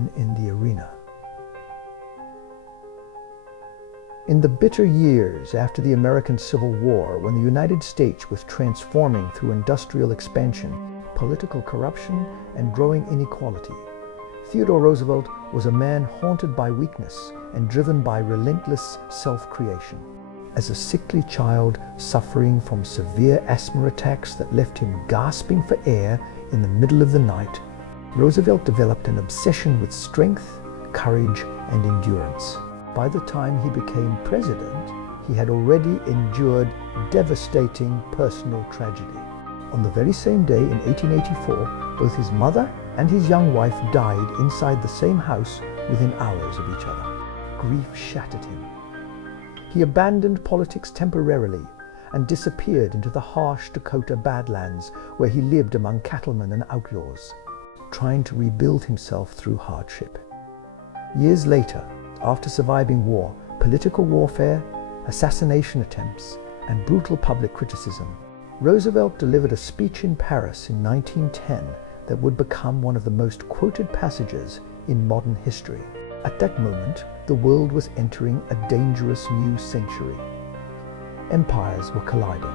man in the arena. In the bitter years after the American Civil War, when the United States was transforming through industrial expansion, political corruption, and growing inequality, Theodore Roosevelt was a man haunted by weakness and driven by relentless self-creation. As a sickly child suffering from severe asthma attacks that left him gasping for air in the middle of the night, Roosevelt developed an obsession with strength, courage, and endurance. By the time he became president, he had already endured devastating personal tragedy. On the very same day in 1884, both his mother and his young wife died inside the same house within hours of each other. Grief shattered him. He abandoned politics temporarily and disappeared into the harsh Dakota Badlands, where he lived among cattlemen and outlaws, trying to rebuild himself through hardship. Years later, after surviving war, political warfare, assassination attempts, and brutal public criticism, Roosevelt delivered a speech in Paris in 1910 that would become one of the most quoted passages in modern history. At that moment, the world was entering a dangerous new century. Empires were colliding.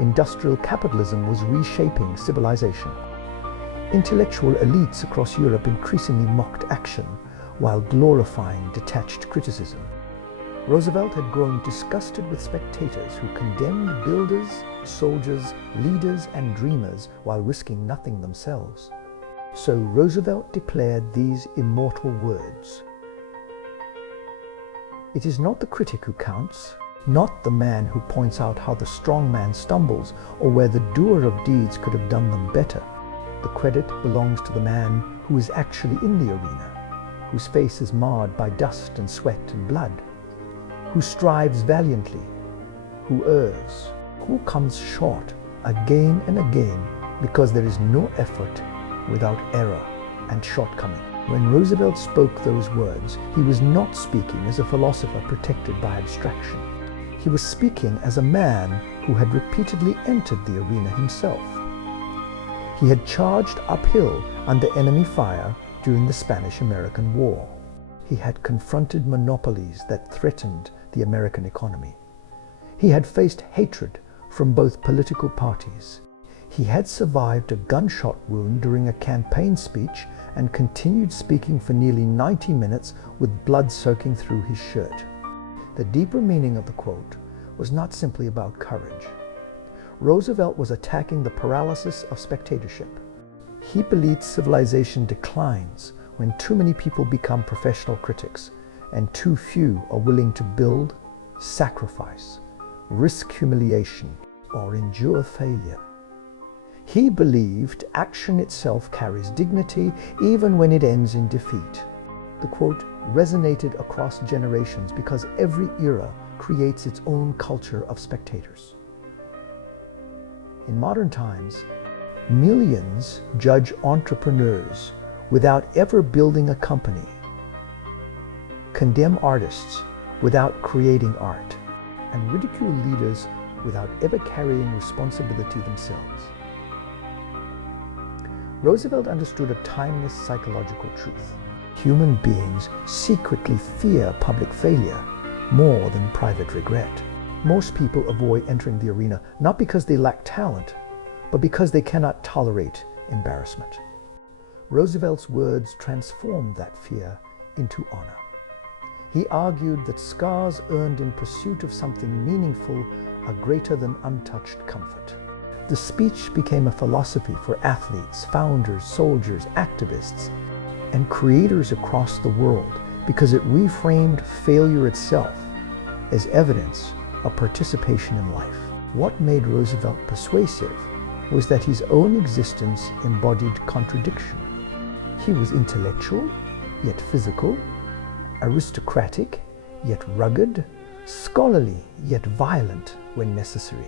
Industrial capitalism was reshaping civilization. Intellectual elites across Europe increasingly mocked action while glorifying detached criticism. Roosevelt had grown disgusted with spectators who condemned builders, soldiers, leaders, and dreamers while risking nothing themselves. So Roosevelt declared these immortal words: "It is not the critic who counts, not the man who points out how the strong man stumbles or where the doer of deeds could have done them better. The credit belongs to the man who is actually in the arena, whose face is marred by dust and sweat and blood, who strives valiantly, who errs, who comes short again and again, because there is no effort without error and shortcoming." When Roosevelt spoke those words, he was not speaking as a philosopher protected by abstraction. He was speaking as a man who had repeatedly entered the arena himself. He had charged uphill under enemy fire during the Spanish-American War. He had confronted monopolies that threatened the American economy. He had faced hatred from both political parties. He had survived a gunshot wound during a campaign speech and continued speaking for nearly 90 minutes with blood soaking through his shirt. The deeper meaning of the quote was not simply about courage. Roosevelt was attacking the paralysis of spectatorship. He believed civilization declines when too many people become professional critics and too few are willing to build, sacrifice, risk humiliation, or endure failure. He believed action itself carries dignity even when it ends in defeat. The quote resonated across generations because every era creates its own culture of spectators. In modern times, millions judge entrepreneurs without ever building a company, condemn artists without creating art, and ridicule leaders without ever carrying responsibility themselves. Roosevelt understood a timeless psychological truth. Human beings secretly fear public failure more than private regret. Most people avoid entering the arena not because they lack talent, but because they cannot tolerate embarrassment. Roosevelt's words transformed that fear into honor. He argued that scars earned in pursuit of something meaningful are greater than untouched comfort. The speech became a philosophy for athletes, founders, soldiers, activists, and creators across the world because it reframed failure itself as evidence of participation in life. What made Roosevelt persuasive was that his own existence embodied contradiction. He was intellectual, yet physical, aristocratic, yet rugged, scholarly, yet violent when necessary.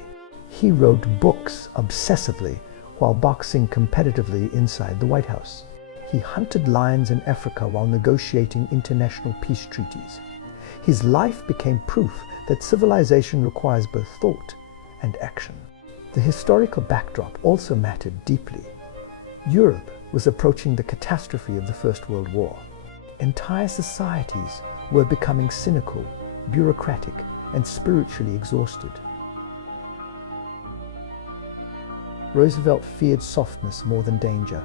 He wrote books obsessively while boxing competitively inside the White House. He hunted lions in Africa while negotiating international peace treaties. His life became proof that civilization requires both thought and action. The historical backdrop also mattered deeply. Europe was approaching the catastrophe of the First World War. Entire societies were becoming cynical, bureaucratic, and spiritually exhausted. Roosevelt feared softness more than danger.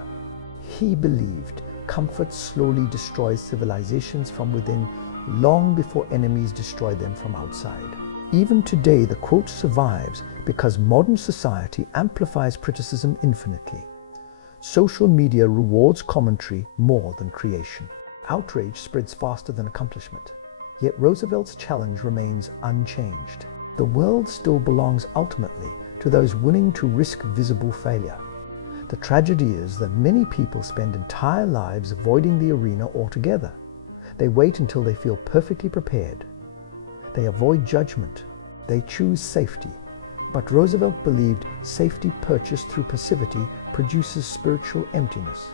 He believed comfort slowly destroys civilizations from within long before enemies destroy them from outside. Even today, the quote survives because modern society amplifies criticism infinitely. Social media rewards commentary more than creation. Outrage spreads faster than accomplishment. Yet Roosevelt's challenge remains unchanged. The world still belongs ultimately to those willing to risk visible failure. The tragedy is that many people spend entire lives avoiding the arena altogether. They wait until they feel perfectly prepared. They avoid judgment. They choose safety. But Roosevelt believed safety purchased through passivity produces spiritual emptiness.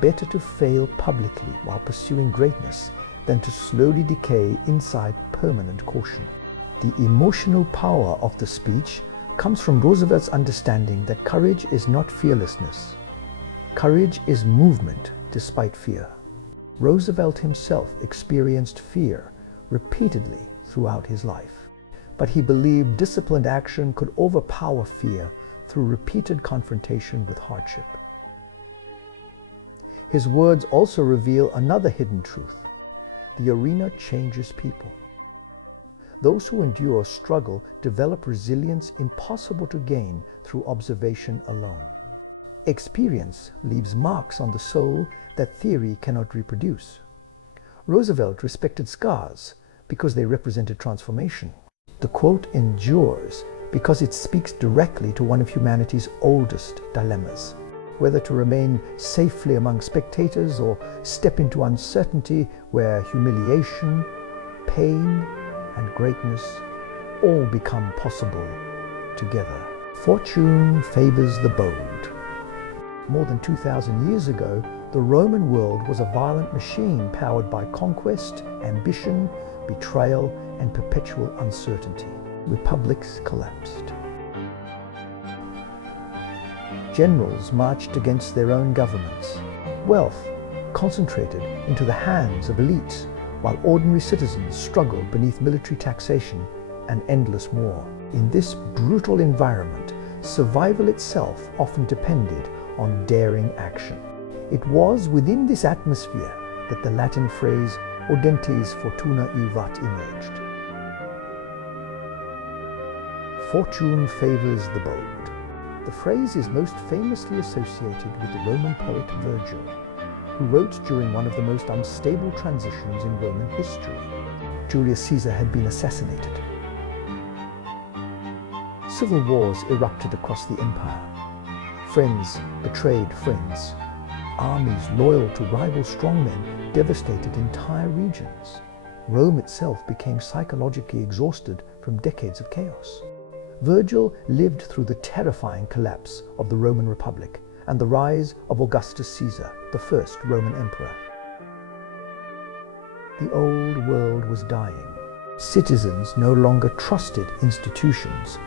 Better to fail publicly while pursuing greatness than to slowly decay inside permanent caution. The emotional power of the speech comes from Roosevelt's understanding that courage is not fearlessness. Courage is movement despite fear. Roosevelt himself experienced fear repeatedly throughout his life, but he believed disciplined action could overpower fear through repeated confrontation with hardship. His words also reveal another hidden truth. The arena changes people. Those who endure struggle develop resilience impossible to gain through observation alone. Experience leaves marks on the soul that theory cannot reproduce. Roosevelt respected scars because they represented transformation. The quote endures because it speaks directly to one of humanity's oldest dilemmas. Whether to remain safely among spectators or step into uncertainty where humiliation, pain, and greatness all become possible together. Fortune favors the bold. More than 2,000 years ago, the Roman world was a violent machine powered by conquest, ambition, betrayal, and perpetual uncertainty. Republics collapsed. Generals marched against their own governments. Wealth concentrated into the hands of elites, while ordinary citizens struggled beneath military taxation and endless war. In this brutal environment, survival itself often depended on daring action. It was within this atmosphere that the Latin phrase audentes fortuna iuvat emerged. Fortune favors the bold. The phrase is most famously associated with the Roman poet Virgil, who wrote during one of the most unstable transitions in Roman history. Julius Caesar had been assassinated. Civil wars erupted across the empire. Friends betrayed friends. Armies loyal to rival strongmen devastated entire regions. Rome itself became psychologically exhausted from decades of chaos. Virgil lived through the terrifying collapse of the Roman Republic and the rise of Augustus Caesar, the first Roman emperor. The old world was dying. Citizens no longer trusted institutions.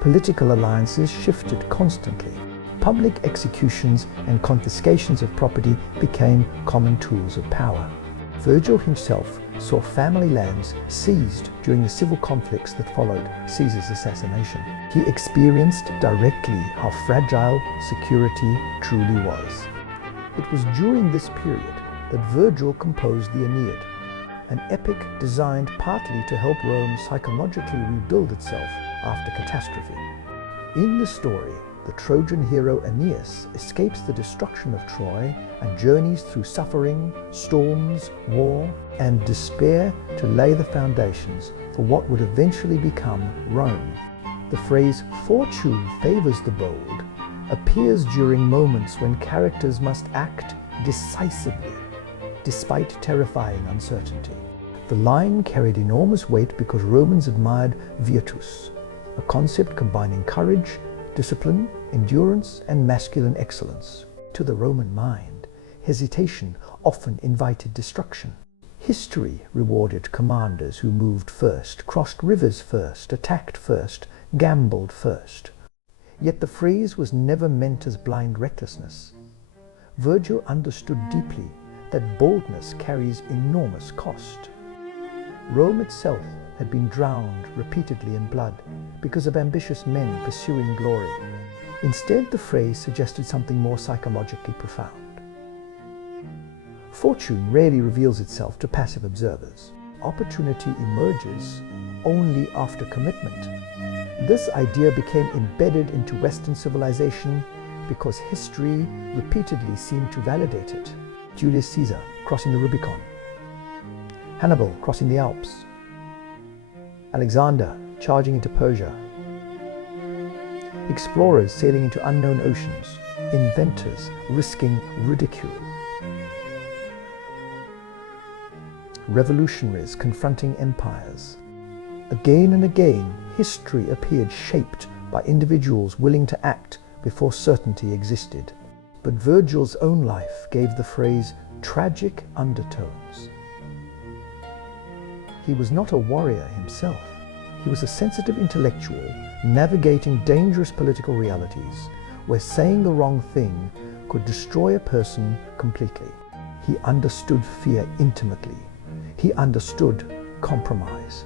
Political alliances shifted constantly. Public executions and confiscations of property became common tools of power. Virgil himself saw family lands seized during the civil conflicts that followed Caesar's assassination. He experienced directly how fragile security truly was. It was during this period that Virgil composed the Aeneid, an epic designed partly to help Rome psychologically rebuild itself after catastrophe. In the story, the Trojan hero Aeneas escapes the destruction of Troy and journeys through suffering, storms, war, and despair to lay the foundations for what would eventually become Rome. The phrase "fortune favors the bold" appears during moments when characters must act decisively, despite terrifying uncertainty. The line carried enormous weight because Romans admired virtus, a concept combining courage, discipline, endurance, and masculine excellence. To the Roman mind, hesitation often invited destruction. History rewarded commanders who moved first, crossed rivers first, attacked first, gambled first. Yet the phrase was never meant as blind recklessness. Virgil understood deeply that boldness carries enormous cost. Rome itself had been drowned repeatedly in blood because of ambitious men pursuing glory. Instead, the phrase suggested something more psychologically profound. Fortune rarely reveals itself to passive observers. Opportunity emerges only after commitment. This idea became embedded into Western civilization because history repeatedly seemed to validate it. Julius Caesar crossing the Rubicon, Hannibal crossing the Alps, Alexander charging into Persia, explorers sailing into unknown oceans, inventors risking ridicule, revolutionaries confronting empires. Again and again, history appeared shaped by individuals willing to act before certainty existed. But Virgil's own life gave the phrase tragic undertones. He was not a warrior himself. He was a sensitive intellectual navigating dangerous political realities where saying the wrong thing could destroy a person completely. He understood fear intimately. He understood compromise.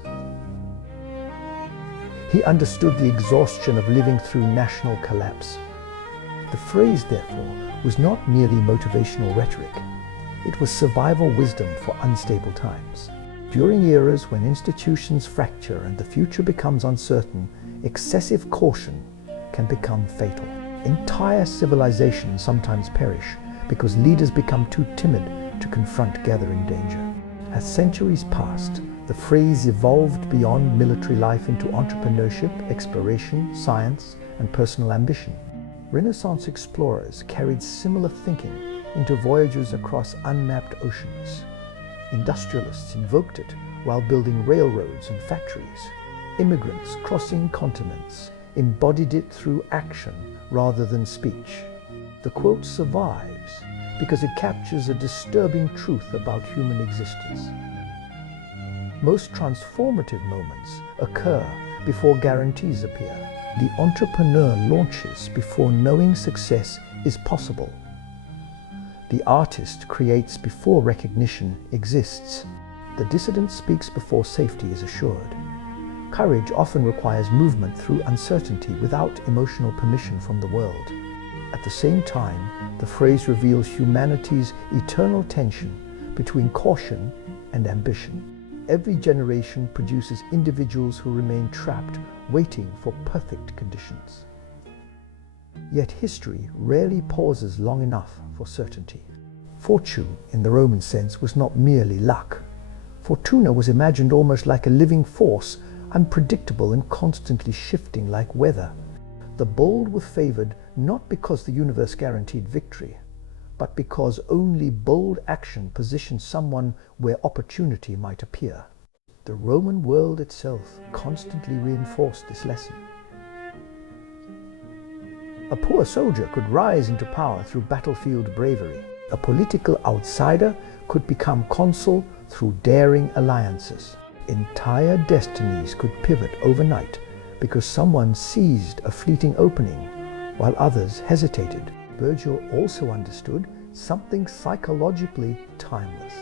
He understood the exhaustion of living through national collapse. The phrase, therefore, was not merely motivational rhetoric. It was survival wisdom for unstable times. During eras when institutions fracture and the future becomes uncertain, excessive caution can become fatal. Entire civilizations sometimes perish because leaders become too timid to confront gathering danger. As centuries passed, the phrase evolved beyond military life into entrepreneurship, exploration, science, and personal ambition. Renaissance explorers carried similar thinking into voyages across unmapped oceans. Industrialists invoked it while building railroads and factories. Immigrants crossing continents embodied it through action rather than speech. The quote survives because it captures a disturbing truth about human existence. Most transformative moments occur before guarantees appear. The entrepreneur launches before knowing success is possible. The artist creates before recognition exists. The dissident speaks before safety is assured. Courage often requires movement through uncertainty without emotional permission from the world. At the same time, the phrase reveals humanity's eternal tension between caution and ambition. Every generation produces individuals who remain trapped, waiting for perfect conditions. Yet history rarely pauses long enough for certainty. Fortune, in the Roman sense, was not merely luck. Fortuna was imagined almost like a living force, unpredictable and constantly shifting like weather. The bold were favored not because the universe guaranteed victory, but because only bold action positioned someone where opportunity might appear. The Roman world itself constantly reinforced this lesson. A poor soldier could rise into power through battlefield bravery. A political outsider could become consul through daring alliances. Entire destinies could pivot overnight because someone seized a fleeting opening while others hesitated. Virgil also understood something psychologically timeless.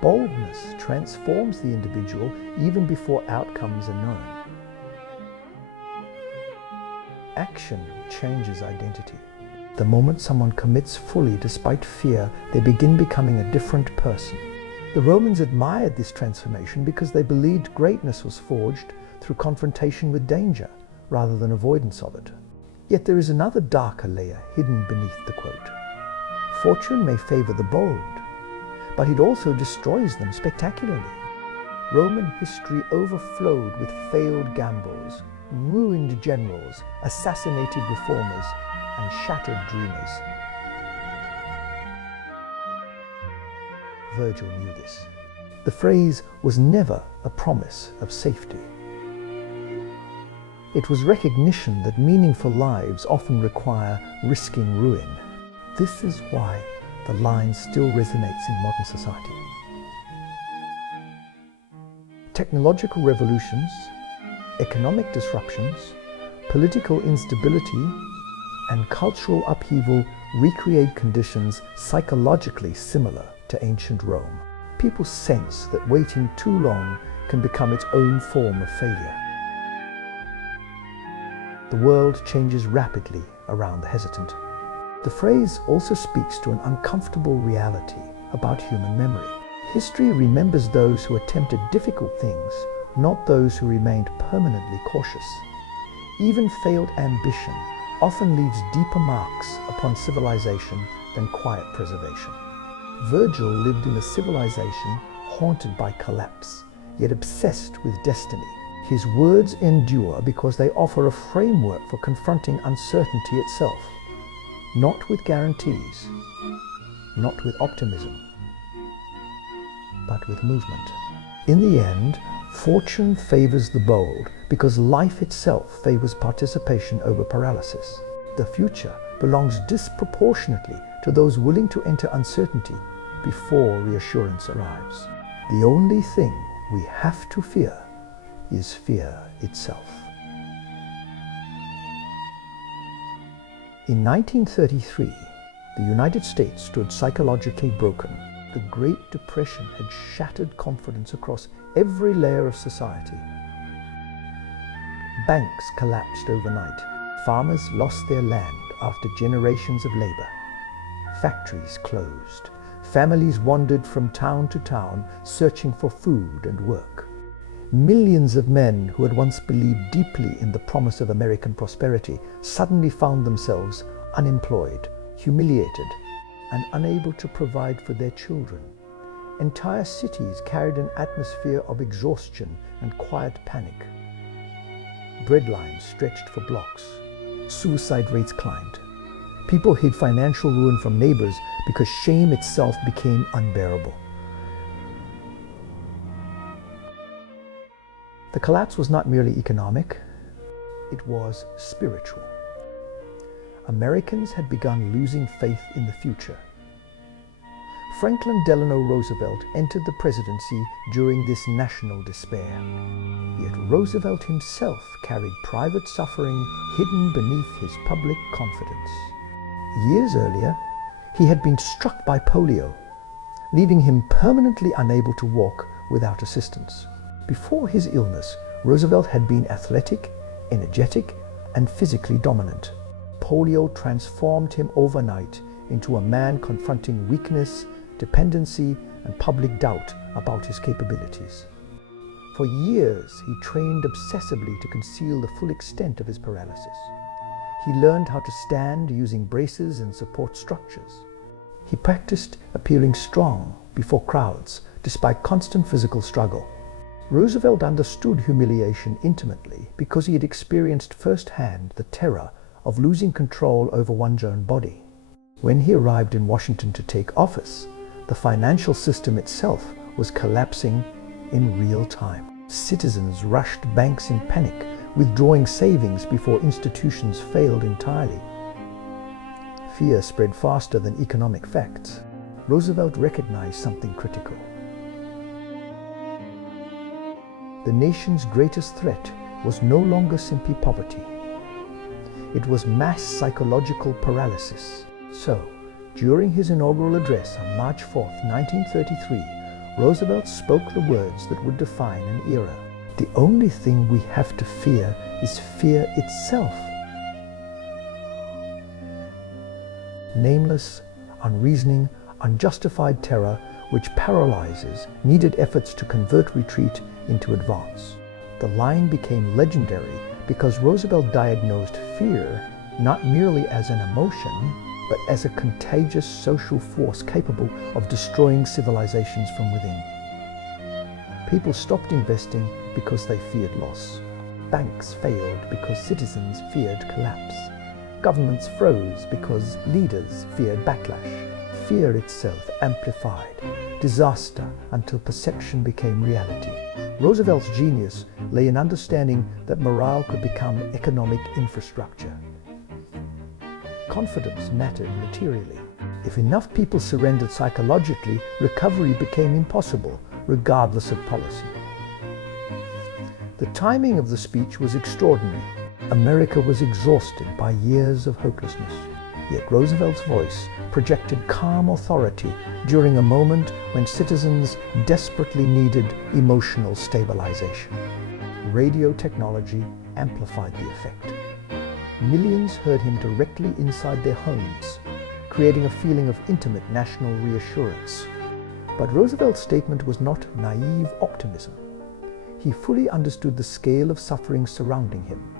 Boldness transforms the individual even before outcomes are known. Action changes identity. The moment someone commits fully despite fear, they begin becoming a different person. The Romans admired this transformation because they believed greatness was forged through confrontation with danger rather than avoidance of it. Yet there is another darker layer hidden beneath the quote. Fortune may favor the bold, but it also destroys them spectacularly. Roman history overflowed with failed gambles, ruined generals, assassinated reformers, and shattered dreamers. Virgil knew this. The phrase was never a promise of safety. It was recognition that meaningful lives often require risking ruin. This is why the line still resonates in modern society. Technological revolutions, economic disruptions, political instability, and cultural upheaval recreate conditions psychologically similar to ancient Rome. People sense that waiting too long can become its own form of failure. The world changes rapidly around the hesitant. The phrase also speaks to an uncomfortable reality about human memory. History remembers those who attempted difficult things, not those who remained permanently cautious. Even failed ambition often leaves deeper marks upon civilization than quiet preservation. Virgil lived in a civilization haunted by collapse, yet obsessed with destiny. His words endure because they offer a framework for confronting uncertainty itself, not with guarantees, not with optimism, but with movement. In the end, fortune favors the bold because life itself favors participation over paralysis. The future belongs disproportionately to those willing to enter uncertainty before reassurance arrives. The only thing we have to fear is fear itself. In 1933, the United States stood psychologically broken. The Great Depression had shattered confidence across every layer of society. Banks collapsed overnight. Farmers lost their land after generations of labor. Factories closed. Families wandered from town to town, searching for food and work. Millions of men who had once believed deeply in the promise of American prosperity suddenly found themselves unemployed, humiliated, and unable to provide for their children. Entire cities carried an atmosphere of exhaustion and quiet panic. Bread lines stretched for blocks. Suicide rates climbed. People hid financial ruin from neighbors because shame itself became unbearable. The collapse was not merely economic, it was spiritual. Americans had begun losing faith in the future. Franklin Delano Roosevelt entered the presidency during this national despair. Yet Roosevelt himself carried private suffering hidden beneath his public confidence. Years earlier, he had been struck by polio, leaving him permanently unable to walk without assistance. Before his illness, Roosevelt had been athletic, energetic, and physically dominant. Polio transformed him overnight into a man confronting weakness, dependency, and public doubt about his capabilities. For years, he trained obsessively to conceal the full extent of his paralysis. He learned how to stand using braces and support structures. He practiced appearing strong before crowds, despite constant physical struggle. Roosevelt understood humiliation intimately because he had experienced firsthand the terror of losing control over one's own body. When he arrived in Washington to take office, the financial system itself was collapsing in real time. Citizens rushed banks in panic, withdrawing savings before institutions failed entirely. Fear spread faster than economic facts. Roosevelt recognized something critical. The nation's greatest threat was no longer simply poverty. It was mass psychological paralysis. So, during his inaugural address on March 4, 1933, Roosevelt spoke the words that would define an era. The only thing we have to fear is fear itself. Nameless, unreasoning, unjustified terror which paralyzes needed efforts to convert retreat into advance. The line became legendary because Roosevelt diagnosed fear not merely as an emotion, but as a contagious social force capable of destroying civilizations from within. People stopped investing because they feared loss. Banks failed because citizens feared collapse. Governments froze because leaders feared backlash. Fear itself amplified disaster until perception became reality. Roosevelt's genius lay in understanding that morale could become economic infrastructure. Confidence mattered materially. If enough people surrendered psychologically, recovery became impossible, regardless of policy. The timing of the speech was extraordinary. America was exhausted by years of hopelessness. Yet Roosevelt's voice projected calm authority during a moment when citizens desperately needed emotional stabilization. Radio technology amplified the effect. Millions heard him directly inside their homes, creating a feeling of intimate national reassurance. But Roosevelt's statement was not naive optimism. He fully understood the scale of suffering surrounding him.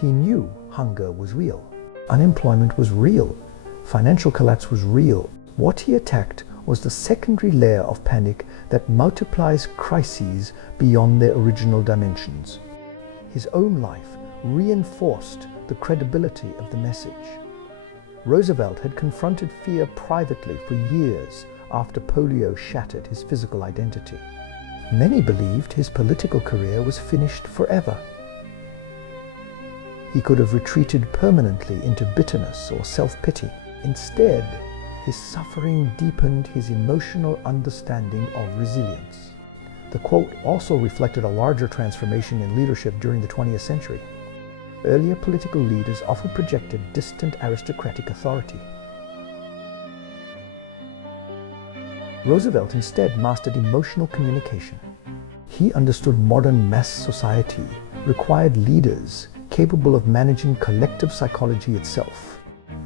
He knew hunger was real. Unemployment was real. Financial collapse was real. What he attacked was the secondary layer of panic that multiplies crises beyond their original dimensions. His own life reinforced the credibility of the message. Roosevelt had confronted fear privately for years after polio shattered his physical identity. Many believed his political career was finished forever. He could have retreated permanently into bitterness or self-pity. Instead, his suffering deepened his emotional understanding of resilience. The quote also reflected a larger transformation in leadership during the 20th century. Earlier political leaders often projected distant aristocratic authority. Roosevelt instead mastered emotional communication. He understood modern mass society required leaders capable of managing collective psychology itself.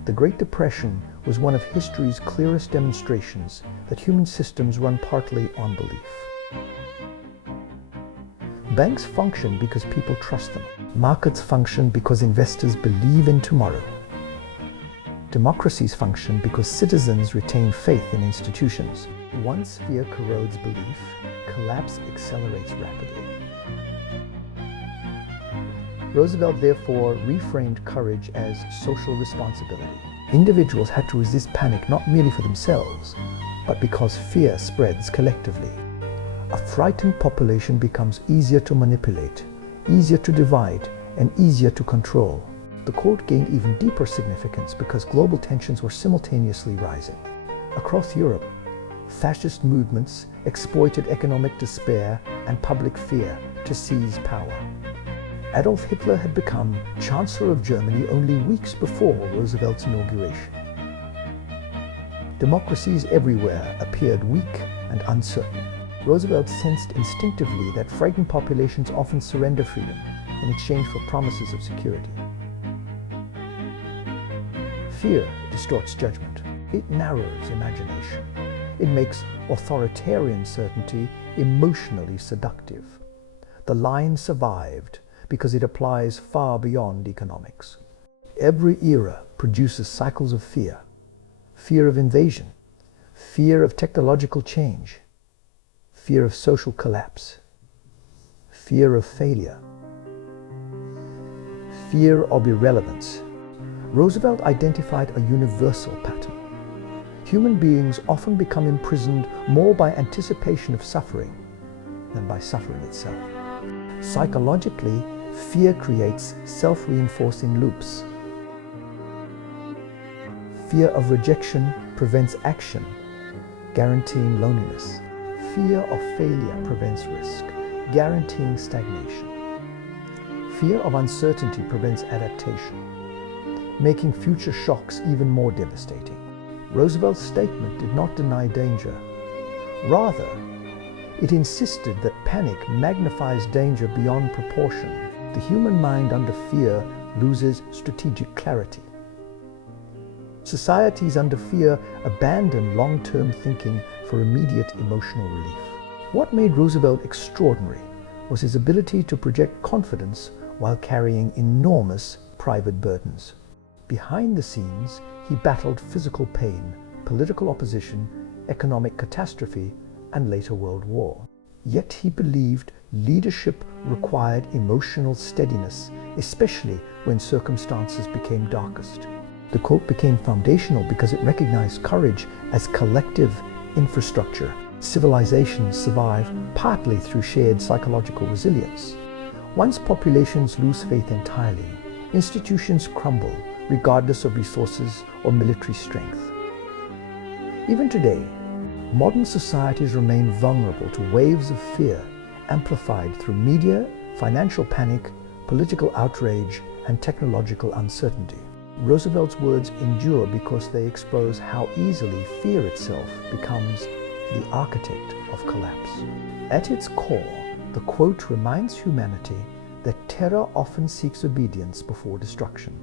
The Great Depression was one of history's clearest demonstrations that human systems run partly on belief. Banks function because people trust them. Markets function because investors believe in tomorrow. Democracies function because citizens retain faith in institutions. Once fear corrodes belief, collapse accelerates rapidly. Roosevelt therefore reframed courage as social responsibility. Individuals had to resist panic not merely for themselves, but because fear spreads collectively. A frightened population becomes easier to manipulate, easier to divide, and easier to control. The quote gained even deeper significance because global tensions were simultaneously rising. Across Europe, fascist movements exploited economic despair and public fear to seize power. Adolf Hitler had become Chancellor of Germany only weeks before Roosevelt's inauguration. Democracies everywhere appeared weak and uncertain. Roosevelt sensed instinctively that frightened populations often surrender freedom in exchange for promises of security. Fear distorts judgment. It narrows imagination. It makes authoritarian certainty emotionally seductive. The line survived because it applies far beyond economics. Every era produces cycles of fear. Fear of invasion, fear of technological change, fear of social collapse, fear of failure, fear of irrelevance. Roosevelt identified a universal pattern. Human beings often become imprisoned more by anticipation of suffering than by suffering itself. Psychologically, fear creates self-reinforcing loops. Fear of rejection prevents action, guaranteeing loneliness. Fear of failure prevents risk, guaranteeing stagnation. Fear of uncertainty prevents adaptation, making future shocks even more devastating. Roosevelt's statement did not deny danger. Rather, it insisted that panic magnifies danger beyond proportion. The human mind under fear loses strategic clarity. Societies under fear abandon long-term thinking for immediate emotional relief. What made Roosevelt extraordinary was his ability to project confidence while carrying enormous private burdens. Behind the scenes, he battled physical pain, political opposition, economic catastrophe, and later World War. Yet he believed leadership required emotional steadiness, especially when circumstances became darkest. The quote became foundational because it recognized courage as collective infrastructure. Civilizations survive partly through shared psychological resilience. Once populations lose faith entirely, institutions crumble regardless of resources or military strength. Even today, modern societies remain vulnerable to waves of fear amplified through media, financial panic, political outrage, and technological uncertainty. Roosevelt's words endure because they expose how easily fear itself becomes the architect of collapse. At its core, the quote reminds humanity that terror often seeks obedience before destruction.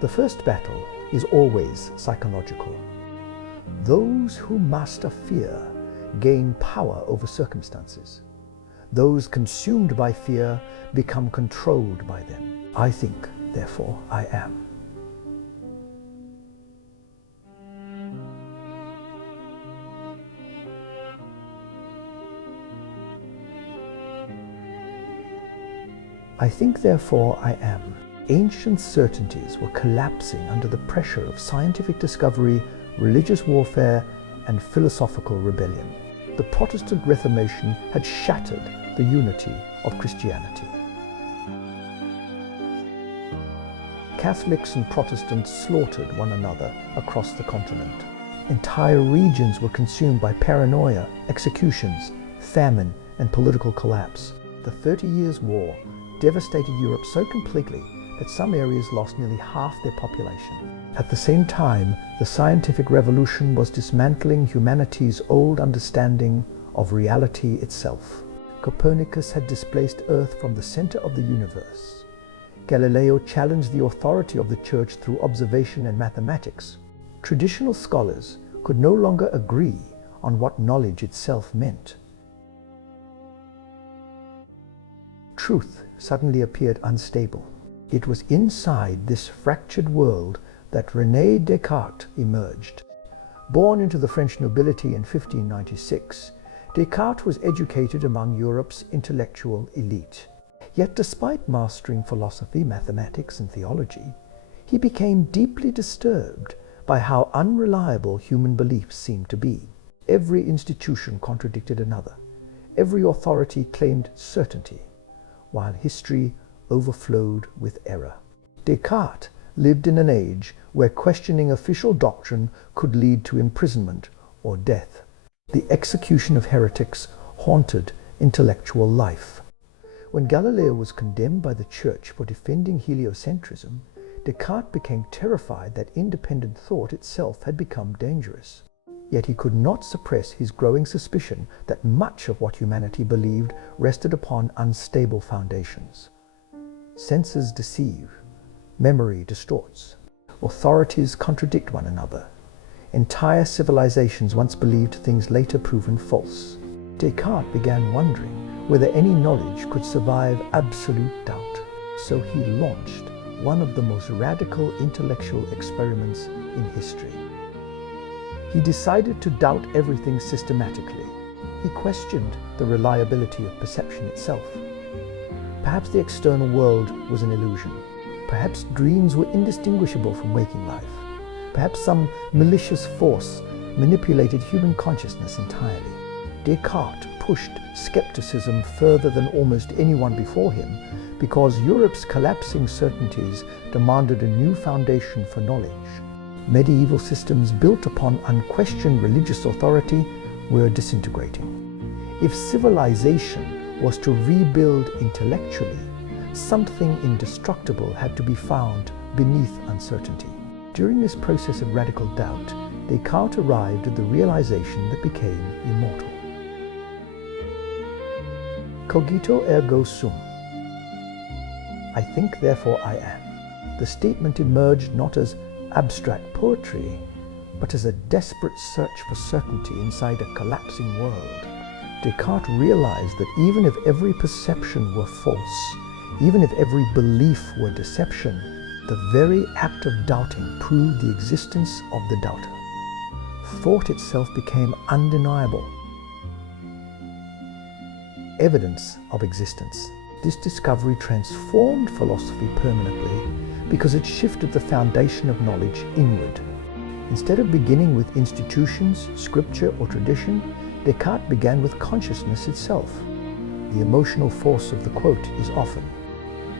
The first battle is always psychological. Those who master fear gain power over circumstances. Those consumed by fear become controlled by them. I think, therefore I am. I think, therefore I am. Ancient certainties were collapsing under the pressure of scientific discovery, religious warfare, and philosophical rebellion. The Protestant Reformation had shattered the unity of Christianity. Catholics and Protestants slaughtered one another across the continent. Entire regions were consumed by paranoia, executions, famine, and political collapse. The 30 Years' War devastated Europe so completely that some areas lost nearly half their population. At the same time, the scientific revolution was dismantling humanity's old understanding of reality itself. Copernicus had displaced Earth from the center of the universe. Galileo challenged the authority of the Church through observation and mathematics. Traditional scholars could no longer agree on what knowledge itself meant. Truth suddenly appeared unstable. It was inside this fractured world that René Descartes emerged. Born into the French nobility in 1596, Descartes was educated among Europe's intellectual elite. Yet despite mastering philosophy, mathematics, and theology, he became deeply disturbed by how unreliable human beliefs seemed to be. Every institution contradicted another. Every authority claimed certainty, while history overflowed with error. Descartes lived in an age where questioning official doctrine could lead to imprisonment or death. The execution of heretics haunted intellectual life. When Galileo was condemned by the Church for defending heliocentrism, Descartes became terrified that independent thought itself had become dangerous. Yet he could not suppress his growing suspicion that much of what humanity believed rested upon unstable foundations. Senses deceive, memory distorts, authorities contradict one another. Entire civilizations once believed things later proven false. Descartes began wondering whether any knowledge could survive absolute doubt. So he launched one of the most radical intellectual experiments in history. He decided to doubt everything systematically. He questioned the reliability of perception itself. Perhaps the external world was an illusion. Perhaps dreams were indistinguishable from waking life. Perhaps some malicious force manipulated human consciousness entirely. Descartes pushed skepticism further than almost anyone before him because Europe's collapsing certainties demanded a new foundation for knowledge. Medieval systems built upon unquestioned religious authority were disintegrating. If civilization was to rebuild intellectually, something indestructible had to be found beneath uncertainty. During this process of radical doubt, Descartes arrived at the realization that became immortal. Cogito ergo sum. I think, therefore I am. The statement emerged not as abstract poetry, but as a desperate search for certainty inside a collapsing world. Descartes realized that even if every perception were false, even if every belief were deception, the very act of doubting proved the existence of the doubter. Thought itself became undeniable. Evidence of existence. This discovery transformed philosophy permanently because it shifted the foundation of knowledge inward. Instead of beginning with institutions, scripture, or tradition, Descartes began with consciousness itself. The emotional force of the quote is often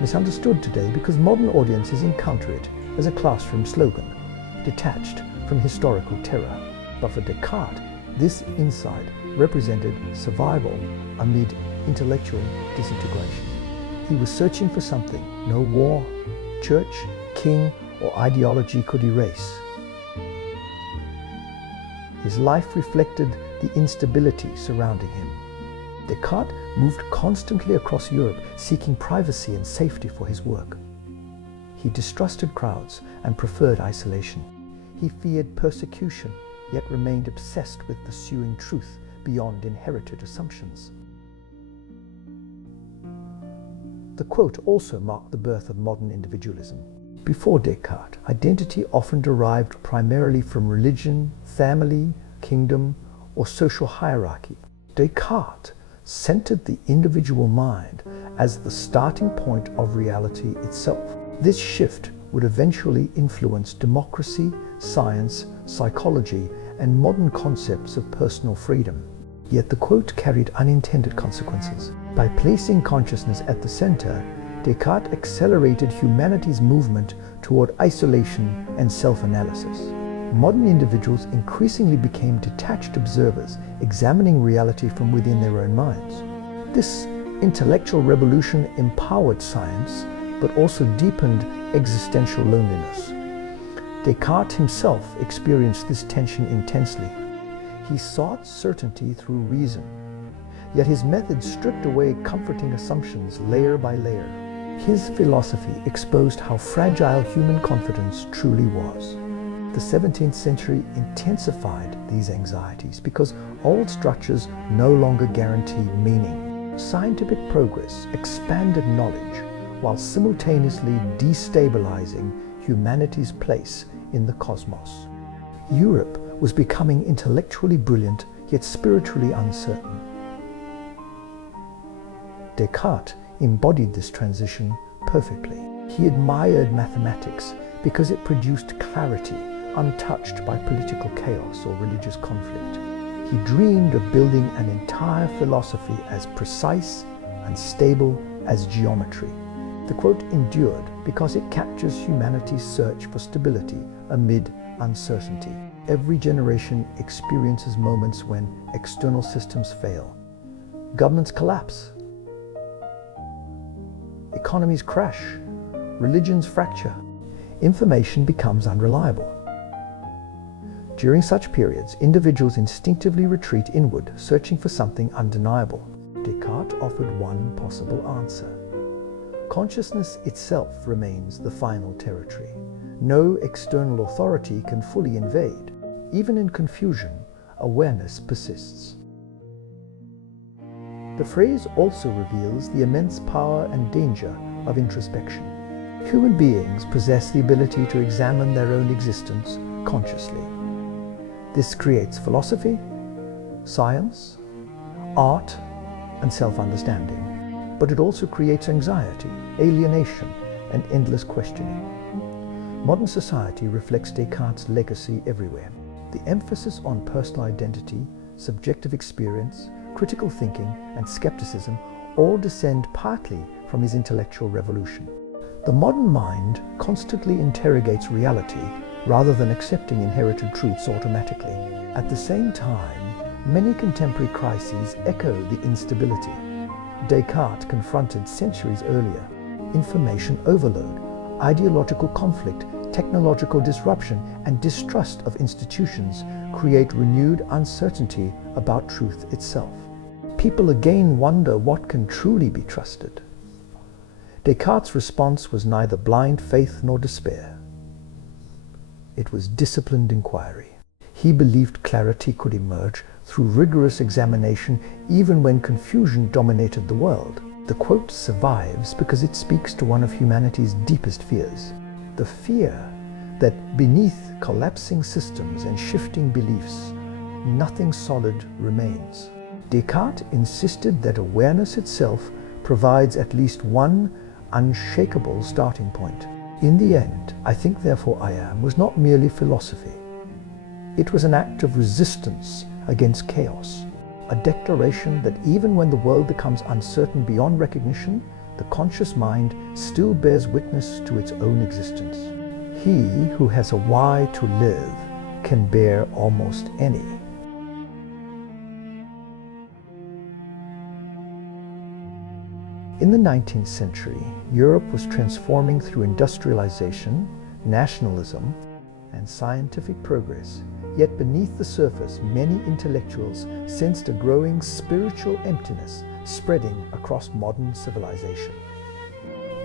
misunderstood today because modern audiences encounter it as a classroom slogan, detached from historical terror. But for Descartes, this insight represented survival amid intellectual disintegration. He was searching for something no war, church, king, or ideology could erase. His life reflected the instability surrounding him. Descartes moved constantly across Europe, seeking privacy and safety for his work. He distrusted crowds and preferred isolation. He feared persecution, yet remained obsessed with pursuing truth beyond inherited assumptions. The quote also marked the birth of modern individualism. Before Descartes, identity often derived primarily from religion, family, kingdom, or social hierarchy. Descartes centered the individual mind as the starting point of reality itself. This shift would eventually influence democracy, science, psychology, and modern concepts of personal freedom. Yet the quote carried unintended consequences. By placing consciousness at the center, Descartes accelerated humanity's movement toward isolation and self-analysis. Modern individuals increasingly became detached observers, examining reality from within their own minds. This intellectual revolution empowered science, but also deepened existential loneliness. Descartes himself experienced this tension intensely. He sought certainty through reason, yet his methods stripped away comforting assumptions layer by layer. His philosophy exposed how fragile human confidence truly was. The 17th century intensified these anxieties because old structures no longer guarantee meaning. Scientific progress expanded knowledge while simultaneously destabilizing humanity's place in the cosmos. Europe was becoming intellectually brilliant yet spiritually uncertain. Descartes embodied this transition perfectly. He admired mathematics because it produced clarity untouched by political chaos or religious conflict. He dreamed of building an entire philosophy as precise and stable as geometry. The quote endured because it captures humanity's search for stability amid uncertainty. Every generation experiences moments when external systems fail. Governments collapse. Economies crash. Religions fracture. Information becomes unreliable. During such periods, individuals instinctively retreat inward, searching for something undeniable. Descartes offered one possible answer. Consciousness itself remains the final territory. No external authority can fully invade. Even in confusion, awareness persists. The phrase also reveals the immense power and danger of introspection. Human beings possess the ability to examine their own existence consciously. This creates philosophy, science, art, and self-understanding. But it also creates anxiety, alienation, and endless questioning. Modern society reflects Descartes' legacy everywhere. The emphasis on personal identity, subjective experience, critical thinking, and skepticism all descend partly from his intellectual revolution. The modern mind constantly interrogates reality rather than accepting inherited truths automatically. At the same time, many contemporary crises echo the instability Descartes confronted centuries earlier. Information overload, ideological conflict, technological disruption, and distrust of institutions create renewed uncertainty about truth itself. People again wonder what can truly be trusted. Descartes' response was neither blind faith nor despair. It was disciplined inquiry. He believed clarity could emerge through rigorous examination even when confusion dominated the world. The quote survives because it speaks to one of humanity's deepest fears. The fear that beneath collapsing systems and shifting beliefs, nothing solid remains. Descartes insisted that awareness itself provides at least one unshakable starting point. In the end, I think therefore I am was not merely philosophy. It was an act of resistance against chaos, a declaration that even when the world becomes uncertain beyond recognition, the conscious mind still bears witness to its own existence. He who has a why to live can bear almost any. In the 19th century, Europe was transforming through industrialization, nationalism, and scientific progress. Yet beneath the surface, many intellectuals sensed a growing spiritual emptiness spreading across modern civilization.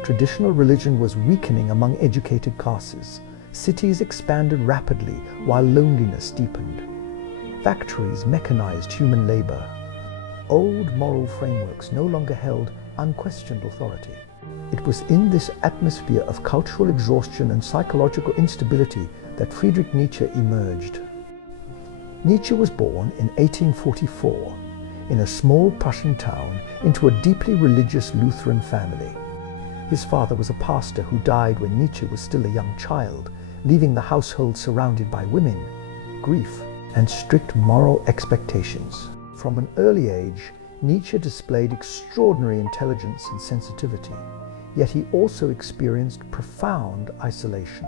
Traditional religion was weakening among educated classes. Cities expanded rapidly while loneliness deepened. Factories mechanized human labor. Old moral frameworks no longer held unquestioned authority. It was in this atmosphere of cultural exhaustion and psychological instability that Friedrich Nietzsche emerged. Nietzsche was born in 1844 in a small Prussian town into a deeply religious Lutheran family. His father was a pastor who died when Nietzsche was still a young child, leaving the household surrounded by women, grief, and strict moral expectations. From an early age, Nietzsche displayed extraordinary intelligence and sensitivity, yet he also experienced profound isolation.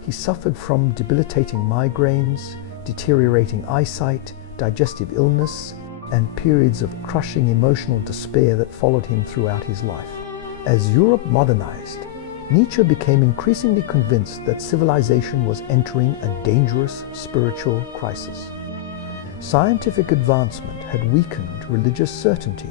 He suffered from debilitating migraines, deteriorating eyesight, digestive illness, and periods of crushing emotional despair that followed him throughout his life. As Europe modernized, Nietzsche became increasingly convinced that civilization was entering a dangerous spiritual crisis. Scientific advancement had weakened religious certainty,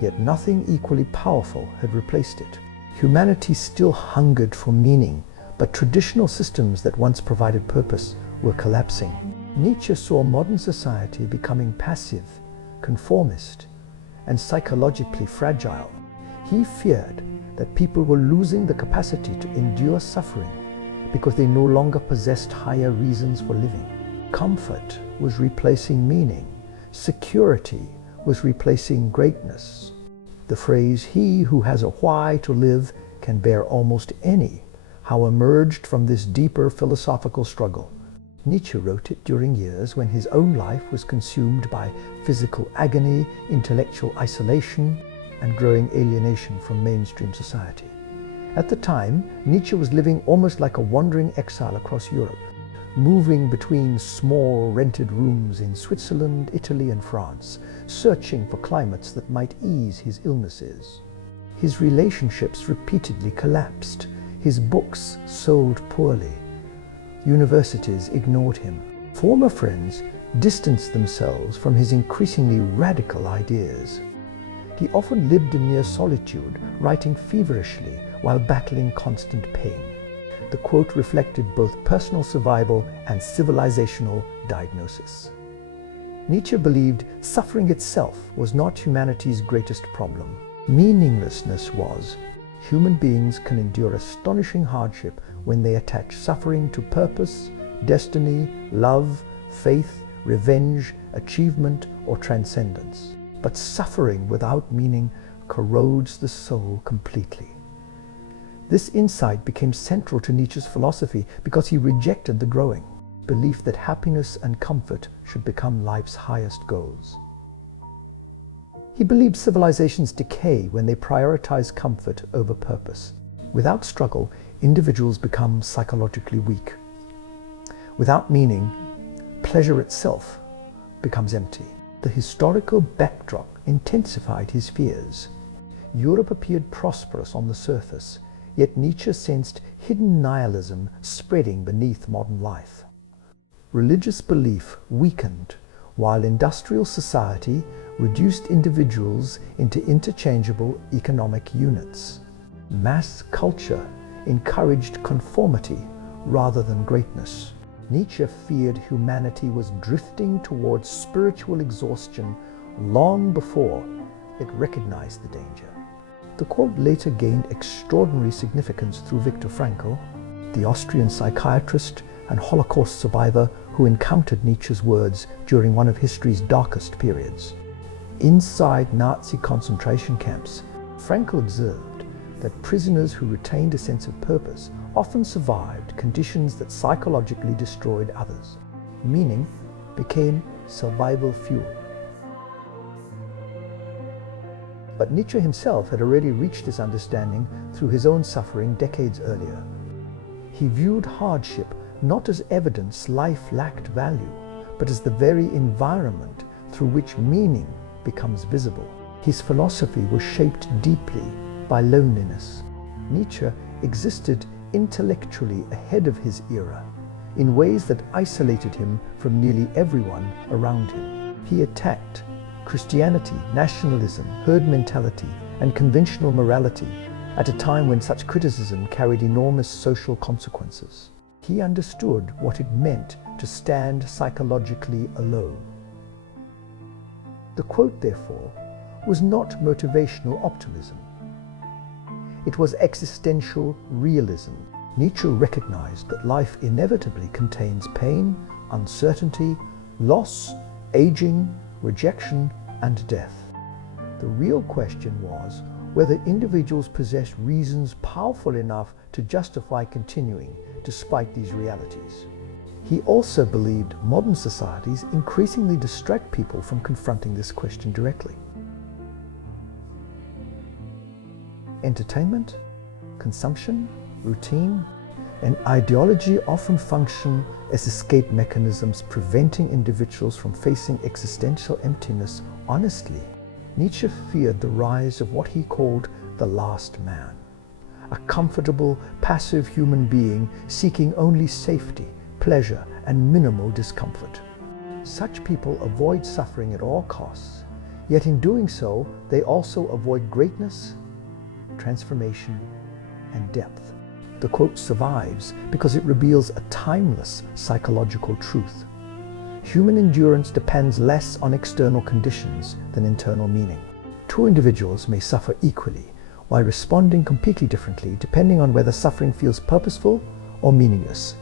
yet nothing equally powerful had replaced it. Humanity still hungered for meaning, but traditional systems that once provided purpose were collapsing. Nietzsche saw modern society becoming passive, conformist, and psychologically fragile. He feared that people were losing the capacity to endure suffering because they no longer possessed higher reasons for living. Comfort was replacing meaning. Security was replacing greatness. The phrase, "He who has a why to live can bear almost any," how emerged from this deeper philosophical struggle. Nietzsche wrote it during years when his own life was consumed by physical agony, intellectual isolation, and growing alienation from mainstream society. At the time, Nietzsche was living almost like a wandering exile across Europe, moving between small rented rooms in Switzerland, Italy, and France, searching for climates that might ease his illnesses. His relationships repeatedly collapsed. His books sold poorly. Universities ignored him. Former friends distanced themselves from his increasingly radical ideas. He often lived in near solitude, writing feverishly while battling constant pain. The quote reflected both personal survival and civilizational diagnosis. Nietzsche believed suffering itself was not humanity's greatest problem. Meaninglessness was. Human beings can endure astonishing hardship when they attach suffering to purpose, destiny, love, faith, revenge, achievement, or transcendence. But suffering without meaning corrodes the soul completely. This insight became central to Nietzsche's philosophy because he rejected the growing belief that happiness and comfort should become life's highest goals. He believed civilizations decay when they prioritize comfort over purpose. Without struggle, individuals become psychologically weak. Without meaning, pleasure itself becomes empty. The historical backdrop intensified his fears. Europe appeared prosperous on the surface, yet Nietzsche sensed hidden nihilism spreading beneath modern life. Religious belief weakened, while industrial society reduced individuals into interchangeable economic units. Mass culture encouraged conformity rather than greatness. Nietzsche feared humanity was drifting towards spiritual exhaustion long before it recognized the danger. The quote later gained extraordinary significance through Viktor Frankl, the Austrian psychiatrist and Holocaust survivor who encountered Nietzsche's words during one of history's darkest periods. Inside Nazi concentration camps, Frankl observed that prisoners who retained a sense of purpose often survived conditions that psychologically destroyed others. Meaning became survival fuel. But Nietzsche himself had already reached this understanding through his own suffering decades earlier. He viewed hardship not as evidence life lacked value, but as the very environment through which meaning becomes visible. His philosophy was shaped deeply by loneliness. Nietzsche existed intellectually ahead of his era in ways that isolated him from nearly everyone around him. He attacked Christianity, nationalism, herd mentality, and conventional morality at a time when such criticism carried enormous social consequences. He understood what it meant to stand psychologically alone. The quote, therefore, was not motivational optimism. It was existential realism. Nietzsche recognized that life inevitably contains pain, uncertainty, loss, aging, rejection, and death. The real question was whether individuals possessed reasons powerful enough to justify continuing despite these realities. He also believed modern societies increasingly distract people from confronting this question directly. Entertainment, consumption, routine, and ideology often function as escape mechanisms, preventing individuals from facing existential emptiness honestly. Nietzsche feared the rise of what he called the last man, a comfortable, passive human being seeking only safety, pleasure, and minimal discomfort. Such people avoid suffering at all costs, yet in doing so, they also avoid greatness, transformation, and depth. The quote survives because it reveals a timeless psychological truth. Human endurance depends less on external conditions than internal meaning. Two individuals may suffer equally while responding completely differently depending on whether suffering feels purposeful or meaningless.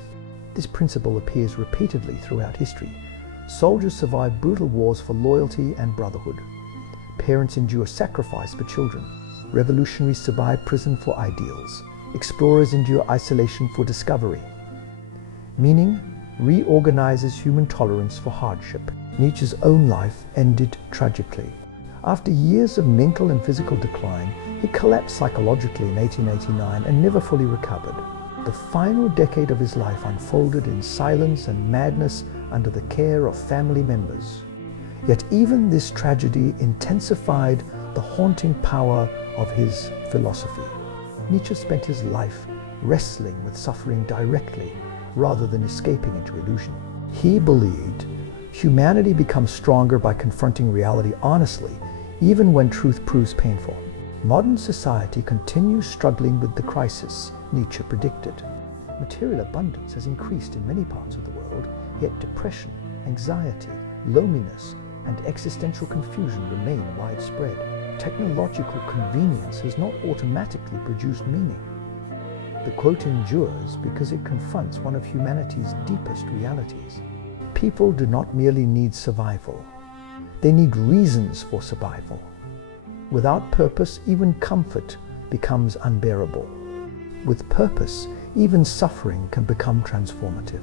This principle appears repeatedly throughout history. Soldiers survive brutal wars for loyalty and brotherhood. Parents endure sacrifice for children. Revolutionaries survive prison for ideals. Explorers endure isolation for discovery. Meaning reorganizes human tolerance for hardship. Nietzsche's own life ended tragically. After years of mental and physical decline, he collapsed psychologically in 1889 and never fully recovered. The final decade of his life unfolded in silence and madness under the care of family members. Yet even this tragedy intensified the haunting power of his philosophy. Nietzsche spent his life wrestling with suffering directly rather than escaping into illusion. He believed humanity becomes stronger by confronting reality honestly, even when truth proves painful. Modern society continues struggling with the crisis Nietzsche predicted. Material abundance has increased in many parts of the world, yet depression, anxiety, loneliness, and existential confusion remain widespread. Technological convenience has not automatically produced meaning. The quote endures because it confronts one of humanity's deepest realities. People do not merely need survival. They need reasons for survival. Without purpose, even comfort becomes unbearable. With purpose, even suffering can become transformative.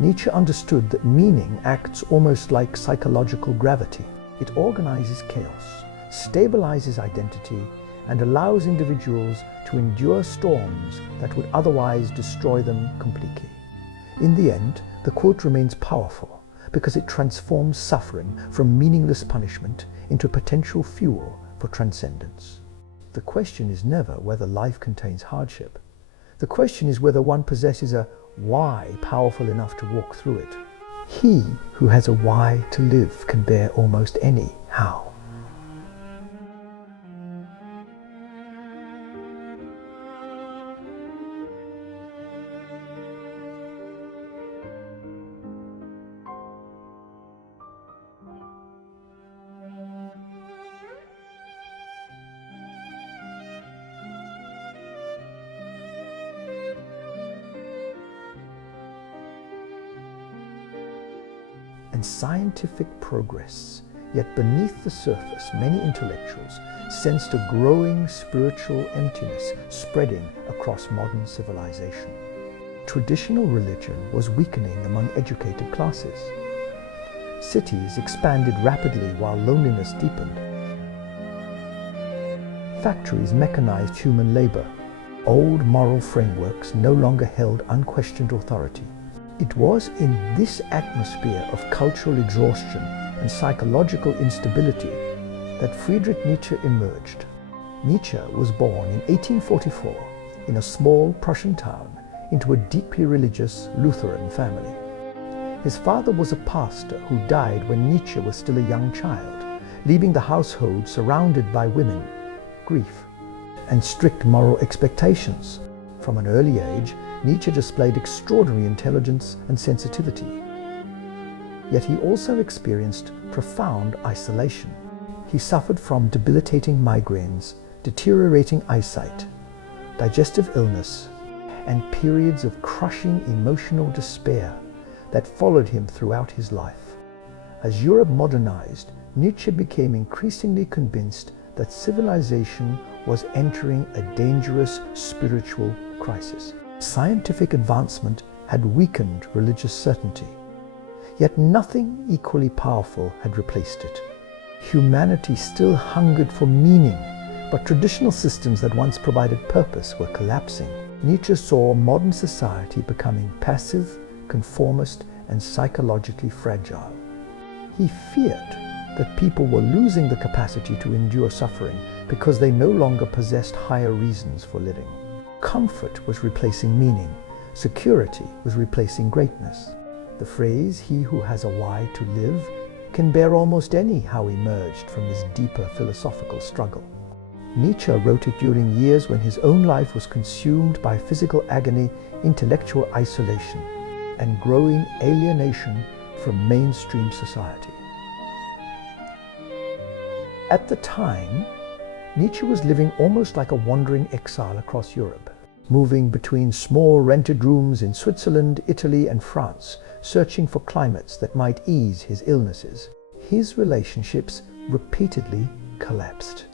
Nietzsche understood that meaning acts almost like psychological gravity. It organizes chaos, stabilizes identity, and allows individuals to endure storms that would otherwise destroy them completely. In the end, the quote remains powerful because it transforms suffering from meaningless punishment into potential fuel for transcendence. The question is never whether life contains hardship. The question is whether one possesses a why powerful enough to walk through it. He who has a why to live can bear almost any how. And scientific progress, yet beneath the surface, many intellectuals sensed a growing spiritual emptiness spreading across modern civilization. Traditional religion was weakening among educated classes. Cities expanded rapidly while loneliness deepened. Factories mechanized human labor. Old moral frameworks no longer held unquestioned authority. It was in this atmosphere of cultural exhaustion and psychological instability that Friedrich Nietzsche emerged. Nietzsche was born in 1844 in a small Prussian town into a deeply religious Lutheran family. His father was a pastor who died when Nietzsche was still a young child, leaving the household surrounded by women, grief, and strict moral expectations. From an early age, Nietzsche displayed extraordinary intelligence and sensitivity. Yet he also experienced profound isolation. He suffered from debilitating migraines, deteriorating eyesight, digestive illness, and periods of crushing emotional despair that followed him throughout his life. As Europe modernized, Nietzsche became increasingly convinced that civilization was entering a dangerous spiritual crisis. Scientific advancement had weakened religious certainty, yet nothing equally powerful had replaced it. Humanity still hungered for meaning, but traditional systems that once provided purpose were collapsing. Nietzsche saw modern society becoming passive, conformist, and psychologically fragile. He feared that people were losing the capacity to endure suffering because they no longer possessed higher reasons for living. Comfort was replacing meaning. Security was replacing greatness. The phrase, "He who has a why to live," can bear almost any how emerged from this deeper philosophical struggle. Nietzsche wrote it during years when his own life was consumed by physical agony, intellectual isolation, and growing alienation from mainstream society. At the time, Nietzsche was living almost like a wandering exile across Europe, moving between small rented rooms in Switzerland, Italy, and France, searching for climates that might ease his illnesses. His relationships repeatedly collapsed.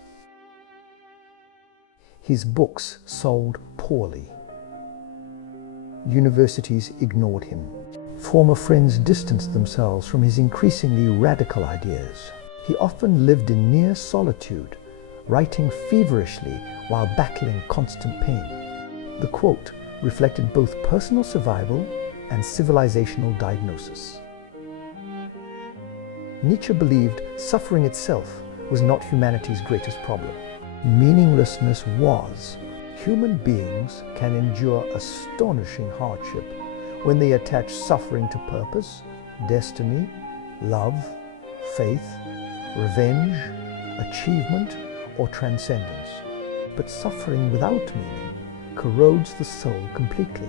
His books sold poorly. Universities ignored him. Former friends distanced themselves from his increasingly radical ideas. He often lived in near solitude, writing feverishly while battling constant pain. The quote reflected both personal survival and civilizational diagnosis. Nietzsche believed suffering itself was not humanity's greatest problem. Meaninglessness was. Human beings can endure astonishing hardship when they attach suffering to purpose, destiny, love, faith, revenge, achievement, or transcendence. But suffering without meaning corrodes the soul completely.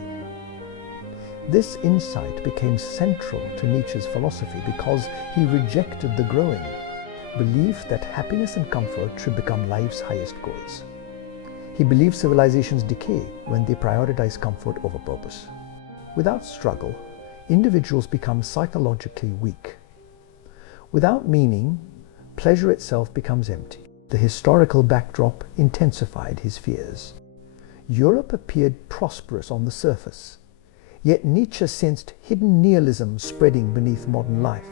This insight became central to Nietzsche's philosophy because he rejected the growing belief that happiness and comfort should become life's highest goals. He believed civilizations decay when they prioritize comfort over purpose. Without struggle, individuals become psychologically weak. Without meaning, pleasure itself becomes empty. The historical backdrop intensified his fears. Europe appeared prosperous on the surface, yet Nietzsche sensed hidden nihilism spreading beneath modern life.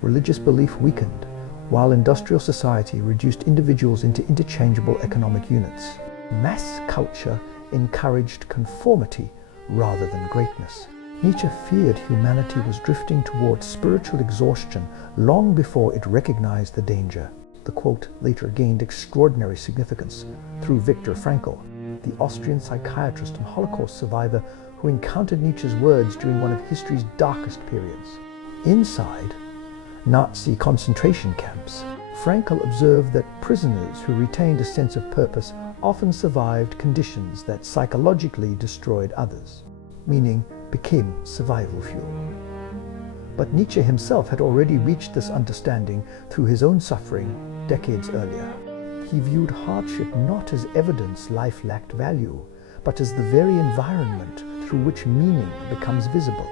Religious belief weakened, while industrial society reduced individuals into interchangeable economic units. Mass culture encouraged conformity rather than greatness. Nietzsche feared humanity was drifting towards spiritual exhaustion long before it recognized the danger. The quote later gained extraordinary significance through Viktor Frankl, the Austrian psychiatrist and Holocaust survivor who encountered Nietzsche's words during one of history's darkest periods. Inside Nazi concentration camps, Frankl observed that prisoners who retained a sense of purpose often survived conditions that psychologically destroyed others, meaning became survival fuel. But Nietzsche himself had already reached this understanding through his own suffering decades earlier. He viewed hardship not as evidence life lacked value, but as the very environment through which meaning becomes visible.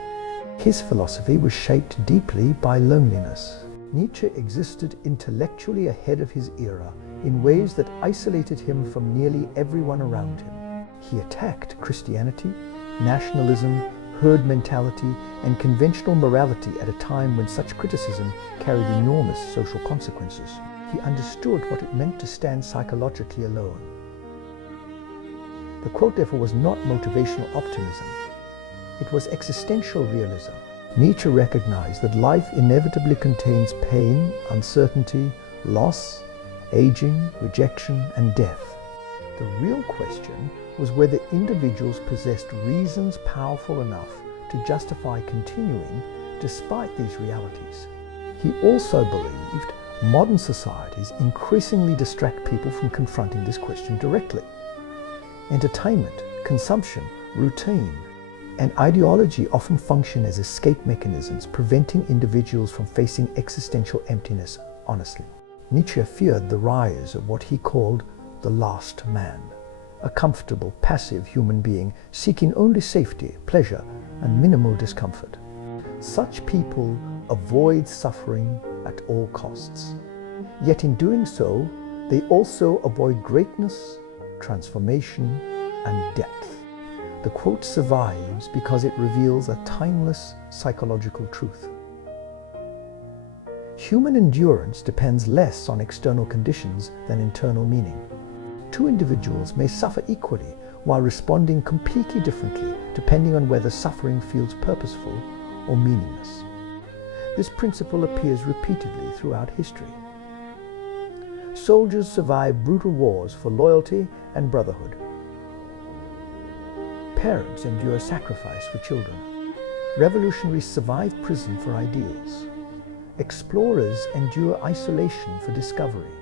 His philosophy was shaped deeply by loneliness. Nietzsche existed intellectually ahead of his era in ways that isolated him from nearly everyone around him. He attacked Christianity, nationalism, herd mentality, and conventional morality at a time when such criticism carried enormous social consequences. He understood what it meant to stand psychologically alone. The quote, therefore, was not motivational optimism. It was existential realism. Nietzsche recognized that life inevitably contains pain, uncertainty, loss, aging, rejection, and death. The real question was whether individuals possessed reasons powerful enough to justify continuing despite these realities. He also believed modern societies increasingly distract people from confronting this question directly. Entertainment, consumption, routine, and ideology often function as escape mechanisms, preventing individuals from facing existential emptiness honestly. Nietzsche feared the rise of what he called the last man, a comfortable, passive human being seeking only safety, pleasure, and minimal discomfort. Such people avoid suffering at all costs. Yet in doing so, they also avoid greatness, transformation, and depth. The quote survives because it reveals a timeless psychological truth. Human endurance depends less on external conditions than internal meaning. Two individuals may suffer equally while responding completely differently depending on whether suffering feels purposeful or meaningless. This principle appears repeatedly throughout history. Soldiers survive brutal wars for loyalty and brotherhood. Parents endure sacrifice for children. Revolutionaries survive prison for ideals. Explorers endure isolation for discovery.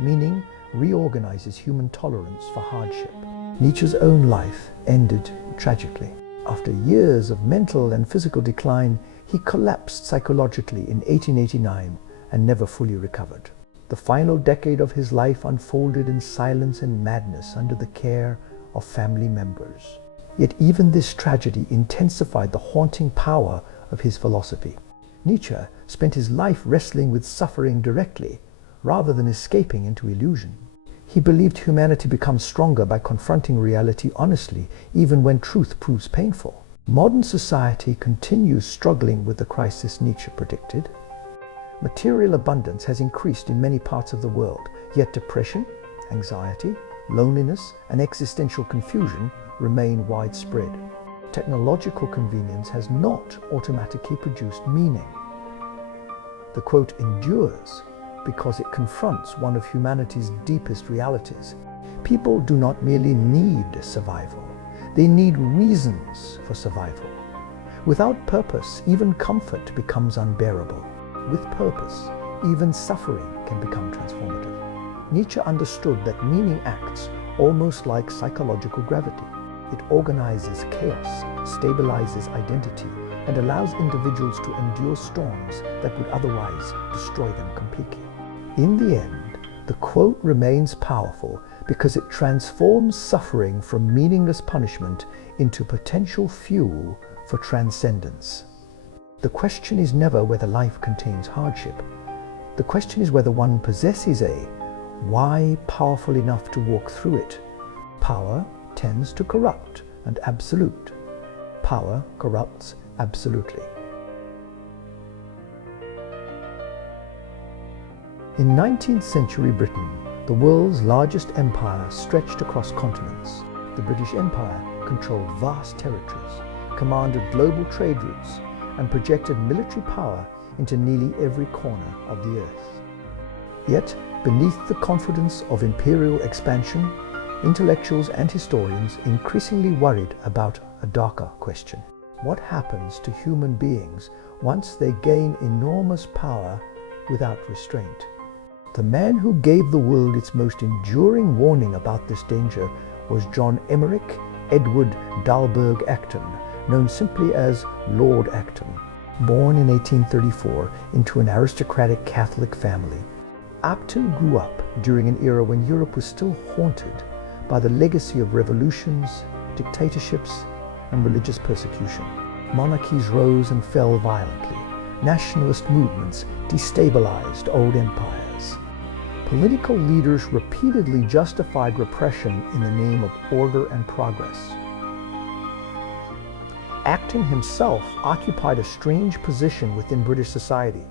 Meaning reorganizes human tolerance for hardship. Nietzsche's own life ended tragically. After years of mental and physical decline, he collapsed psychologically in 1889 and never fully recovered. The final decade of his life unfolded in silence and madness under the care of family members. Yet even this tragedy intensified the haunting power of his philosophy. Nietzsche spent his life wrestling with suffering directly, rather than escaping into illusion. He believed humanity becomes stronger by confronting reality honestly, even when truth proves painful. Modern society continues struggling with the crisis Nietzsche predicted. Material abundance has increased in many parts of the world, yet depression, anxiety, loneliness, and existential confusion remain widespread. Technological convenience has not automatically produced meaning. The quote endures because it confronts one of humanity's deepest realities. People do not merely need survival, they need reasons for survival. Without purpose, even comfort becomes unbearable. With purpose, even suffering can become transformative. Nietzsche understood that meaning acts almost like psychological gravity. It organizes chaos, stabilizes identity, and allows individuals to endure storms that would otherwise destroy them completely. In the end, the quote remains powerful because it transforms suffering from meaningless punishment into potential fuel for transcendence. The question is never whether life contains hardship. The question is whether one possesses a why powerful enough to walk through it. Power tends to corrupt and absolute. Power corrupts absolutely. In 19th century Britain, the world's largest empire stretched across continents. The British Empire controlled vast territories, commanded global trade routes, and projected military power into nearly every corner of the earth. Yet, beneath the confidence of imperial expansion, intellectuals and historians increasingly worried about a darker question. What happens to human beings once they gain enormous power without restraint? The man who gave the world its most enduring warning about this danger was John Emmerich Edward Dalberg Acton, known simply as Lord Acton. Born in 1834 into an aristocratic Catholic family, Acton grew up during an era when Europe was still haunted by the legacy of revolutions, dictatorships, and religious persecution. Monarchies rose and fell violently. Nationalist movements destabilized old empires. Political leaders repeatedly justified repression in the name of order and progress. Acton himself occupied a strange position within British society.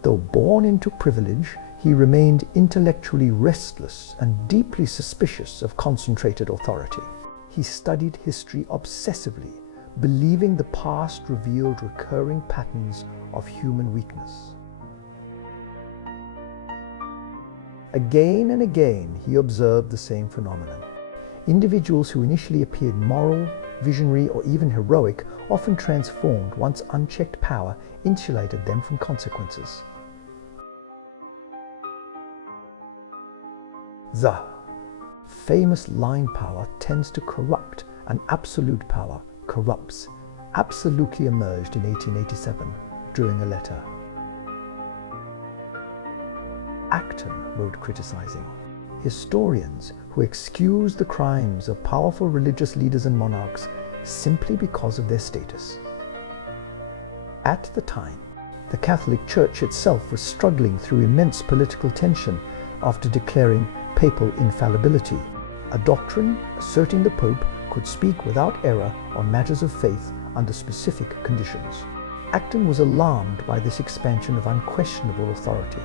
Though born into privilege, he remained intellectually restless and deeply suspicious of concentrated authority. He studied history obsessively, believing the past revealed recurring patterns of human weakness. Again and again he observed the same phenomenon. Individuals who initially appeared moral, visionary, or even heroic often transformed once unchecked power insulated them from consequences. The famous line power tends to corrupt and absolute power corrupts absolutely emerged in 1887 during a letter. Acton wrote criticizing historians who excuse the crimes of powerful religious leaders and monarchs simply because of their status. At the time, the Catholic Church itself was struggling through immense political tension after declaring papal infallibility, a doctrine asserting the Pope could speak without error on matters of faith under specific conditions. Acton was alarmed by this expansion of unquestionable authority.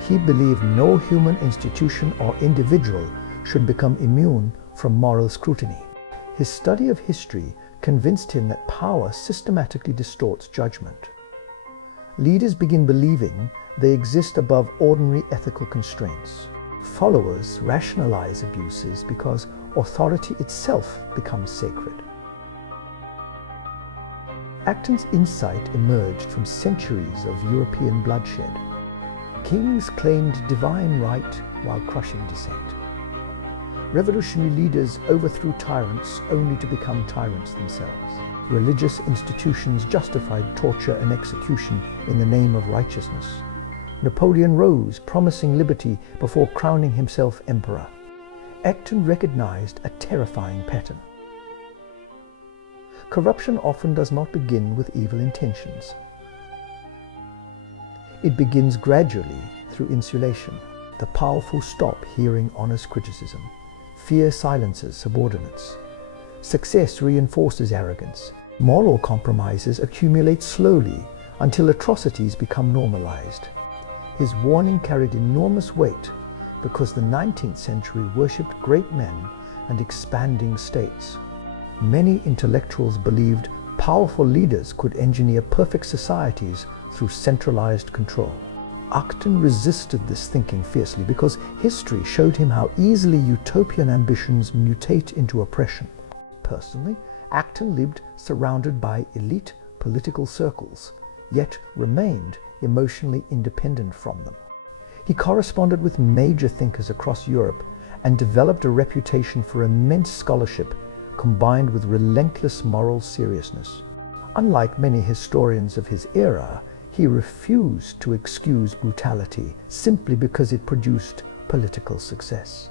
He believed no human institution or individual should become immune from moral scrutiny. His study of history convinced him that power systematically distorts judgment. Leaders begin believing they exist above ordinary ethical constraints. Followers rationalize abuses because authority itself becomes sacred. Acton's insight emerged from centuries of European bloodshed. Kings claimed divine right while crushing dissent. Revolutionary leaders overthrew tyrants only to become tyrants themselves. Religious institutions justified torture and execution in the name of righteousness. Napoleon rose, promising liberty before crowning himself emperor. Acton recognized a terrifying pattern. Corruption often does not begin with evil intentions. It begins gradually through insulation. The powerful stop hearing honest criticism. Fear silences subordinates. Success reinforces arrogance. Moral compromises accumulate slowly until atrocities become normalized. His warning carried enormous weight because the 19th century worshipped great men and expanding states. Many intellectuals believed powerful leaders could engineer perfect societies through centralized control. Acton resisted this thinking fiercely because history showed him how easily utopian ambitions mutate into oppression. Personally, Acton lived surrounded by elite political circles, yet remained emotionally independent from them. He corresponded with major thinkers across Europe and developed a reputation for immense scholarship combined with relentless moral seriousness. Unlike many historians of his era, he refused to excuse brutality simply because it produced political success.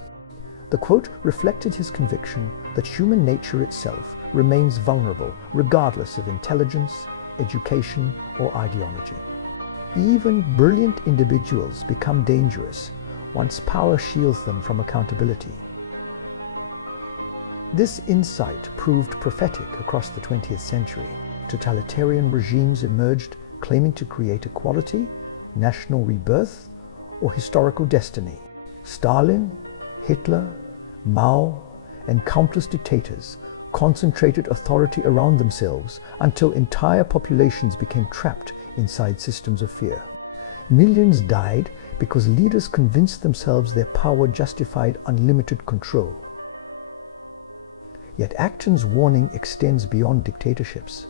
The quote reflected his conviction that human nature itself remains vulnerable regardless of intelligence, education, or ideology. Even brilliant individuals become dangerous once power shields them from accountability. This insight proved prophetic across the 20th century. Totalitarian regimes emerged claiming to create equality, national rebirth, or historical destiny. Stalin, Hitler, Mao, and countless dictators concentrated authority around themselves until entire populations became trapped inside systems of fear. Millions died because leaders convinced themselves their power justified unlimited control. Yet Acton's warning extends beyond dictatorships.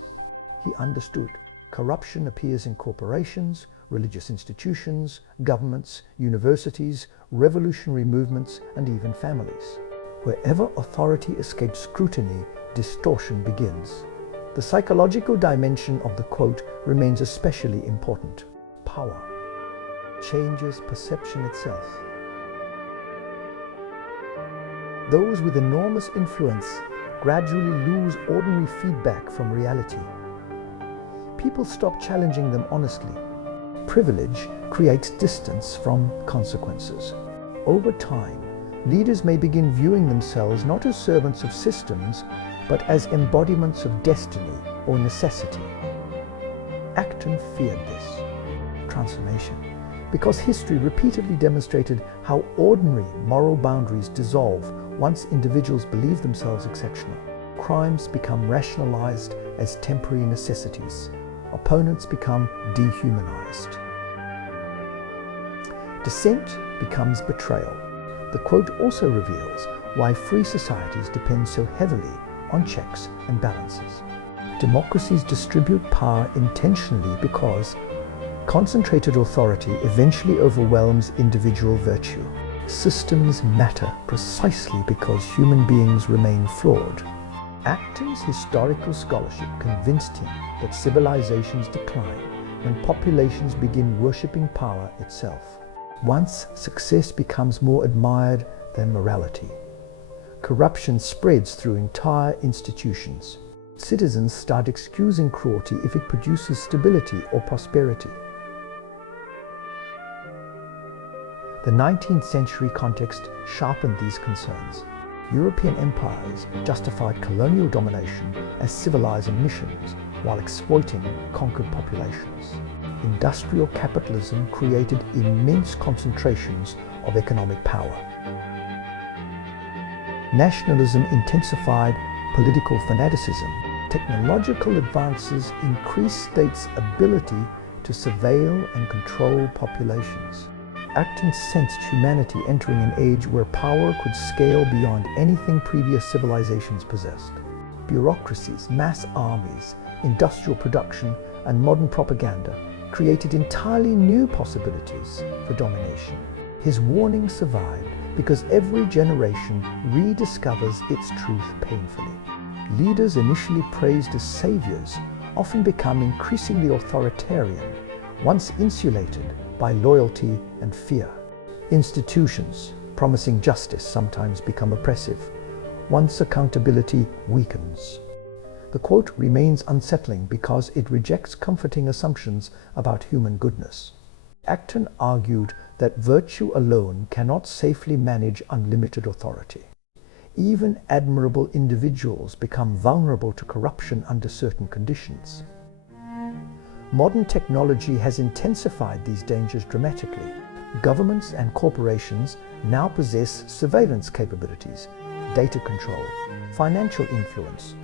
He understood corruption appears in corporations, religious institutions, governments, universities, revolutionary movements, and even families. Wherever authority escapes scrutiny, distortion begins. The psychological dimension of the quote remains especially important. Power changes perception itself. Those with enormous influence gradually lose ordinary feedback from reality. People stop challenging them honestly. Privilege creates distance from consequences. Over time, leaders may begin viewing themselves not as servants of systems, but as embodiments of destiny or necessity. Acton feared this transformation because history repeatedly demonstrated how ordinary moral boundaries dissolve once individuals believe themselves exceptional. Crimes become rationalized as temporary necessities. Opponents become dehumanized. Dissent becomes betrayal. The quote also reveals why free societies depend so heavily on checks and balances. Democracies distribute power intentionally because concentrated authority eventually overwhelms individual virtue. Systems matter precisely because human beings remain flawed. Acton's historical scholarship convinced him that civilizations decline when populations begin worshipping power itself. Once success becomes more admired than morality, corruption spreads through entire institutions. Citizens start excusing cruelty if it produces stability or prosperity. The 19th century context sharpened these concerns. European empires justified colonial domination as civilizing missions while exploiting conquered populations. Industrial capitalism created immense concentrations of economic power. Nationalism intensified political fanaticism. Technological advances increased states' ability to surveil and control populations. Acton sensed humanity entering an age where power could scale beyond anything previous civilizations possessed. Bureaucracies, mass armies, industrial production, and modern propaganda created entirely new possibilities for domination. His warning survived because every generation rediscovers its truth painfully. Leaders initially praised as saviors often become increasingly authoritarian once insulated by loyalty and fear. Institutions promising justice sometimes become oppressive once accountability weakens. The quote remains unsettling because it rejects comforting assumptions about human goodness. Acton argued that virtue alone cannot safely manage unlimited authority. Even admirable individuals become vulnerable to corruption under certain conditions. Modern technology has intensified these dangers dramatically. Governments and corporations now possess surveillance capabilities, data control, financial influence,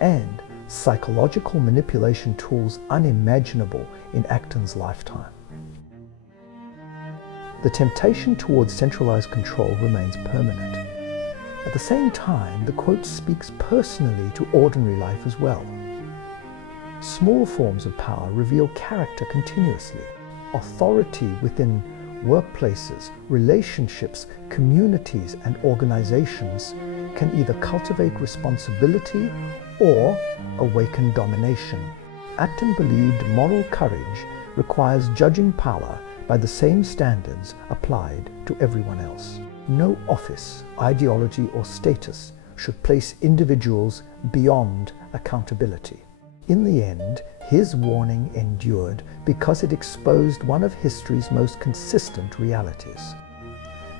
and psychological manipulation tools unimaginable in Acton's lifetime. The temptation towards centralized control remains permanent. At the same time, the quote speaks personally to ordinary life as well. Small forms of power reveal character continuously. Authority within workplaces, relationships, communities, and organizations can either cultivate responsibility or awaken domination. Acton believed moral courage requires judging power by the same standards applied to everyone else. No office, ideology, or status should place individuals beyond accountability. In the end, his warning endured because it exposed one of history's most consistent realities.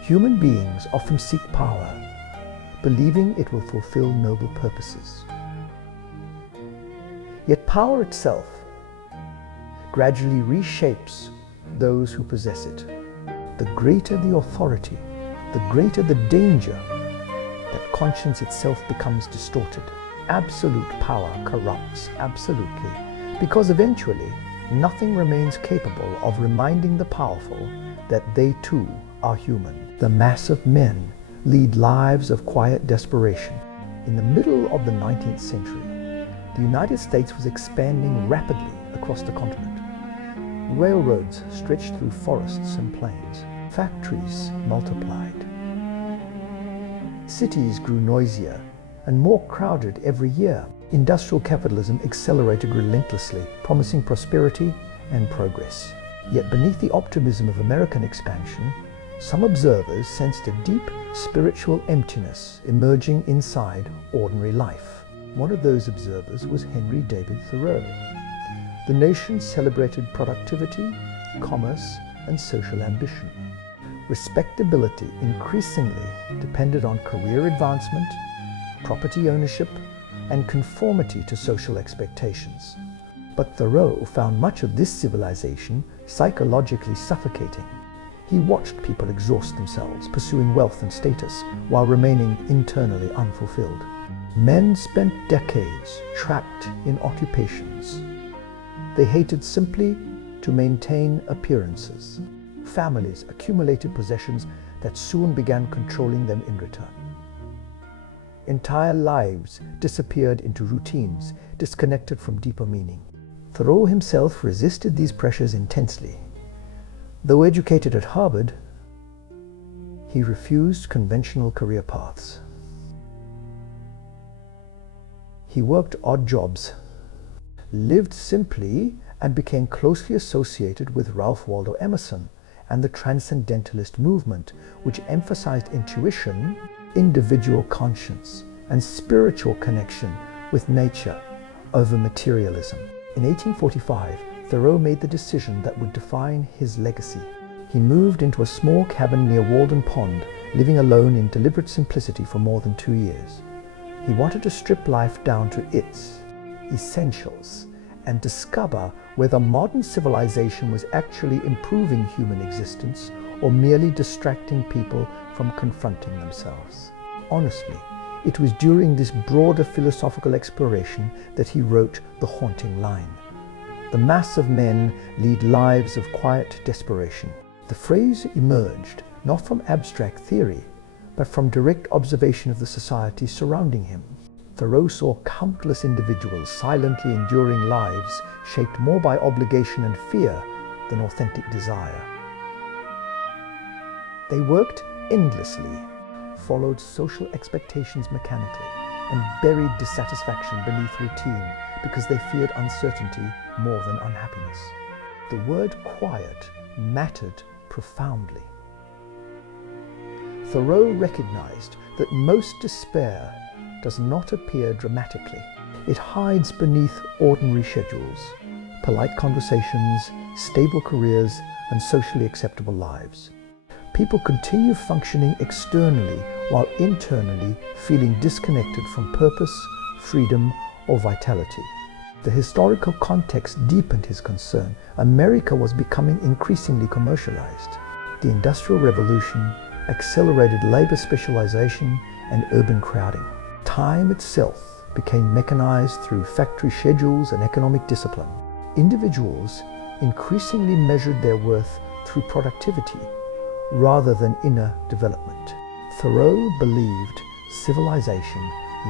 Human beings often seek power, believing it will fulfill noble purposes. Yet power itself gradually reshapes those who possess it. The greater the authority, the greater the danger that conscience itself becomes distorted. Absolute power corrupts absolutely, because eventually nothing remains capable of reminding the powerful that they too are human. The mass of men lead lives of quiet desperation. In the middle of the 19th century, the United States was expanding rapidly across the continent. Railroads stretched through forests and plains. Factories multiplied. Cities grew noisier and more crowded every year. Industrial capitalism accelerated relentlessly, promising prosperity and progress. Yet beneath the optimism of American expansion, some observers sensed a deep spiritual emptiness emerging inside ordinary life. One of those observers was Henry David Thoreau. The nation celebrated productivity, commerce, and social ambition. Respectability increasingly depended on career advancement, property ownership, and conformity to social expectations. But Thoreau found much of this civilization psychologically suffocating. He watched people exhaust themselves pursuing wealth and status while remaining internally unfulfilled. Men spent decades trapped in occupations they hated simply to maintain appearances. families, accumulated possessions that soon began controlling them in return. Entire lives disappeared into routines, disconnected from deeper meaning. Thoreau himself resisted these pressures intensely. Though educated at Harvard, he refused conventional career paths. He worked odd jobs, lived simply, and became closely associated with Ralph Waldo Emerson and the Transcendentalist movement, which emphasized intuition, individual conscience, and spiritual connection with nature over materialism. In 1845, Thoreau made the decision that would define his legacy. He moved into a small cabin near Walden Pond, living alone in deliberate simplicity for more than 2 years. He wanted to strip life down to its essentials and discover whether modern civilization was actually improving human existence or merely distracting people from confronting themselves. Honestly, it was during this broader philosophical exploration that he wrote the haunting line, "The mass of men lead lives of quiet desperation." The phrase emerged not from abstract theory, but from direct observation of the society surrounding him. Thoreau saw countless individuals silently enduring lives shaped more by obligation and fear than authentic desire. They worked endlessly, followed social expectations mechanically, and buried dissatisfaction beneath routine because they feared uncertainty more than unhappiness. The word quiet mattered profoundly. Thoreau recognized that most despair does not appear dramatically. It hides beneath ordinary schedules, polite conversations, stable careers, and socially acceptable lives. People continue functioning externally while internally feeling disconnected from purpose, freedom, or vitality. The historical context deepened his concern. America was becoming increasingly commercialized. The Industrial Revolution accelerated labor specialization and urban crowding. Time itself became mechanized through factory schedules and economic discipline. Individuals increasingly measured their worth through productivity rather than inner development. Thoreau believed civilization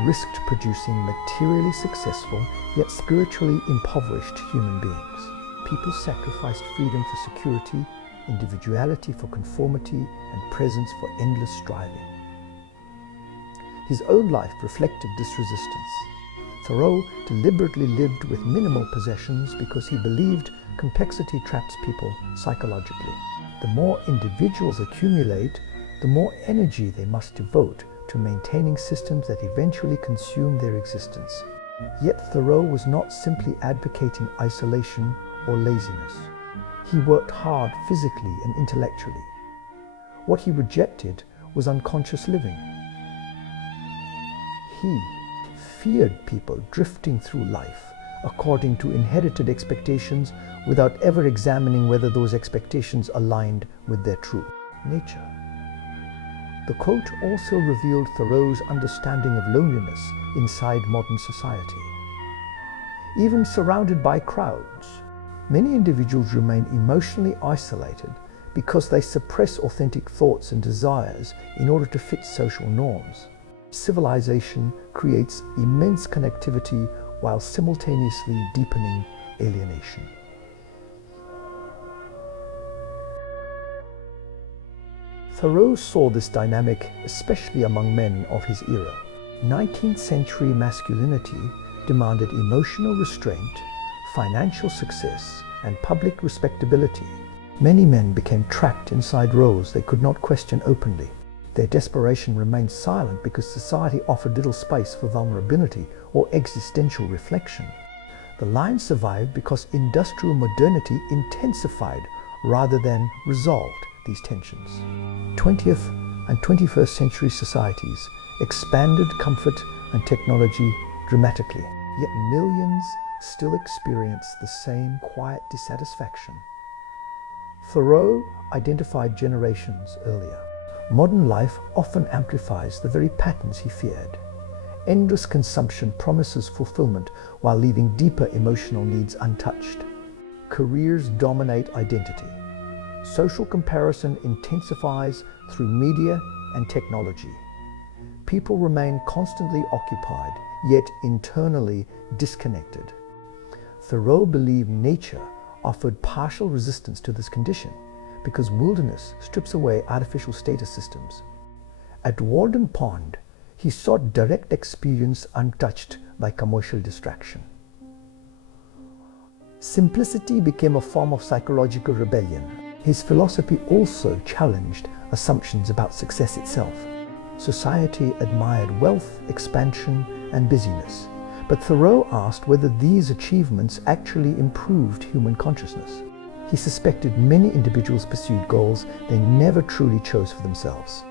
risked producing materially successful yet spiritually impoverished human beings. People sacrificed freedom for security, individuality for conformity, and presence for endless striving. His own life reflected this resistance. Thoreau deliberately lived with minimal possessions because he believed complexity traps people psychologically. The more individuals accumulate, the more energy they must devote to maintaining systems that eventually consume their existence. Yet Thoreau was not simply advocating isolation or laziness. He worked hard physically and intellectually. What he rejected was unconscious living. He feared people drifting through life according to inherited expectations without ever examining whether those expectations aligned with their true nature. The quote also revealed Thoreau's understanding of loneliness inside modern society. Even surrounded by crowds, many individuals remain emotionally isolated because they suppress authentic thoughts and desires in order to fit social norms. Civilization creates immense connectivity while simultaneously deepening alienation. Thoreau saw this dynamic especially among men of his era. 19th century masculinity demanded emotional restraint, financial success, and public respectability. Many men became trapped inside roles they could not question openly. Their desperation remained silent because society offered little space for vulnerability or existential reflection. The line survived because industrial modernity intensified rather than resolved these tensions. 20th and 21st century societies expanded comfort and technology dramatically, yet millions still experience the same quiet dissatisfaction. Thoreau identified generations earlier. Modern life often amplifies the very patterns he feared. Endless consumption promises fulfillment while leaving deeper emotional needs untouched. Careers dominate identity. Social comparison intensifies through media and technology. People remain constantly occupied, yet internally disconnected. Thoreau believed nature offered partial resistance to this condition because wilderness strips away artificial status systems. At Walden Pond, he sought direct experience untouched by commercial distraction. Simplicity became a form of psychological rebellion. His philosophy also challenged assumptions about success itself. Society admired wealth, expansion, and busyness, but Thoreau asked whether these achievements actually improved human consciousness. He suspected many individuals pursued goals they never truly chose for themselves.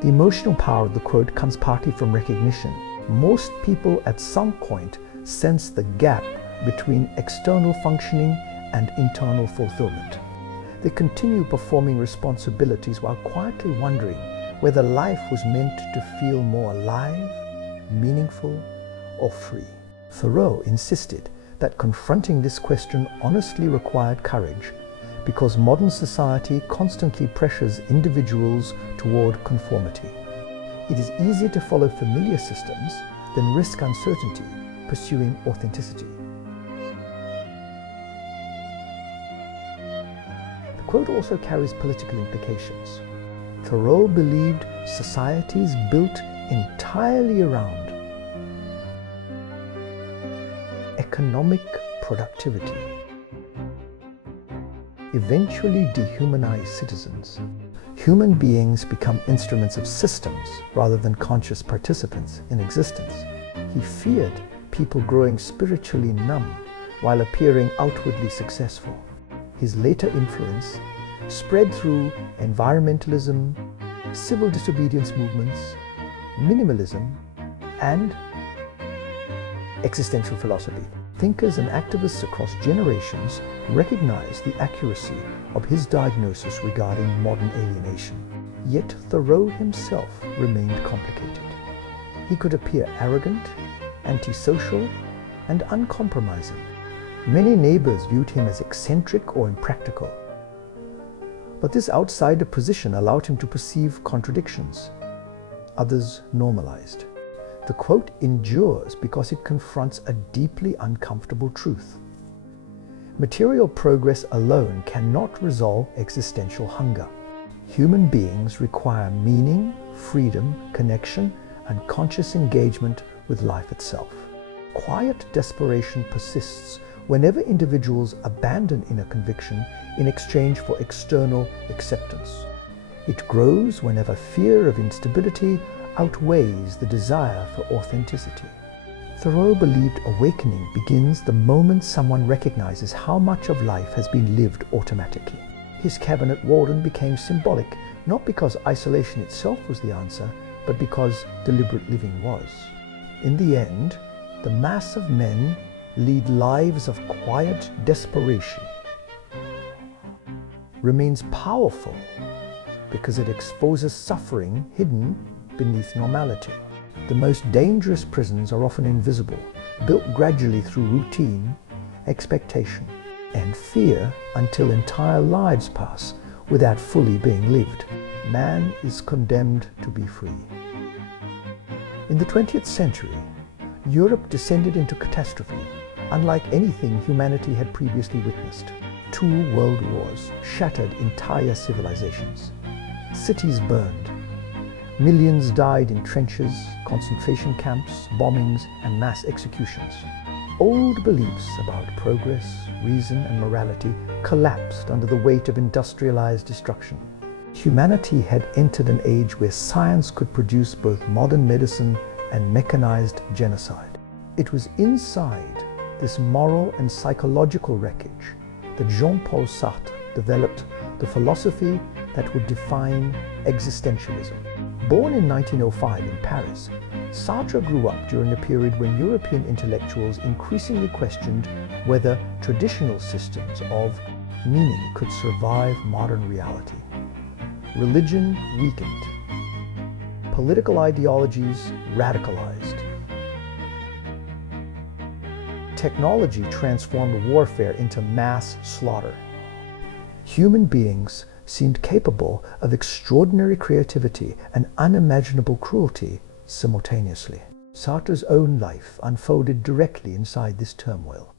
The emotional power of the quote comes partly from recognition. Most people at some point sense the gap between external functioning and internal fulfillment. They continue performing responsibilities while quietly wondering whether life was meant to feel more alive, meaningful, or free. Thoreau insisted that confronting this question honestly required courage because modern society constantly pressures individuals toward conformity. It is easier to follow familiar systems than risk uncertainty, pursuing authenticity. The quote also carries political implications. Thoreau believed societies built entirely around economic productivity eventually dehumanize citizens. Human beings become instruments of systems rather than conscious participants in existence. He feared people growing spiritually numb while appearing outwardly successful. His later influence spread through environmentalism, civil disobedience movements, minimalism, and existential philosophy. Thinkers and activists across generations recognize the accuracy of his diagnosis regarding modern alienation. Yet Thoreau himself remained complicated. He could appear arrogant, antisocial, and uncompromising. Many neighbors viewed him as eccentric or impractical. But this outsider position allowed him to perceive contradictions. Others normalized. The quote endures because it confronts a deeply uncomfortable truth. Material progress alone cannot resolve existential hunger. Human beings require meaning, freedom, connection, and conscious engagement with life itself. Quiet desperation persists whenever individuals abandon inner conviction in exchange for external acceptance. It grows whenever fear of instability outweighs the desire for authenticity. Thoreau believed awakening begins the moment someone recognizes how much of life has been lived automatically. His cabin at Walden became symbolic, not because isolation itself was the answer, but because deliberate living was. In the end, the mass of men lead lives of quiet desperation. Remains powerful because it exposes suffering hidden beneath normality. The most dangerous prisons are often invisible, built gradually through routine, expectation, and fear until entire lives pass without fully being lived. Man is condemned to be free. In the 20th century, Europe descended into catastrophe, unlike anything humanity had previously witnessed. 2 world wars shattered entire civilizations. Cities burned. Millions died in trenches, concentration camps, bombings, and mass executions. Old beliefs about progress, reason, and morality collapsed under the weight of industrialized destruction. Humanity had entered an age where science could produce both modern medicine and mechanized genocide. It was inside this moral and psychological wreckage that Jean-Paul Sartre developed the philosophy that would define existentialism. Born in 1905 in Paris, Sartre grew up during a period when European intellectuals increasingly questioned whether traditional systems of meaning could survive modern reality. Religion weakened. Political ideologies radicalized. Technology transformed warfare into mass slaughter. Human beings seemed capable of extraordinary creativity and unimaginable cruelty simultaneously. Sartre's own life unfolded directly inside this turmoil.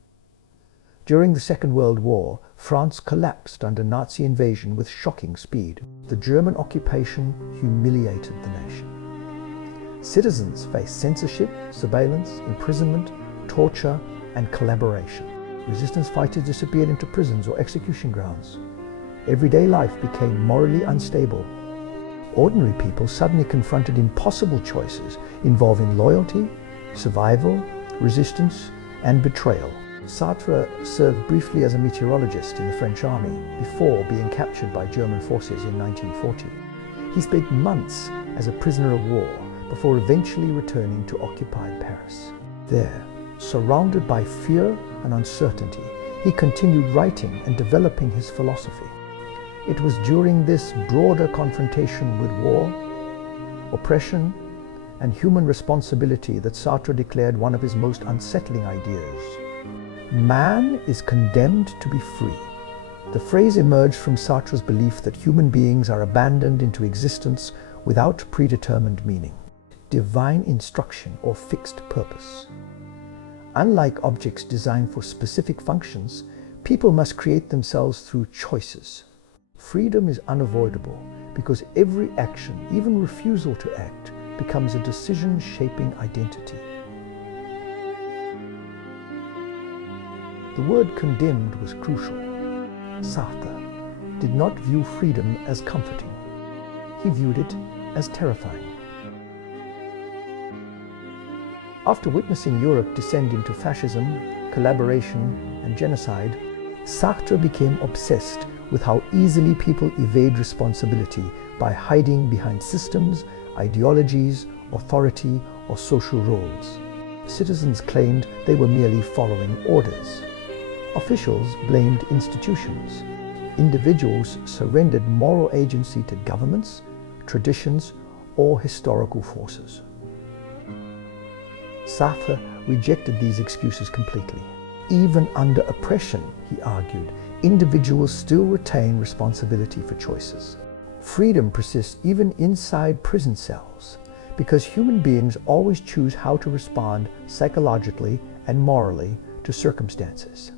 During the Second World War, France collapsed under Nazi invasion with shocking speed. The German occupation humiliated the nation. Citizens faced censorship, surveillance, imprisonment, torture, and collaboration. Resistance fighters disappeared into prisons or execution grounds. Everyday life became morally unstable. Ordinary people suddenly confronted impossible choices involving loyalty, survival, resistance, and betrayal. Sartre served briefly as a meteorologist in the French army before being captured by German forces in 1940. He spent months as a prisoner of war before eventually returning to occupied Paris. There, surrounded by fear and uncertainty, he continued writing and developing his philosophy. It was during this broader confrontation with war, oppression, and human responsibility that Sartre declared one of his most unsettling ideas. Man is condemned to be free. The phrase emerged from Sartre's belief that human beings are abandoned into existence without predetermined meaning, divine instruction, or fixed purpose. Unlike objects designed for specific functions, people must create themselves through choices. Freedom is unavoidable because every action, even refusal to act, becomes a decision shaping identity. The word condemned was crucial. Sartre did not view freedom as comforting. He viewed it as terrifying. After witnessing Europe descend into fascism, collaboration, and genocide, Sartre became obsessed with how easily people evade responsibility by hiding behind systems, ideologies, authority, or social roles. Citizens claimed they were merely following orders. Officials blamed institutions. Individuals surrendered moral agency to governments, traditions, or historical forces. Sartre rejected these excuses completely. Even under oppression, he argued, individuals still retain responsibility for choices. Freedom persists even inside prison cells, because human beings always choose how to respond psychologically and morally to circumstances.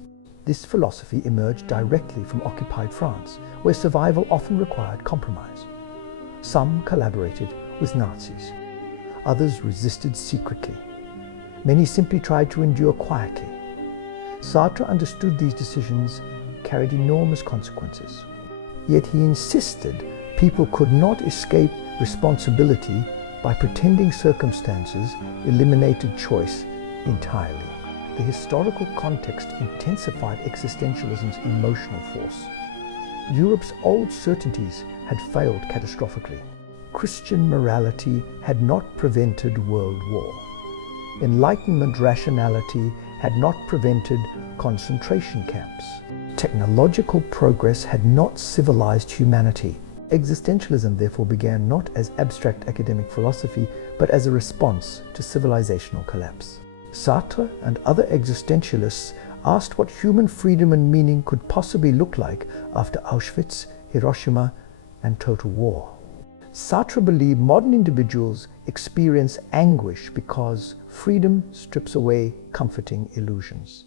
This philosophy emerged directly from occupied France, where survival often required compromise. Some collaborated with Nazis. Others resisted secretly. Many simply tried to endure quietly. Sartre understood these decisions carried enormous consequences. Yet he insisted people could not escape responsibility by pretending circumstances eliminated choice entirely. The historical context intensified existentialism's emotional force. Europe's old certainties had failed catastrophically. Christian morality had not prevented world war. Enlightenment rationality had not prevented concentration camps. Technological progress had not civilized humanity. Existentialism therefore began not as abstract academic philosophy, but as a response to civilizational collapse. Sartre and other existentialists asked what human freedom and meaning could possibly look like after Auschwitz, Hiroshima, and total war. Sartre believed modern individuals experience anguish because freedom strips away comforting illusions.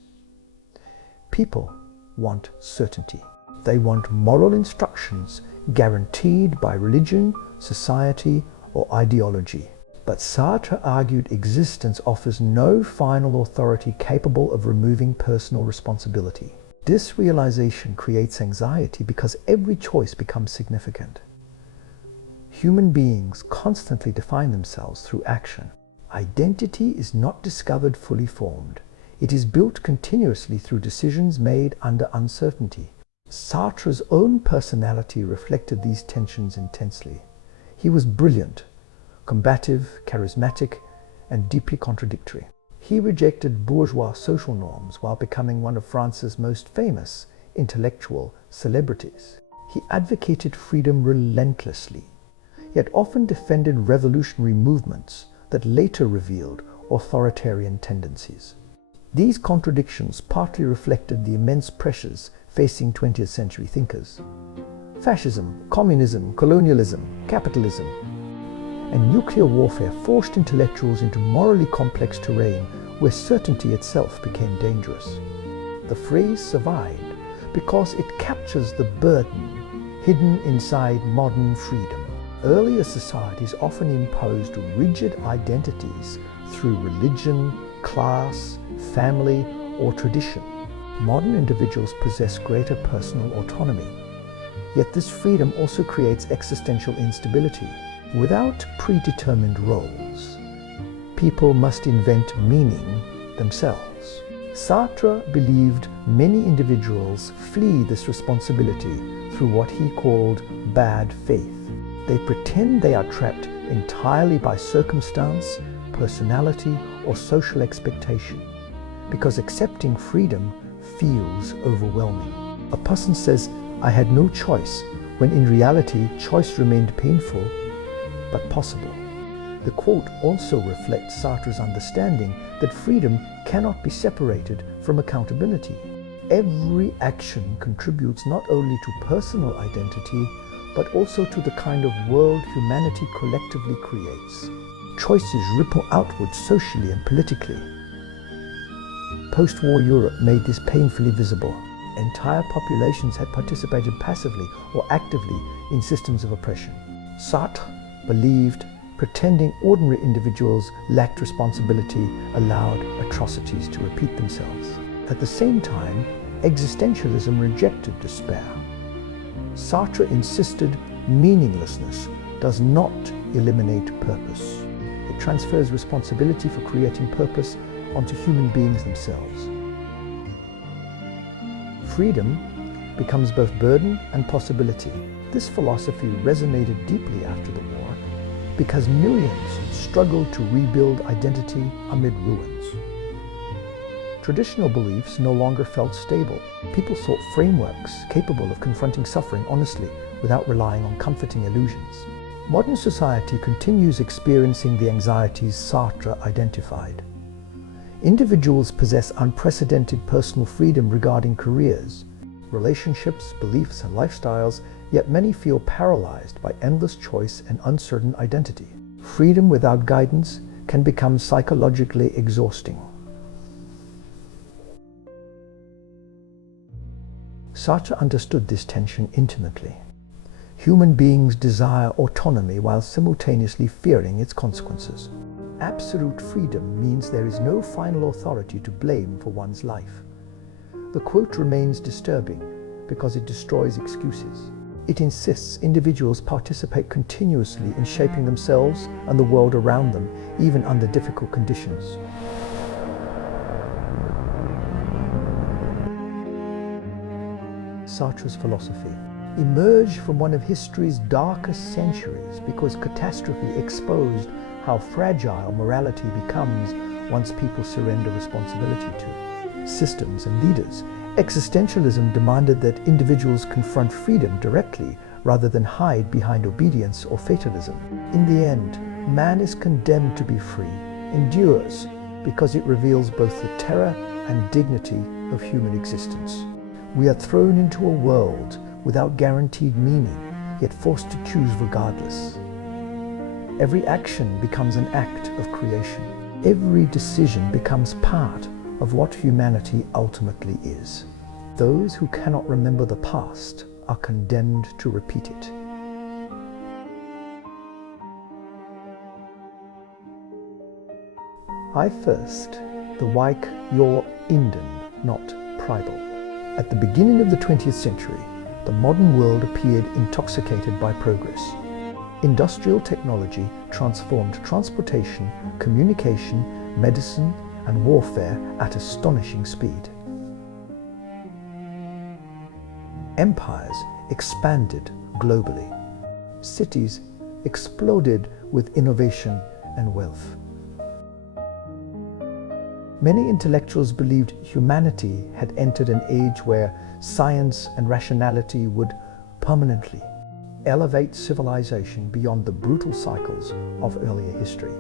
People want certainty. They want moral instructions guaranteed by religion, society, or ideology. But Sartre argued existence offers no final authority capable of removing personal responsibility. This realization creates anxiety because every choice becomes significant. Human beings constantly define themselves through action. Identity is not discovered fully formed. It is built continuously through decisions made under uncertainty. Sartre's own personality reflected these tensions intensely. He was brilliant, combative, charismatic, and deeply contradictory. He rejected bourgeois social norms while becoming one of France's most famous intellectual celebrities. He advocated freedom relentlessly, yet often defended revolutionary movements that later revealed authoritarian tendencies. These contradictions partly reflected the immense pressures facing 20th century thinkers. Fascism, communism, colonialism, capitalism, and nuclear warfare forced intellectuals into morally complex terrain where certainty itself became dangerous. The phrase survived because it captures the burden hidden inside modern freedom. Earlier societies often imposed rigid identities through religion, class, family, or tradition. Modern individuals possess greater personal autonomy. Yet this freedom also creates existential instability. Without predetermined roles, people must invent meaning themselves. Sartre believed many individuals flee this responsibility through what he called bad faith. They pretend they are trapped entirely by circumstance, personality, or social expectation, because accepting freedom feels overwhelming. A person says, "I had no choice," when in reality, choice remained painful, but possible. The quote also reflects Sartre's understanding that freedom cannot be separated from accountability. Every action contributes not only to personal identity, but also to the kind of world humanity collectively creates. Choices ripple outward socially and politically. Post-war Europe made this painfully visible. Entire populations had participated passively or actively in systems of oppression. Sartre believed pretending ordinary individuals lacked responsibility allowed atrocities to repeat themselves. At the same time, existentialism rejected despair. Sartre insisted meaninglessness does not eliminate purpose. It transfers responsibility for creating purpose onto human beings themselves. Freedom becomes both burden and possibility. This philosophy resonated deeply after the war because millions struggled to rebuild identity amid ruins. Traditional beliefs no longer felt stable. People sought frameworks capable of confronting suffering honestly without relying on comforting illusions. Modern society continues experiencing the anxieties Sartre identified. Individuals possess unprecedented personal freedom regarding careers, relationships, beliefs, and lifestyles, yet many feel paralyzed by endless choice and uncertain identity. Freedom without guidance can become psychologically exhausting. Sartre understood this tension intimately. Human beings desire autonomy while simultaneously fearing its consequences. Absolute freedom means there is no final authority to blame for one's life. The quote remains disturbing because it destroys excuses. It insists individuals participate continuously in shaping themselves and the world around them, even under difficult conditions. Sartre's philosophy emerged from one of history's darkest centuries because catastrophe exposed how fragile morality becomes once people surrender responsibility to systems and leaders. Existentialism demanded that individuals confront freedom directly rather than hide behind obedience or fatalism. In the end, man is condemned to be free, endures, because it reveals both the terror and dignity of human existence. We are thrown into a world without guaranteed meaning, yet forced to choose regardless. Every action becomes an act of creation. Every decision becomes part of what humanity ultimately is. Those who cannot remember the past are condemned to repeat it. I first, the Wijk your Inden, not Pribel. At the beginning of the 20th century, the modern world appeared intoxicated by progress. Industrial technology transformed transportation, communication, medicine, and warfare at astonishing speed. Empires expanded globally. Cities exploded with innovation and wealth. Many intellectuals believed humanity had entered an age where science and rationality would permanently elevate civilization beyond the brutal cycles of earlier history.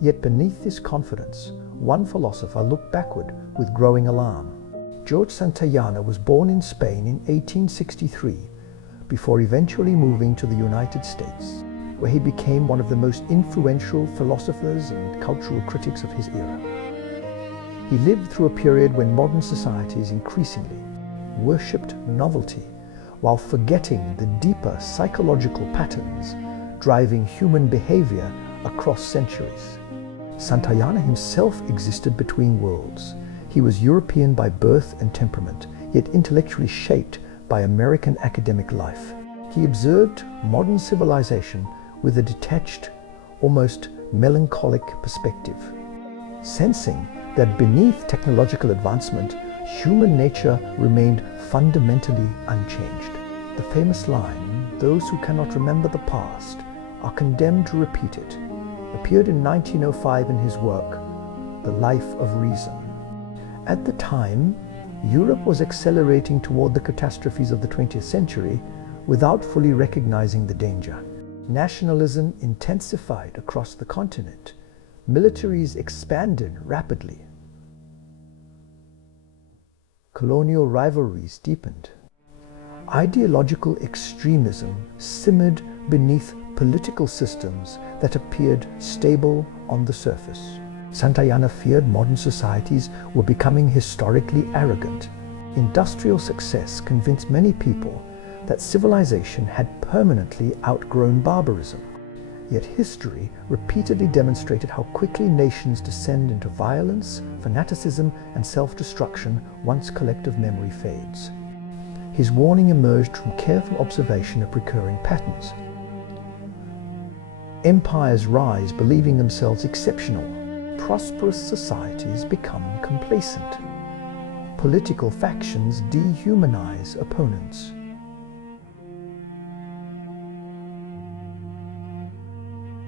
Yet beneath this confidence, one philosopher looked backward with growing alarm. George Santayana was born in Spain in 1863, before eventually moving to the United States, where he became one of the most influential philosophers and cultural critics of his era. He lived through a period when modern societies increasingly worshipped novelty while forgetting the deeper psychological patterns driving human behavior across centuries. Santayana himself existed between worlds. He was European by birth and temperament, yet intellectually shaped by American academic life. He observed modern civilization with a detached, almost melancholic perspective, sensing that beneath technological advancement, human nature remained fundamentally unchanged. The famous line, "Those who cannot remember the past are condemned to repeat it," appeared in 1905 in his work, The Life of Reason. At the time, Europe was accelerating toward the catastrophes of the 20th century without fully recognizing the danger. Nationalism intensified across the continent. Militaries expanded rapidly. Colonial rivalries deepened. Ideological extremism simmered beneath political systems that appeared stable on the surface. Santayana feared modern societies were becoming historically arrogant. Industrial success convinced many people that civilization had permanently outgrown barbarism. Yet history repeatedly demonstrated how quickly nations descend into violence, fanaticism, and self-destruction once collective memory fades. His warning emerged from careful observation of recurring patterns. Empires rise believing themselves exceptional. Prosperous societies become complacent. Political factions dehumanize opponents.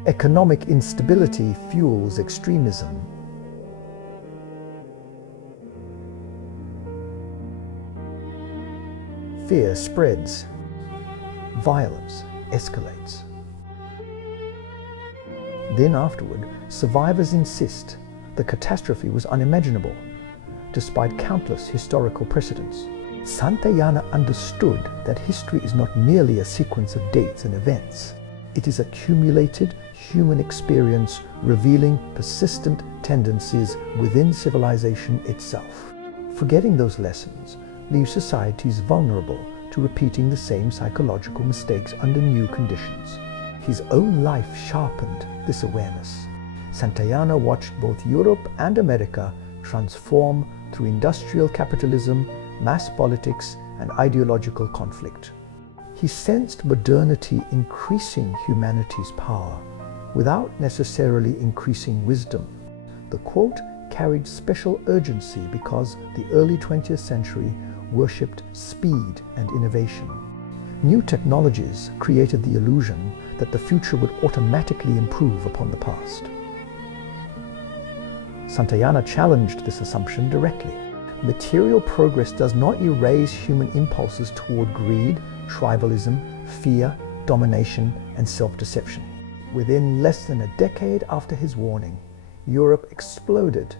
Economic instability fuels extremism. Fear spreads. Violence escalates. Then afterward, survivors insist the catastrophe was unimaginable, despite countless historical precedents. Santayana understood that history is not merely a sequence of dates and events. It is accumulated human experience revealing persistent tendencies within civilization itself. Forgetting those lessons leaves societies vulnerable to repeating the same psychological mistakes under new conditions. His own life sharpened this awareness. Santayana watched both Europe and America transform through industrial capitalism, mass politics, and ideological conflict. He sensed modernity increasing humanity's power without necessarily increasing wisdom. The quote carried special urgency because the early 20th century worshipped speed and innovation. New technologies created the illusion that the future would automatically improve upon the past. Santayana challenged this assumption directly. Material progress does not erase human impulses toward greed, tribalism, fear, domination, and self-deception. Within less than a decade after his warning, Europe exploded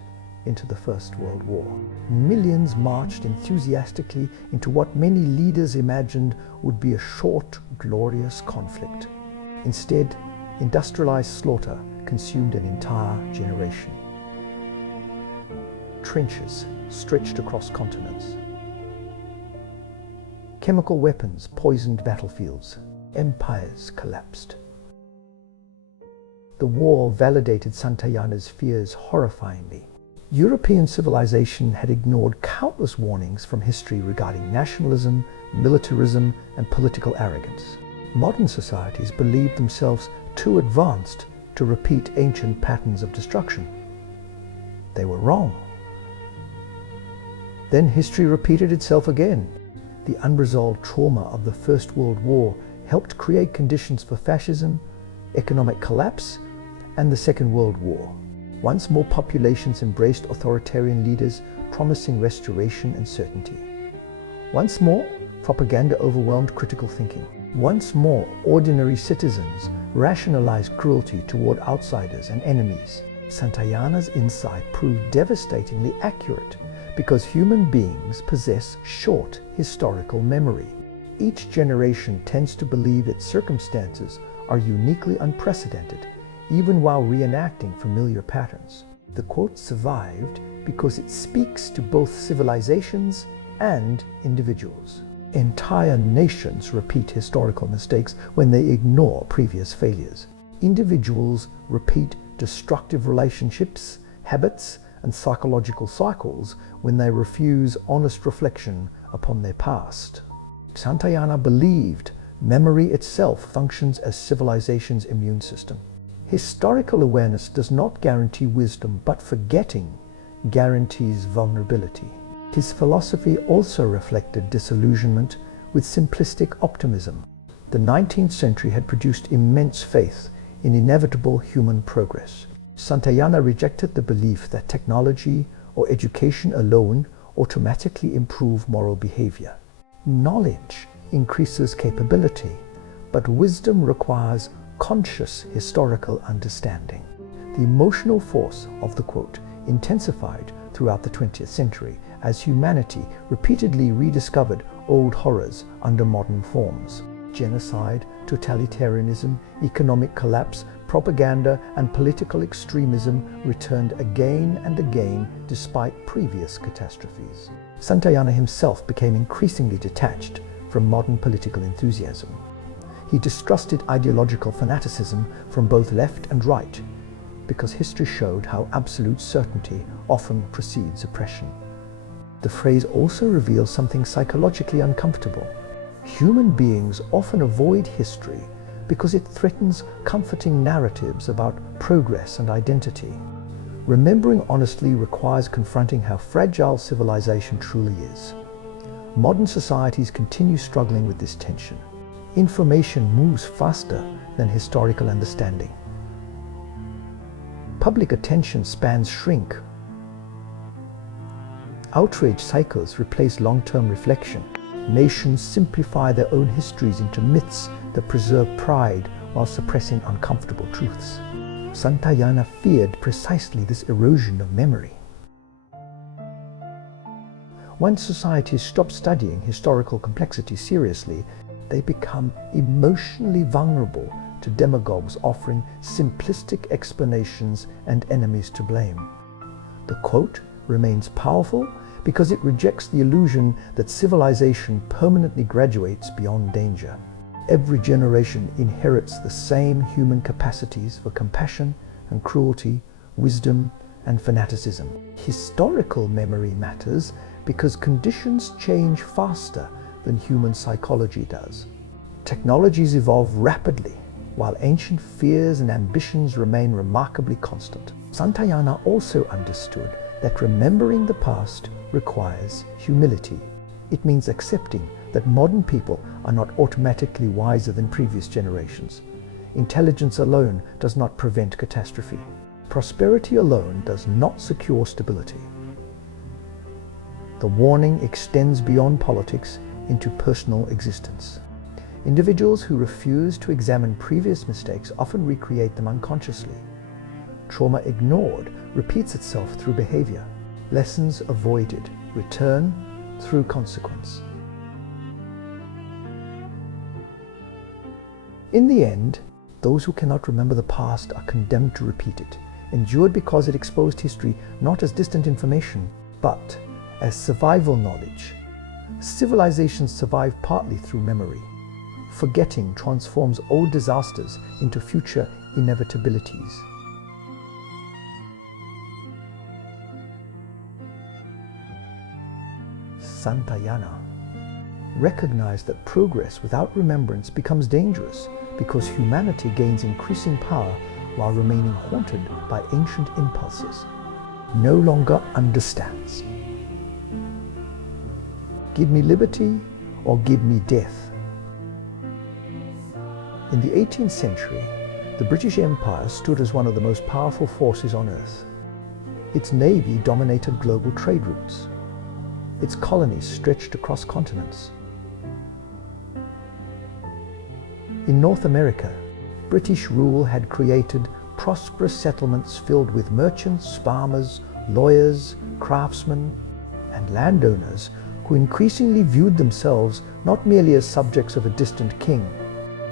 into the First World War. Millions marched enthusiastically into what many leaders imagined would be a short, glorious conflict. Instead, industrialized slaughter consumed an entire generation. Trenches stretched across continents. Chemical weapons poisoned battlefields. Empires collapsed. The war validated Santayana's fears horrifyingly. European civilization had ignored countless warnings from history regarding nationalism, militarism, and political arrogance. Modern societies believed themselves too advanced to repeat ancient patterns of destruction. They were wrong. Then history repeated itself again. The unresolved trauma of the First World War helped create conditions for fascism, economic collapse, and the Second World War. Once more, populations embraced authoritarian leaders promising restoration and certainty. Once more, propaganda overwhelmed critical thinking. Once more, ordinary citizens rationalized cruelty toward outsiders and enemies. Santayana's insight proved devastatingly accurate because human beings possess short historical memory. Each generation tends to believe its circumstances are uniquely unprecedented, even while reenacting familiar patterns. The quote survived because it speaks to both civilizations and individuals. Entire nations repeat historical mistakes when they ignore previous failures. Individuals repeat destructive relationships, habits, and psychological cycles when they refuse honest reflection upon their past. Santayana believed memory itself functions as civilization's immune system. Historical awareness does not guarantee wisdom, but forgetting guarantees vulnerability. His philosophy also reflected disillusionment with simplistic optimism. The 19th century had produced immense faith in inevitable human progress. Santayana rejected the belief that technology or education alone automatically improve moral behavior. Knowledge increases capability, but wisdom requires conscious historical understanding. The emotional force of the quote intensified throughout the 20th century as humanity repeatedly rediscovered old horrors under modern forms. Genocide, totalitarianism, economic collapse, propaganda, and political extremism returned again and again despite previous catastrophes. Santayana himself became increasingly detached from modern political enthusiasm. He distrusted ideological fanaticism from both left and right, because history showed how absolute certainty often precedes oppression. The phrase also reveals something psychologically uncomfortable. Human beings often avoid history because it threatens comforting narratives about progress and identity. Remembering honestly requires confronting how fragile civilization truly is. Modern societies continue struggling with this tension. Information moves faster than historical understanding. Public attention spans shrink. Outrage cycles replace long-term reflection. Nations simplify their own histories into myths that preserve pride while suppressing uncomfortable truths. Santayana feared precisely this erosion of memory. Once societies stop studying historical complexity seriously, they become emotionally vulnerable to demagogues offering simplistic explanations and enemies to blame. The quote remains powerful because it rejects the illusion that civilization permanently graduates beyond danger. Every generation inherits the same human capacities for compassion and cruelty, wisdom and fanaticism. Historical memory matters because conditions change faster than human psychology does. Technologies evolve rapidly, while ancient fears and ambitions remain remarkably constant. Santayana also understood that remembering the past requires humility. It means accepting that modern people are not automatically wiser than previous generations. Intelligence alone does not prevent catastrophe. Prosperity alone does not secure stability. The warning extends beyond politics into personal existence. Individuals who refuse to examine previous mistakes often recreate them unconsciously. Trauma ignored repeats itself through behavior. Lessons avoided return through consequence. In the end, those who cannot remember the past are condemned to repeat it, endured because it exposed history not as distant information, but as survival knowledge. Civilizations survive partly through memory. Forgetting transforms old disasters into future inevitabilities. Santayana recognized that progress without remembrance becomes dangerous because humanity gains increasing power while remaining haunted by ancient impulses, no longer understands. Give me liberty or give me death. In the 18th century, the British Empire stood as one of the most powerful forces on earth. Its navy dominated global trade routes. Its colonies stretched across continents. In North America, British rule had created prosperous settlements filled with merchants, farmers, lawyers, craftsmen, and landowners who increasingly viewed themselves not merely as subjects of a distant king,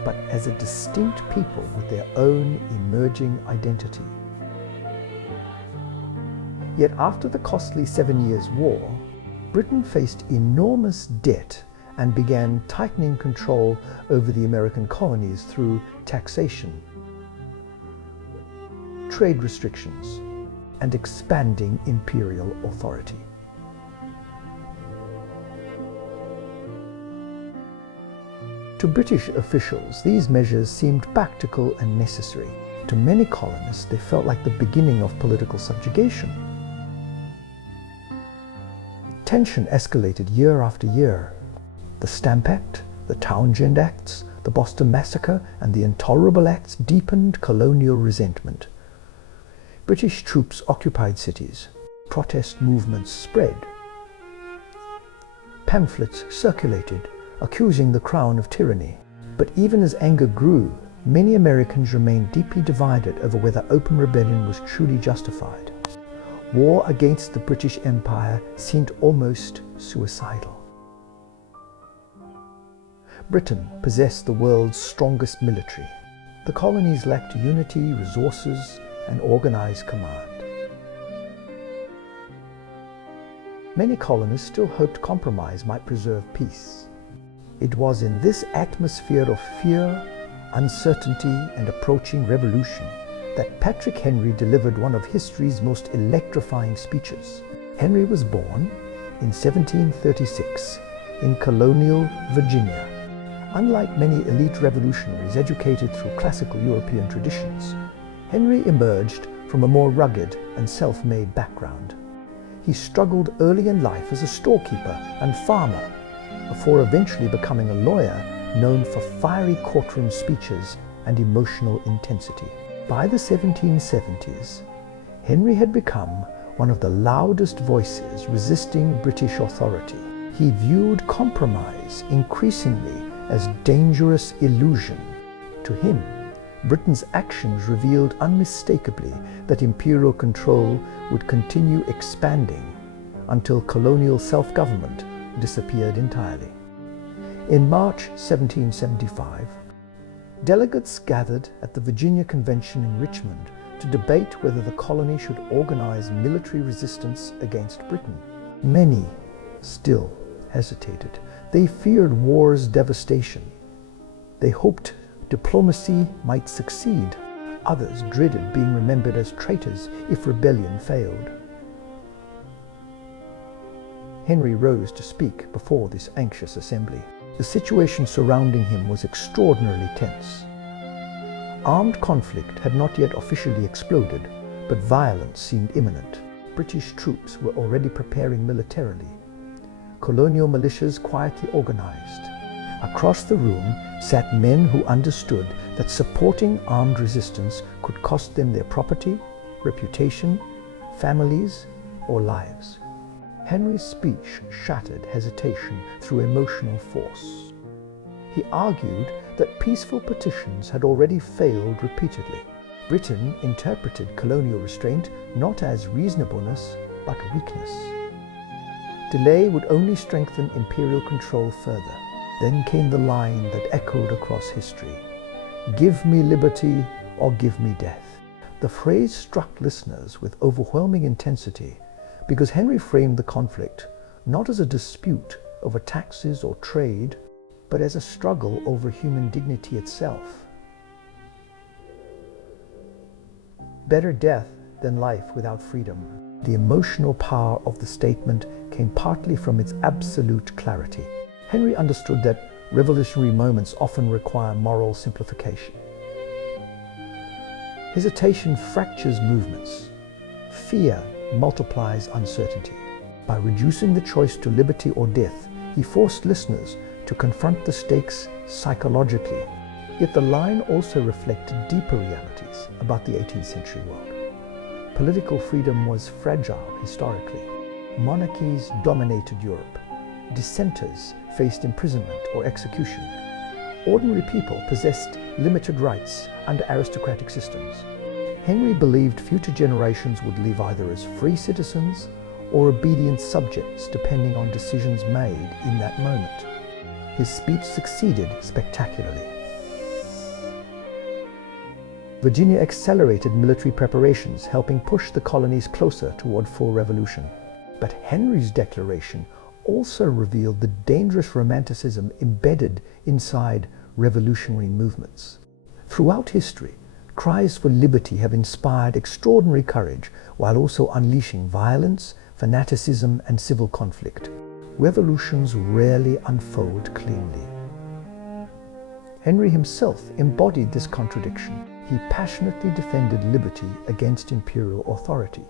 but as a distinct people with their own emerging identity. Yet after the costly 7 Years' War, Britain faced enormous debt and began tightening control over the American colonies through taxation, trade restrictions, and expanding imperial authority. To British officials, these measures seemed practical and necessary. To many colonists, they felt like the beginning of political subjugation. Tension escalated year after year. The Stamp Act, the Townshend Acts, the Boston Massacre, and the Intolerable Acts deepened colonial resentment. British troops occupied cities. Protest movements spread. Pamphlets circulated, accusing the Crown of tyranny. But even as anger grew, many Americans remained deeply divided over whether open rebellion was truly justified. War against the British Empire seemed almost suicidal. Britain possessed the world's strongest military. The colonies lacked unity, resources, and organized command. Many colonists still hoped compromise might preserve peace. It was in this atmosphere of fear, uncertainty, and approaching revolution that Patrick Henry delivered one of history's most electrifying speeches. Henry was born in 1736 in colonial Virginia. Unlike many elite revolutionaries educated through classical European traditions, Henry emerged from a more rugged and self-made background. He struggled early in life as a storekeeper and farmer, before eventually becoming a lawyer known for fiery courtroom speeches and emotional intensity. By the 1770s, Henry had become one of the loudest voices resisting British authority. He viewed compromise increasingly as dangerous illusion. To him, Britain's actions revealed unmistakably that imperial control would continue expanding until colonial self-government disappeared entirely. In March 1775, delegates gathered at the Virginia Convention in Richmond to debate whether the colony should organize military resistance against Britain. Many still hesitated. They feared war's devastation. They hoped diplomacy might succeed. Others dreaded being remembered as traitors if rebellion failed. Henry rose to speak before this anxious assembly. The situation surrounding him was extraordinarily tense. Armed conflict had not yet officially exploded, but violence seemed imminent. British troops were already preparing militarily. Colonial militias quietly organized. Across the room sat men who understood that supporting armed resistance could cost them their property, reputation, families, or lives. Henry's speech shattered hesitation through emotional force. He argued that peaceful petitions had already failed repeatedly. Britain interpreted colonial restraint not as reasonableness, but weakness. Delay would only strengthen imperial control further. Then came the line that echoed across history: "Give me liberty or give me death." The phrase struck listeners with overwhelming intensity because Henry framed the conflict not as a dispute over taxes or trade, but as a struggle over human dignity itself. Better death than life without freedom. The emotional power of the statement came partly from its absolute clarity. Henry understood that revolutionary moments often require moral simplification. Hesitation fractures movements. Fear multiplies uncertainty. By reducing the choice to liberty or death, he forced listeners to confront the stakes psychologically. Yet the line also reflected deeper realities about the 18th century world. Political freedom was fragile historically. Monarchies dominated Europe. Dissenters faced imprisonment or execution. Ordinary people possessed limited rights under aristocratic systems. Henry believed future generations would live either as free citizens or obedient subjects depending on decisions made in that moment. His speech succeeded spectacularly. Virginia accelerated military preparations, helping push the colonies closer toward full revolution. But Henry's declaration also revealed the dangerous romanticism embedded inside revolutionary movements. Throughout history, cries for liberty have inspired extraordinary courage while also unleashing violence, fanaticism, and civil conflict. Revolutions rarely unfold cleanly. Henry himself embodied this contradiction. He passionately defended liberty against imperial authority.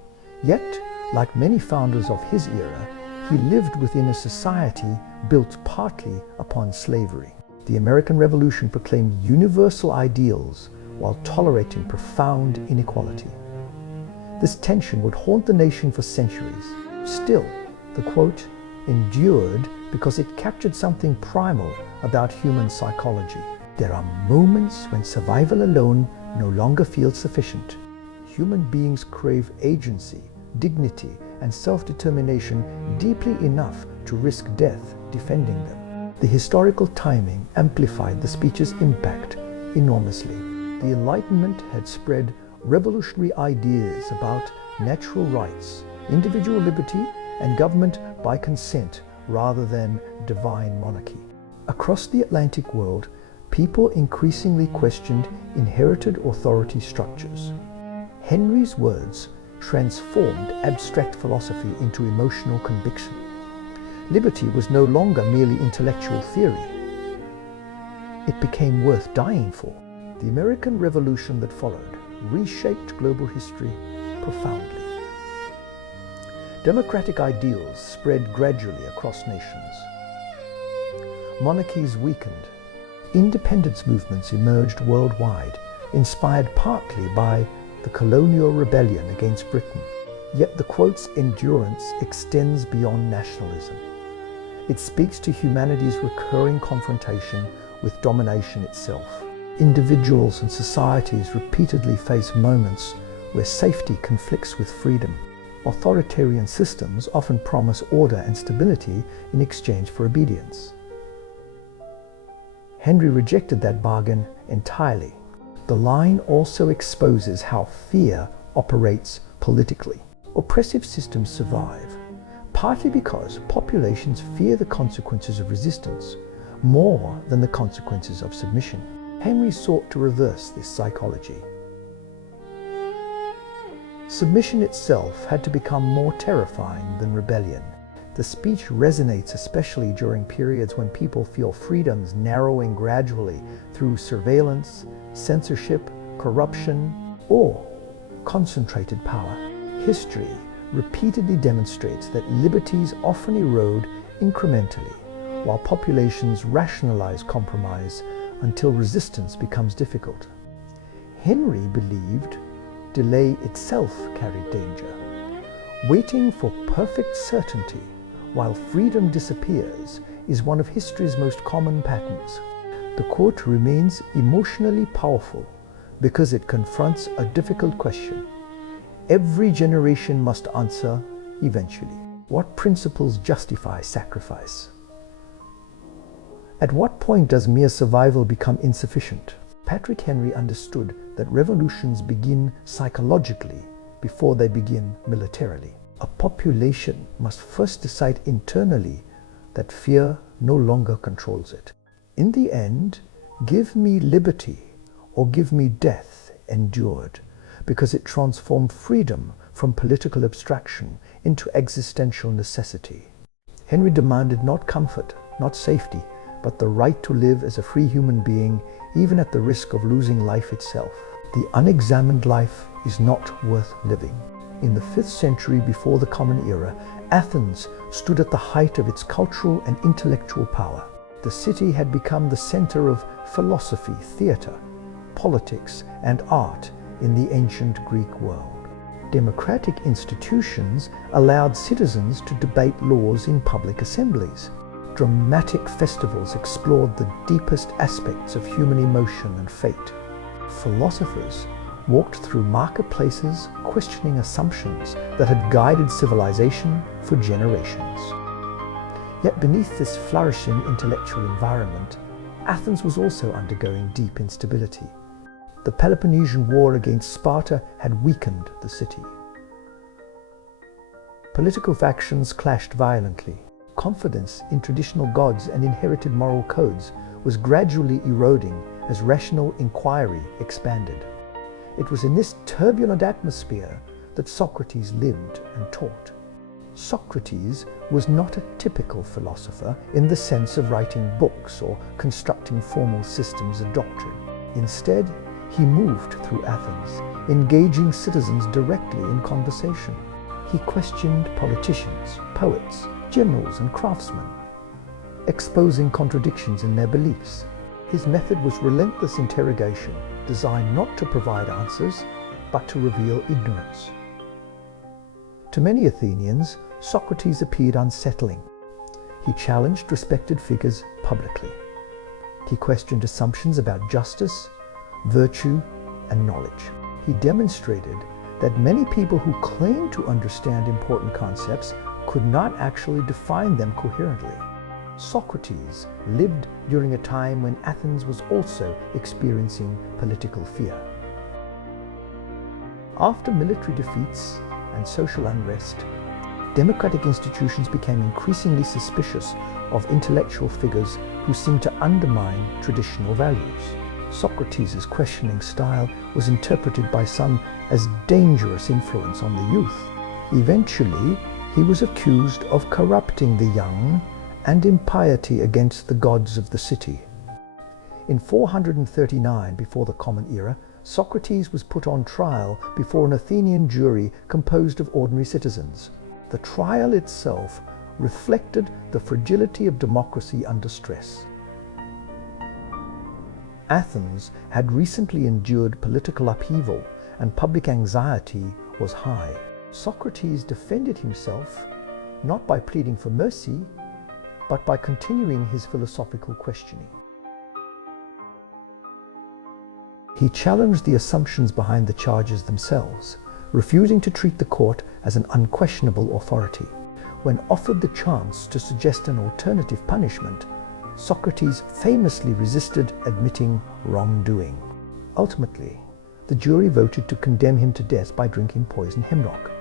Yet, like many founders of his era, he lived within a society built partly upon slavery. The American Revolution proclaimed universal ideals while tolerating profound inequality. This tension would haunt the nation for centuries. Still, the quote endured because it captured something primal about human psychology. There are moments when survival alone no longer feels sufficient. Human beings crave agency, dignity, and self-determination deeply enough to risk death defending them. The historical timing amplified the speech's impact enormously. The Enlightenment had spread revolutionary ideas about natural rights, individual liberty, and government by consent rather than divine monarchy. Across the Atlantic world, people increasingly questioned inherited authority structures. Henry's words transformed abstract philosophy into emotional conviction. Liberty was no longer merely intellectual theory. It became worth dying for. The American Revolution that followed reshaped global history profoundly. Democratic ideals spread gradually across nations. Monarchies weakened. Independence movements emerged worldwide, inspired partly by the colonial rebellion against Britain. Yet the quote's endurance extends beyond nationalism. It speaks to humanity's recurring confrontation with domination itself. Individuals and societies repeatedly face moments where safety conflicts with freedom. Authoritarian systems often promise order and stability in exchange for obedience. Henry rejected that bargain entirely. The line also exposes how fear operates politically. Oppressive systems survive, partly because populations fear the consequences of resistance more than the consequences of submission. Henry sought to reverse this psychology. Submission itself had to become more terrifying than rebellion. The speech resonates especially during periods when people feel freedoms narrowing gradually through surveillance, censorship, corruption, or concentrated power. History repeatedly demonstrates that liberties often erode incrementally, while populations rationalize compromise until resistance becomes difficult. Henry believed delay itself carried danger. Waiting for perfect certainty while freedom disappears is one of history's most common patterns. The quote remains emotionally powerful because it confronts a difficult question. Every generation must answer eventually. What principles justify sacrifice? At what point does mere survival become insufficient? Patrick Henry understood that revolutions begin psychologically before they begin militarily. A population must first decide internally that fear no longer controls it. In the end, give me liberty or give me death endured, because it transformed freedom from political abstraction into existential necessity. Henry demanded not comfort, not safety, but the right to live as a free human being, even at the risk of losing life itself. The unexamined life is not worth living. In the 5th century before the Common Era, Athens stood at the height of its cultural and intellectual power. The city had become the center of philosophy, theater, politics, and art in the ancient Greek world. Democratic institutions allowed citizens to debate laws in public assemblies. Dramatic festivals explored the deepest aspects of human emotion and fate. Philosophers walked through marketplaces questioning assumptions that had guided civilization for generations. Yet beneath this flourishing intellectual environment, Athens was also undergoing deep instability. The Peloponnesian War against Sparta had weakened the city. Political factions clashed violently. Confidence in traditional gods and inherited moral codes was gradually eroding as rational inquiry expanded. It was in this turbulent atmosphere that Socrates lived and taught. Socrates was not a typical philosopher in the sense of writing books or constructing formal systems of doctrine. Instead, he moved through Athens, engaging citizens directly in conversation. He questioned politicians, poets, generals, and craftsmen, exposing contradictions in their beliefs. His method was relentless interrogation, designed not to provide answers, but to reveal ignorance. To many Athenians, Socrates appeared unsettling. He challenged respected figures publicly. He questioned assumptions about justice, virtue, and knowledge. He demonstrated that many people who claimed to understand important concepts could not actually define them coherently. Socrates lived during a time when Athens was also experiencing political fear. After military defeats and social unrest, democratic institutions became increasingly suspicious of intellectual figures who seemed to undermine traditional values. Socrates' questioning style was interpreted by some as dangerous influence on the youth. Eventually, he was accused of corrupting the young and impiety against the gods of the city. In 439 before the Common Era, Socrates was put on trial before an Athenian jury composed of ordinary citizens. The trial itself reflected the fragility of democracy under stress. Athens had recently endured political upheaval and public anxiety was high. Socrates defended himself not by pleading for mercy, but by continuing his philosophical questioning. He challenged the assumptions behind the charges themselves, refusing to treat the court as an unquestionable authority. When offered the chance to suggest an alternative punishment, Socrates famously resisted admitting wrongdoing. Ultimately, the jury voted to condemn him to death by drinking poison hemlock.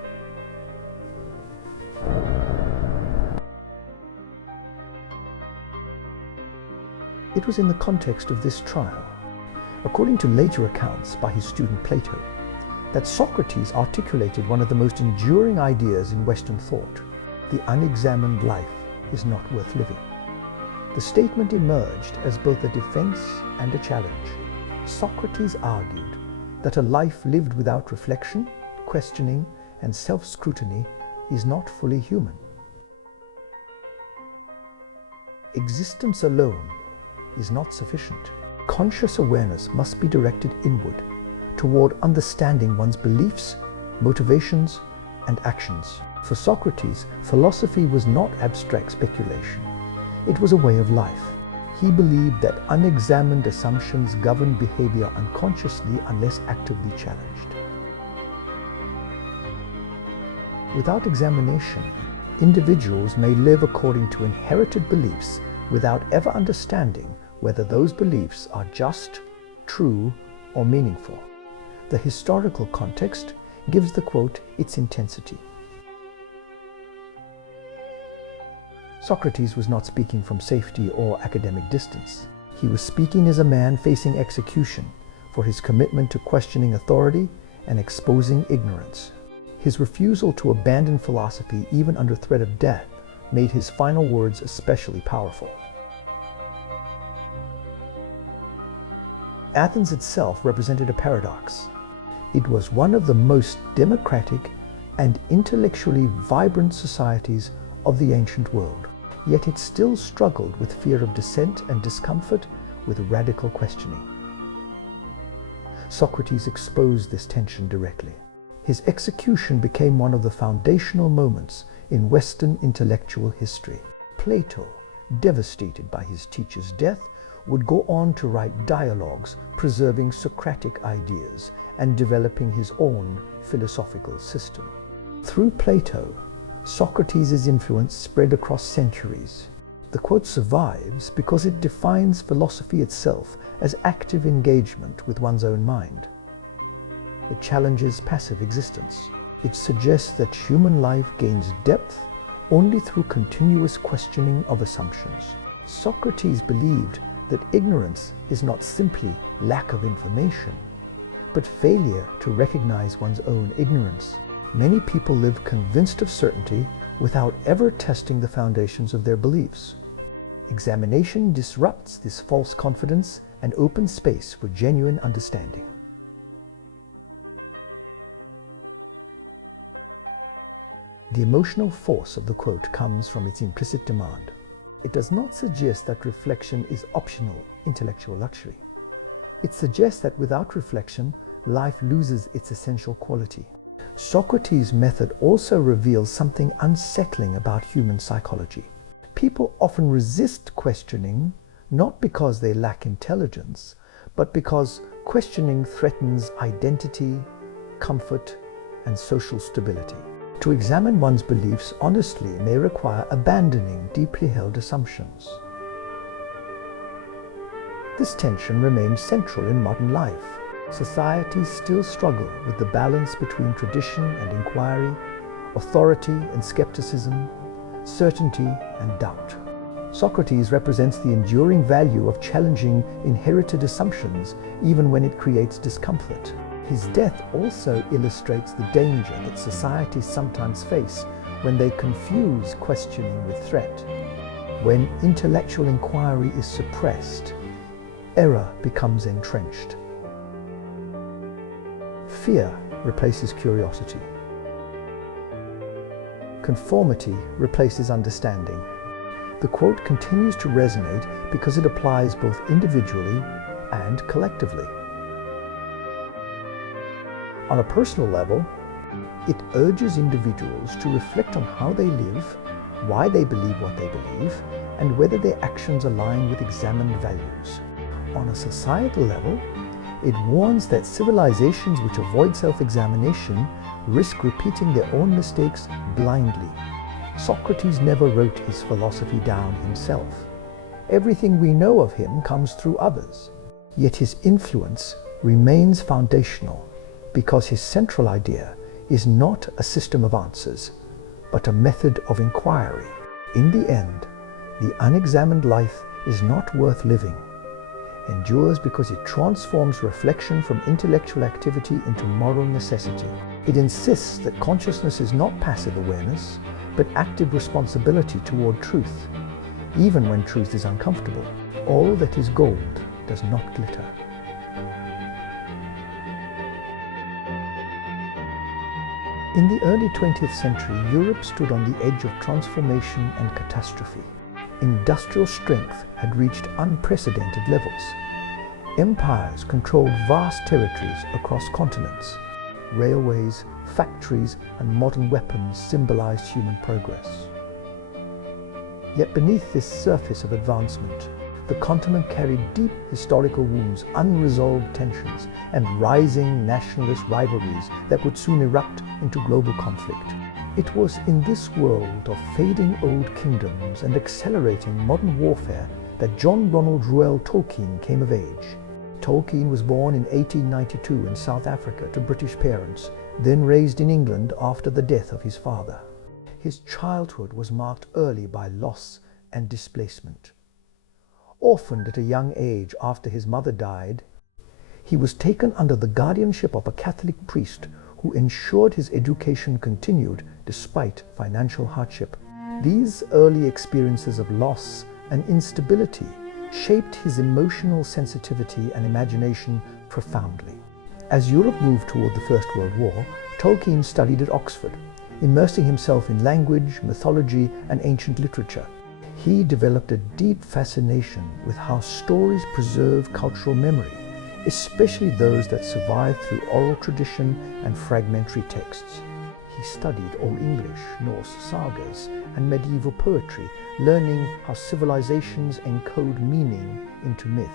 It was in the context of this trial, according to later accounts by his student Plato, that Socrates articulated one of the most enduring ideas in Western thought: the unexamined life is not worth living. The statement emerged as both a defense and a challenge. Socrates argued that a life lived without reflection, questioning, and self-scrutiny is not fully human. Existence alone is not sufficient. Conscious awareness must be directed inward, toward understanding one's beliefs, motivations, and actions. For Socrates, philosophy was not abstract speculation. It was a way of life. He believed that unexamined assumptions govern behavior unconsciously unless actively challenged. Without examination, individuals may live according to inherited beliefs without ever understanding whether those beliefs are just, true, or meaningful. The historical context gives the quote its intensity. Socrates was not speaking from safety or academic distance. He was speaking as a man facing execution for his commitment to questioning authority and exposing ignorance. His refusal to abandon philosophy even under threat of death made his final words especially powerful. Athens itself represented a paradox. It was one of the most democratic and intellectually vibrant societies of the ancient world. Yet it still struggled with fear of dissent and discomfort with radical questioning. Socrates exposed this tension directly. His execution became one of the foundational moments in Western intellectual history. Plato, devastated by his teacher's death, would go on to write dialogues preserving Socratic ideas and developing his own philosophical system. Through Plato, Socrates' influence spread across centuries. The quote survives because it defines philosophy itself as active engagement with one's own mind. It challenges passive existence. It suggests that human life gains depth only through continuous questioning of assumptions. Socrates believed that ignorance is not simply lack of information, but failure to recognize one's own ignorance. Many people live convinced of certainty without ever testing the foundations of their beliefs. Examination disrupts this false confidence and opens space for genuine understanding. The emotional force of the quote comes from its implicit demand. It does not suggest that reflection is optional intellectual luxury. It suggests that without reflection, life loses its essential quality. Socrates' method also reveals something unsettling about human psychology. People often resist questioning, not because they lack intelligence, but because questioning threatens identity, comfort, and social stability. To examine one's beliefs honestly may require abandoning deeply held assumptions. This tension remains central in modern life. Societies still struggle with the balance between tradition and inquiry, authority and skepticism, certainty and doubt. Socrates represents the enduring value of challenging inherited assumptions even when it creates discomfort. His death also illustrates the danger that societies sometimes face when they confuse questioning with threat. When intellectual inquiry is suppressed, error becomes entrenched. Fear replaces curiosity. Conformity replaces understanding. The quote continues to resonate because it applies both individually and collectively. On a personal level, it urges individuals to reflect on how they live, why they believe what they believe, and whether their actions align with examined values. On a societal level, it warns that civilizations which avoid self-examination risk repeating their own mistakes blindly. Socrates never wrote his philosophy down himself. Everything we know of him comes through others. Yet his influence remains foundational because his central idea is not a system of answers, but a method of inquiry. In the end, the unexamined life is not worth living. Endures because it transforms reflection from intellectual activity into moral necessity. It insists that consciousness is not passive awareness, but active responsibility toward truth, even when truth is uncomfortable. All that is gold does not glitter. In the early 20th century, Europe stood on the edge of transformation and catastrophe. Industrial strength had reached unprecedented levels. Empires controlled vast territories across continents. Railways, factories, and modern weapons symbolized human progress. Yet beneath this surface of advancement, the continent carried deep historical wounds, unresolved tensions, and rising nationalist rivalries that would soon erupt into global conflict. It was in this world of fading old kingdoms and accelerating modern warfare that John Ronald Reuel Tolkien came of age. Tolkien was born in 1892 in South Africa to British parents, then raised in England after the death of his father. His childhood was marked early by loss and displacement. Orphaned at a young age after his mother died, he was taken under the guardianship of a Catholic priest who ensured his education continued despite financial hardship. These early experiences of loss and instability shaped his emotional sensitivity and imagination profoundly. As Europe moved toward the First World War, Tolkien studied at Oxford, immersing himself in language, mythology, and ancient literature. He developed a deep fascination with how stories preserve cultural memory, especially those that survive through oral tradition and fragmentary texts. he studied Old English, Norse sagas, and medieval poetry, learning how civilizations encode meaning into myth.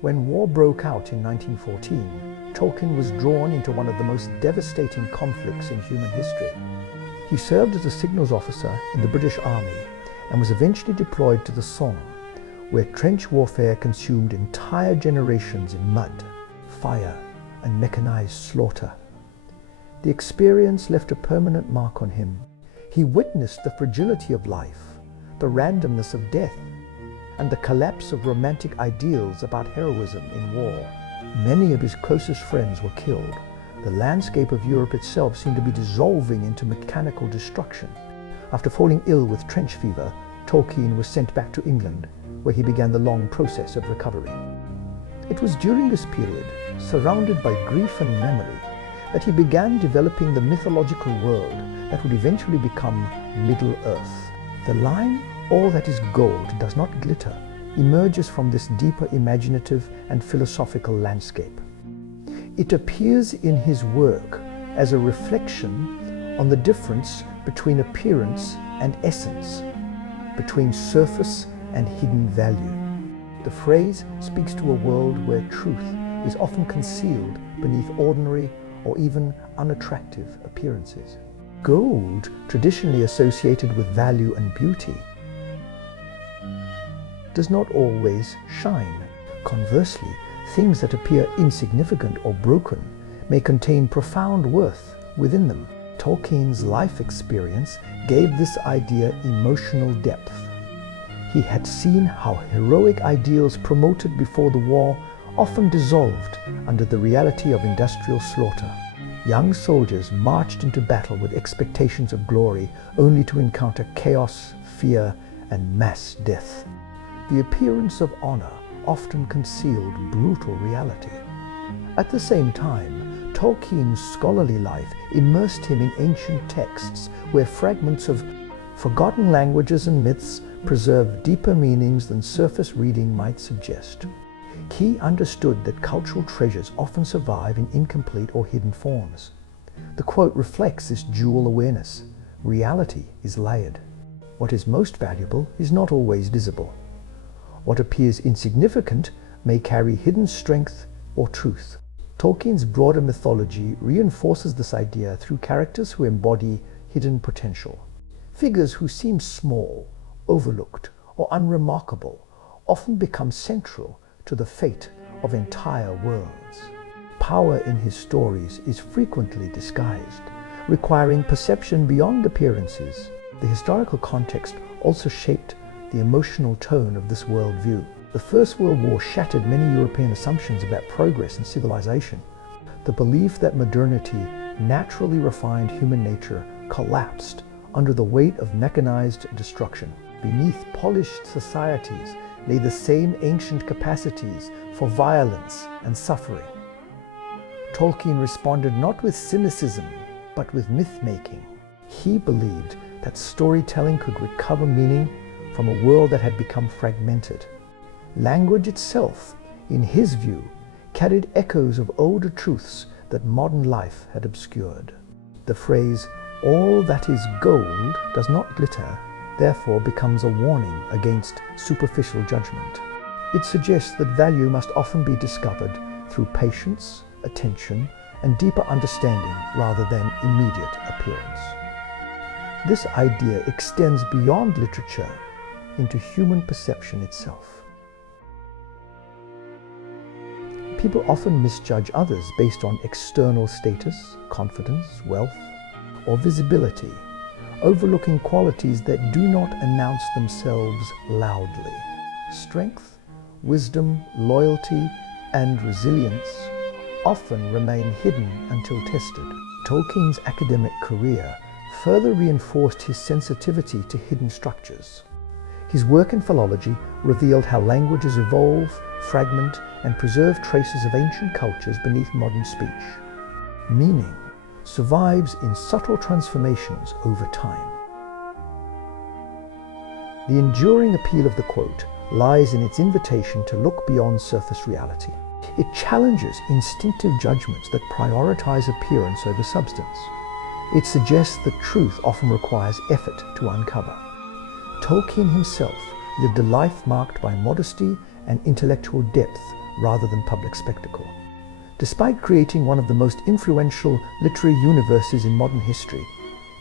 When war broke out in 1914, Tolkien was drawn into one of the most devastating conflicts in human history. He served as a signals officer in the British Army and was eventually deployed to the Somme, where trench warfare consumed entire generations in mud, fire, and mechanized slaughter. The experience left a permanent mark on him. He witnessed the fragility of life, the randomness of death, and the collapse of romantic ideals about heroism in war. Many of his closest friends were killed. The landscape of Europe itself seemed to be dissolving into mechanical destruction. After falling ill with trench fever, Tolkien was sent back to England, where he began the long process of recovery. It was during this period, surrounded by grief and memory, that he began developing the mythological world that would eventually become Middle-earth. The line, "All that is gold does not glitter," emerges from this deeper imaginative and philosophical landscape. It appears in his work as a reflection on the difference between appearance and essence, between surface and hidden value. The phrase speaks to a world where truth is often concealed beneath ordinary or even unattractive appearances. Gold, traditionally associated with value and beauty, does not always shine. Conversely, things that appear insignificant or broken may contain profound worth within them. Tolkien's life experience gave this idea emotional depth. He had seen how heroic ideals promoted before the war often dissolved under the reality of industrial slaughter. Young soldiers marched into battle with expectations of glory, only to encounter chaos, fear, and mass death. The appearance of honor often concealed brutal reality. At the same time, Tolkien's scholarly life immersed him in ancient texts where fragments of forgotten languages and myths preserve deeper meanings than surface reading might suggest. He understood that cultural treasures often survive in incomplete or hidden forms. The quote reflects this dual awareness. Reality is layered. What is most valuable is not always visible. What appears insignificant may carry hidden strength or truth. Tolkien's broader mythology reinforces this idea through characters who embody hidden potential. Figures who seem small, overlooked, or unremarkable often become central to the fate of entire worlds. Power in his stories is frequently disguised, requiring perception beyond appearances. The historical context also shaped the emotional tone of this worldview. The First World War shattered many European assumptions about progress and civilization. The belief that modernity naturally refined human nature collapsed under the weight of mechanized destruction. Beneath polished societies lay the same ancient capacities for violence and suffering. Tolkien responded not with cynicism, but with myth-making. He believed that storytelling could recover meaning from a world that had become fragmented. Language itself, in his view, carried echoes of older truths that modern life had obscured. The phrase, "all that is gold does not glitter," therefore becomes a warning against superficial judgment. It suggests that value must often be discovered through patience, attention, and deeper understanding rather than immediate appearance. This idea extends beyond literature into human perception itself. People often misjudge others based on external status, confidence, wealth, or visibility, overlooking qualities that do not announce themselves loudly. Strength, wisdom, loyalty, and resilience often remain hidden until tested. Tolkien's academic career further reinforced his sensitivity to hidden structures. His work in philology revealed how languages evolve, fragment, and preserve traces of ancient cultures beneath modern speech. Meaning survives in subtle transformations over time. The enduring appeal of the quote lies in its invitation to look beyond surface reality. It challenges instinctive judgments that prioritize appearance over substance. It suggests that truth often requires effort to uncover. Tolkien himself lived a life marked by modesty and intellectual depth rather than public spectacle. Despite creating one of the most influential literary universes in modern history,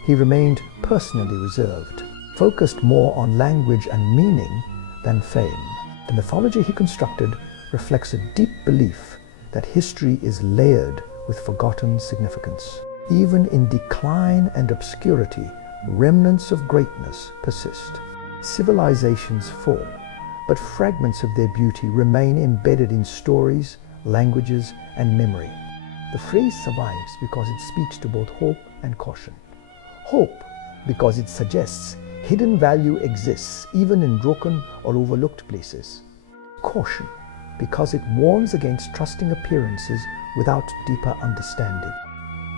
he remained personally reserved, focused more on language and meaning than fame. The mythology he constructed reflects a deep belief that history is layered with forgotten significance. Even in decline and obscurity, remnants of greatness persist. Civilizations fall, but fragments of their beauty remain embedded in stories, languages, and memory. The phrase survives because it speaks to both hope and caution. Hope, because it suggests hidden value exists even in broken or overlooked places. Caution, because it warns against trusting appearances without deeper understanding.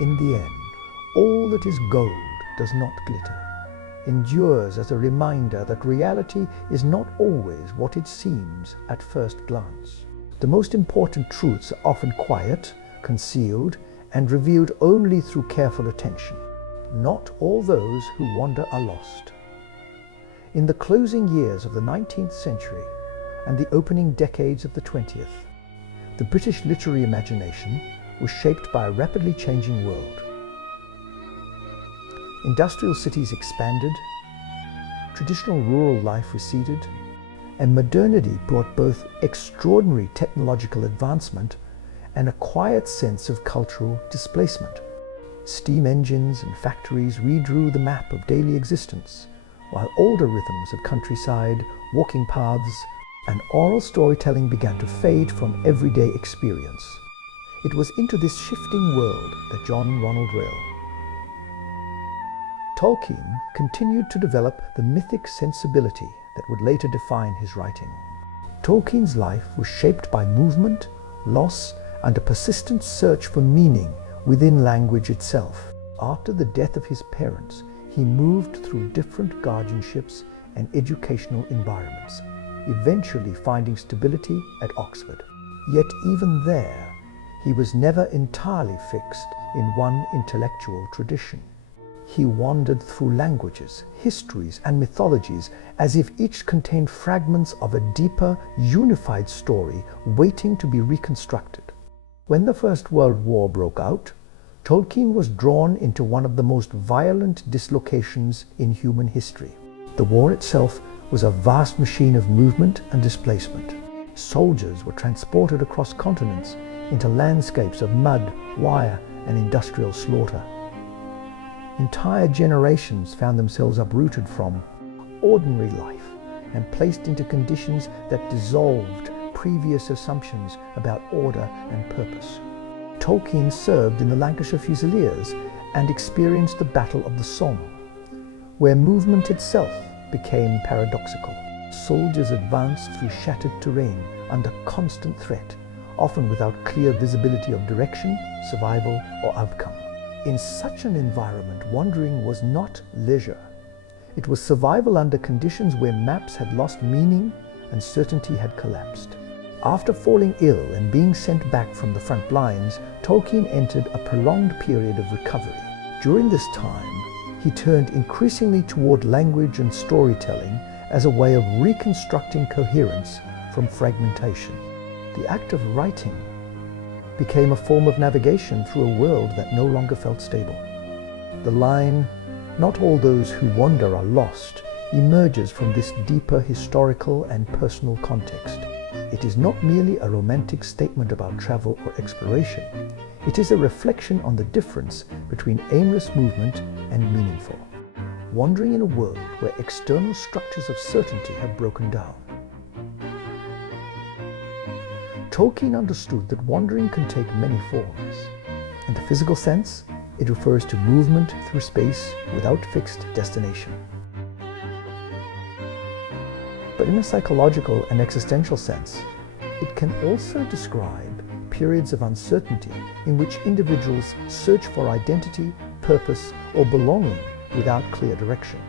In the end, all that is gold does not glitter, endures as a reminder that reality is not always what it seems at first glance. The most important truths are often quiet, concealed, and revealed only through careful attention. Not all those who wander are lost. In the closing years of the 19th century and the opening decades of the 20th, the British literary imagination was shaped by a rapidly changing world. Industrial cities expanded, traditional rural life receded, and modernity brought both extraordinary technological advancement and a quiet sense of cultural displacement. Steam engines and factories redrew the map of daily existence, while older rhythms of countryside, walking paths, and oral storytelling began to fade from everyday experience. It was into this shifting world that John Ronald Reuel. Tolkien continued to develop the mythic sensibility that would later define his writing. Tolkien's life was shaped by movement, loss, and a persistent search for meaning within language itself. After the death of his parents, he moved through different guardianships and educational environments, eventually finding stability at Oxford. Yet even there, he was never entirely fixed in one intellectual tradition. He wandered through languages, histories, and mythologies as if each contained fragments of a deeper, unified story waiting to be reconstructed. When the First World War broke out, Tolkien was drawn into one of the most violent dislocations in human history. The war itself was a vast machine of movement and displacement. Soldiers were transported across continents into landscapes of mud, wire, and industrial slaughter. Entire generations found themselves uprooted from ordinary life and placed into conditions that dissolved previous assumptions about order and purpose. Tolkien served in the Lancashire Fusiliers and experienced the Battle of the Somme, where movement itself became paradoxical. Soldiers advanced through shattered terrain under constant threat, often without clear visibility of direction, survival, or outcome. In such an environment, wandering was not leisure. It was survival under conditions where maps had lost meaning and certainty had collapsed. After falling ill and being sent back from the front lines, Tolkien entered a prolonged period of recovery. During this time, he turned increasingly toward language and storytelling as a way of reconstructing coherence from fragmentation. The act of writing became a form of navigation through a world that no longer felt stable. The line, "Not all those who wander are lost," emerges from this deeper historical and personal context. It is not merely a romantic statement about travel or exploration. It is a reflection on the difference between aimless movement and meaningful. Wandering in a world where external structures of certainty have broken down. Tolkien understood that wandering can take many forms. In the physical sense, it refers to movement through space without fixed destination. But in a psychological and existential sense, it can also describe periods of uncertainty in which individuals search for identity, purpose, or belonging without clear direction.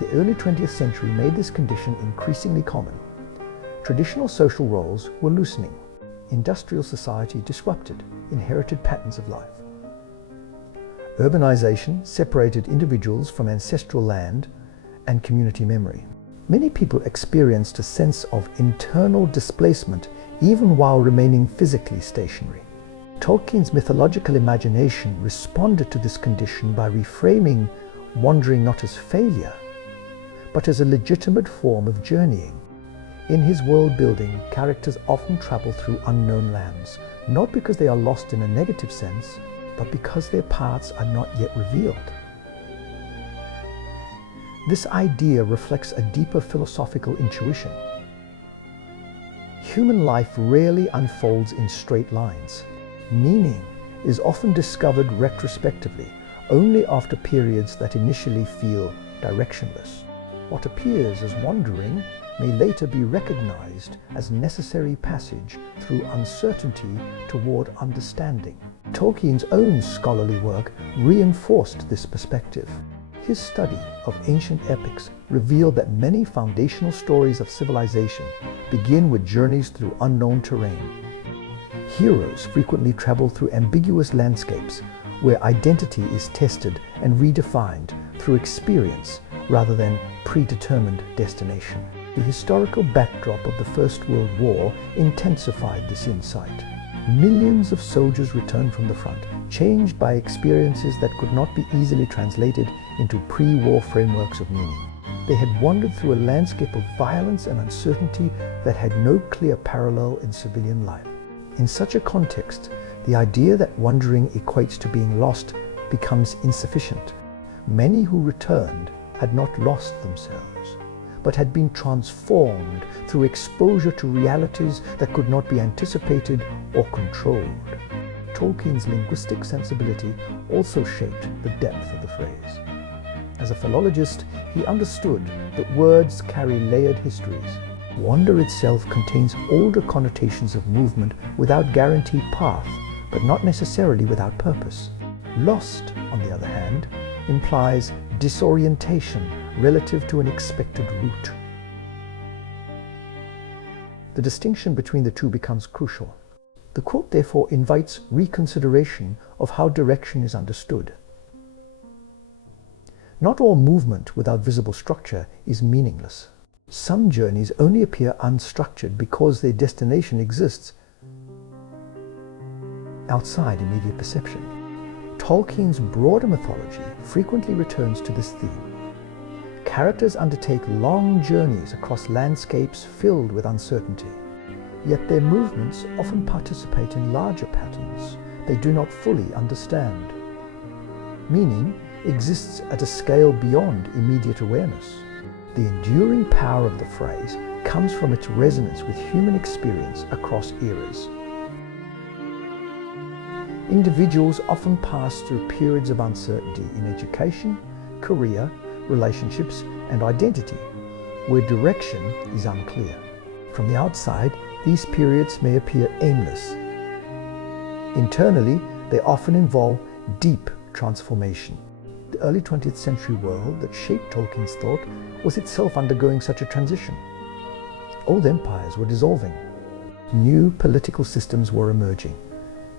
The early 20th century made this condition increasingly common. Traditional social roles were loosening. Industrial society disrupted inherited patterns of life. Urbanization separated individuals from ancestral land and community memory. Many people experienced a sense of internal displacement even while remaining physically stationary. Tolkien's mythological imagination responded to this condition by reframing wandering not as failure, but as a legitimate form of journeying. In his world building, characters often travel through unknown lands, not because they are lost in a negative sense, but because their paths are not yet revealed. This idea reflects a deeper philosophical intuition. Human life rarely unfolds in straight lines. Meaning is often discovered retrospectively, only after periods that initially feel directionless. What appears as wandering may later be recognized as necessary passage through uncertainty toward understanding. Tolkien's own scholarly work reinforced this perspective. His study of ancient epics revealed that many foundational stories of civilization begin with journeys through unknown terrain. Heroes frequently travel through ambiguous landscapes where identity is tested and redefined through experience rather than predetermined destination. The historical backdrop of the First World War intensified this insight. Millions of soldiers returned from the front, changed by experiences that could not be easily translated into pre-war frameworks of meaning. They had wandered through a landscape of violence and uncertainty that had no clear parallel in civilian life. In such a context, the idea that wandering equates to being lost becomes insufficient. Many who returned had not lost themselves, but had been transformed through exposure to realities that could not be anticipated or controlled. Tolkien's linguistic sensibility also shaped the depth of the phrase. As a philologist, he understood that words carry layered histories. Wander itself contains older connotations of movement without guaranteed path, but not necessarily without purpose. Lost, on the other hand, implies disorientation relative to an expected route. The distinction between the two becomes crucial. The quote therefore invites reconsideration of how direction is understood. Not all movement without visible structure is meaningless. Some journeys only appear unstructured because their destination exists outside immediate perception. Tolkien's broader mythology frequently returns to this theme. Characters undertake long journeys across landscapes filled with uncertainty, yet their movements often participate in larger patterns they do not fully understand. Meaning exists at a scale beyond immediate awareness. The enduring power of the phrase comes from its resonance with human experience across eras. Individuals often pass through periods of uncertainty in education, career, relationships, and identity, where direction is unclear. From the outside, these periods may appear aimless. Internally, they often involve deep transformation. The early 20th century world that shaped Tolkien's thought was itself undergoing such a transition. Old empires were dissolving. New political systems were emerging.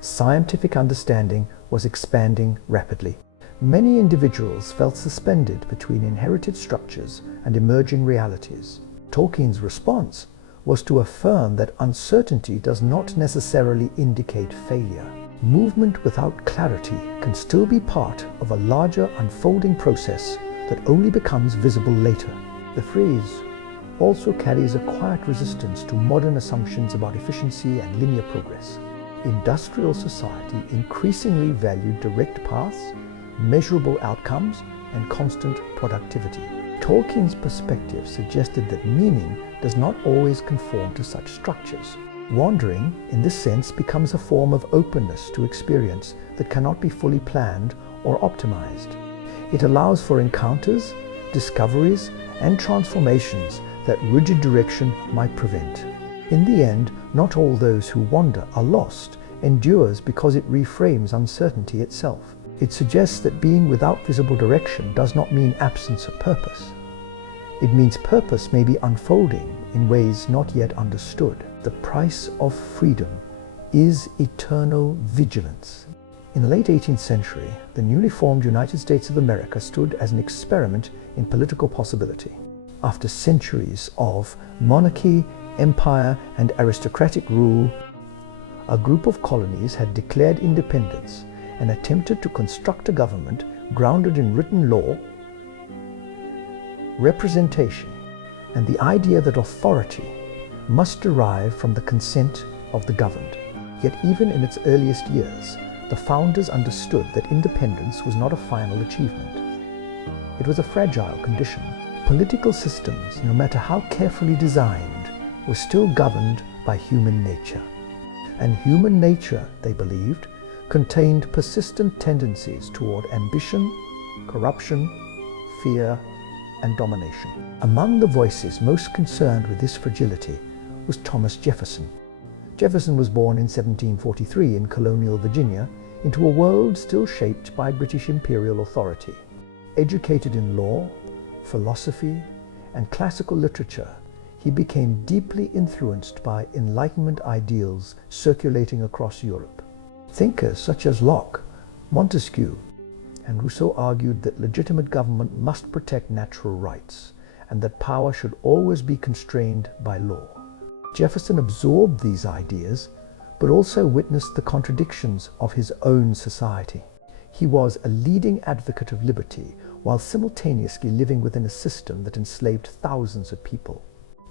Scientific understanding was expanding rapidly. Many individuals felt suspended between inherited structures and emerging realities. Tolkien's response was to affirm that uncertainty does not necessarily indicate failure. Movement without clarity can still be part of a larger unfolding process that only becomes visible later. The phrase also carries a quiet resistance to modern assumptions about efficiency and linear progress. Industrial society increasingly valued direct paths, measurable outcomes, and constant productivity. Tolkien's perspective suggested that meaning does not always conform to such structures. Wandering, in this sense, becomes a form of openness to experience that cannot be fully planned or optimized. It allows for encounters, discoveries, and transformations that rigid direction might prevent. In the end, not all those who wander are lost endures because it reframes uncertainty itself. It suggests that being without visible direction does not mean absence of purpose. It means purpose may be unfolding in ways not yet understood. The price of freedom is eternal vigilance. In the late 18th century, the newly formed United States of America stood as an experiment in political possibility. After centuries of monarchy, empire, and aristocratic rule, a group of colonies had declared independence and attempted to construct a government grounded in written law, representation, and the idea that authority must derive from the consent of the governed. Yet even in its earliest years, the founders understood that independence was not a final achievement. It was a fragile condition. Political systems, no matter how carefully designed, were still governed by human nature. And human nature, they believed, contained persistent tendencies toward ambition, corruption, fear, and domination. Among the voices most concerned with this fragility was Thomas Jefferson. Jefferson was born in 1743 in colonial Virginia into a world still shaped by British imperial authority. Educated in law, philosophy, and classical literature, he became deeply influenced by Enlightenment ideals circulating across Europe. Thinkers such as Locke, Montesquieu, and Rousseau argued that legitimate government must protect natural rights and that power should always be constrained by law. Jefferson absorbed these ideas, but also witnessed the contradictions of his own society. He was a leading advocate of liberty while simultaneously living within a system that enslaved thousands of people.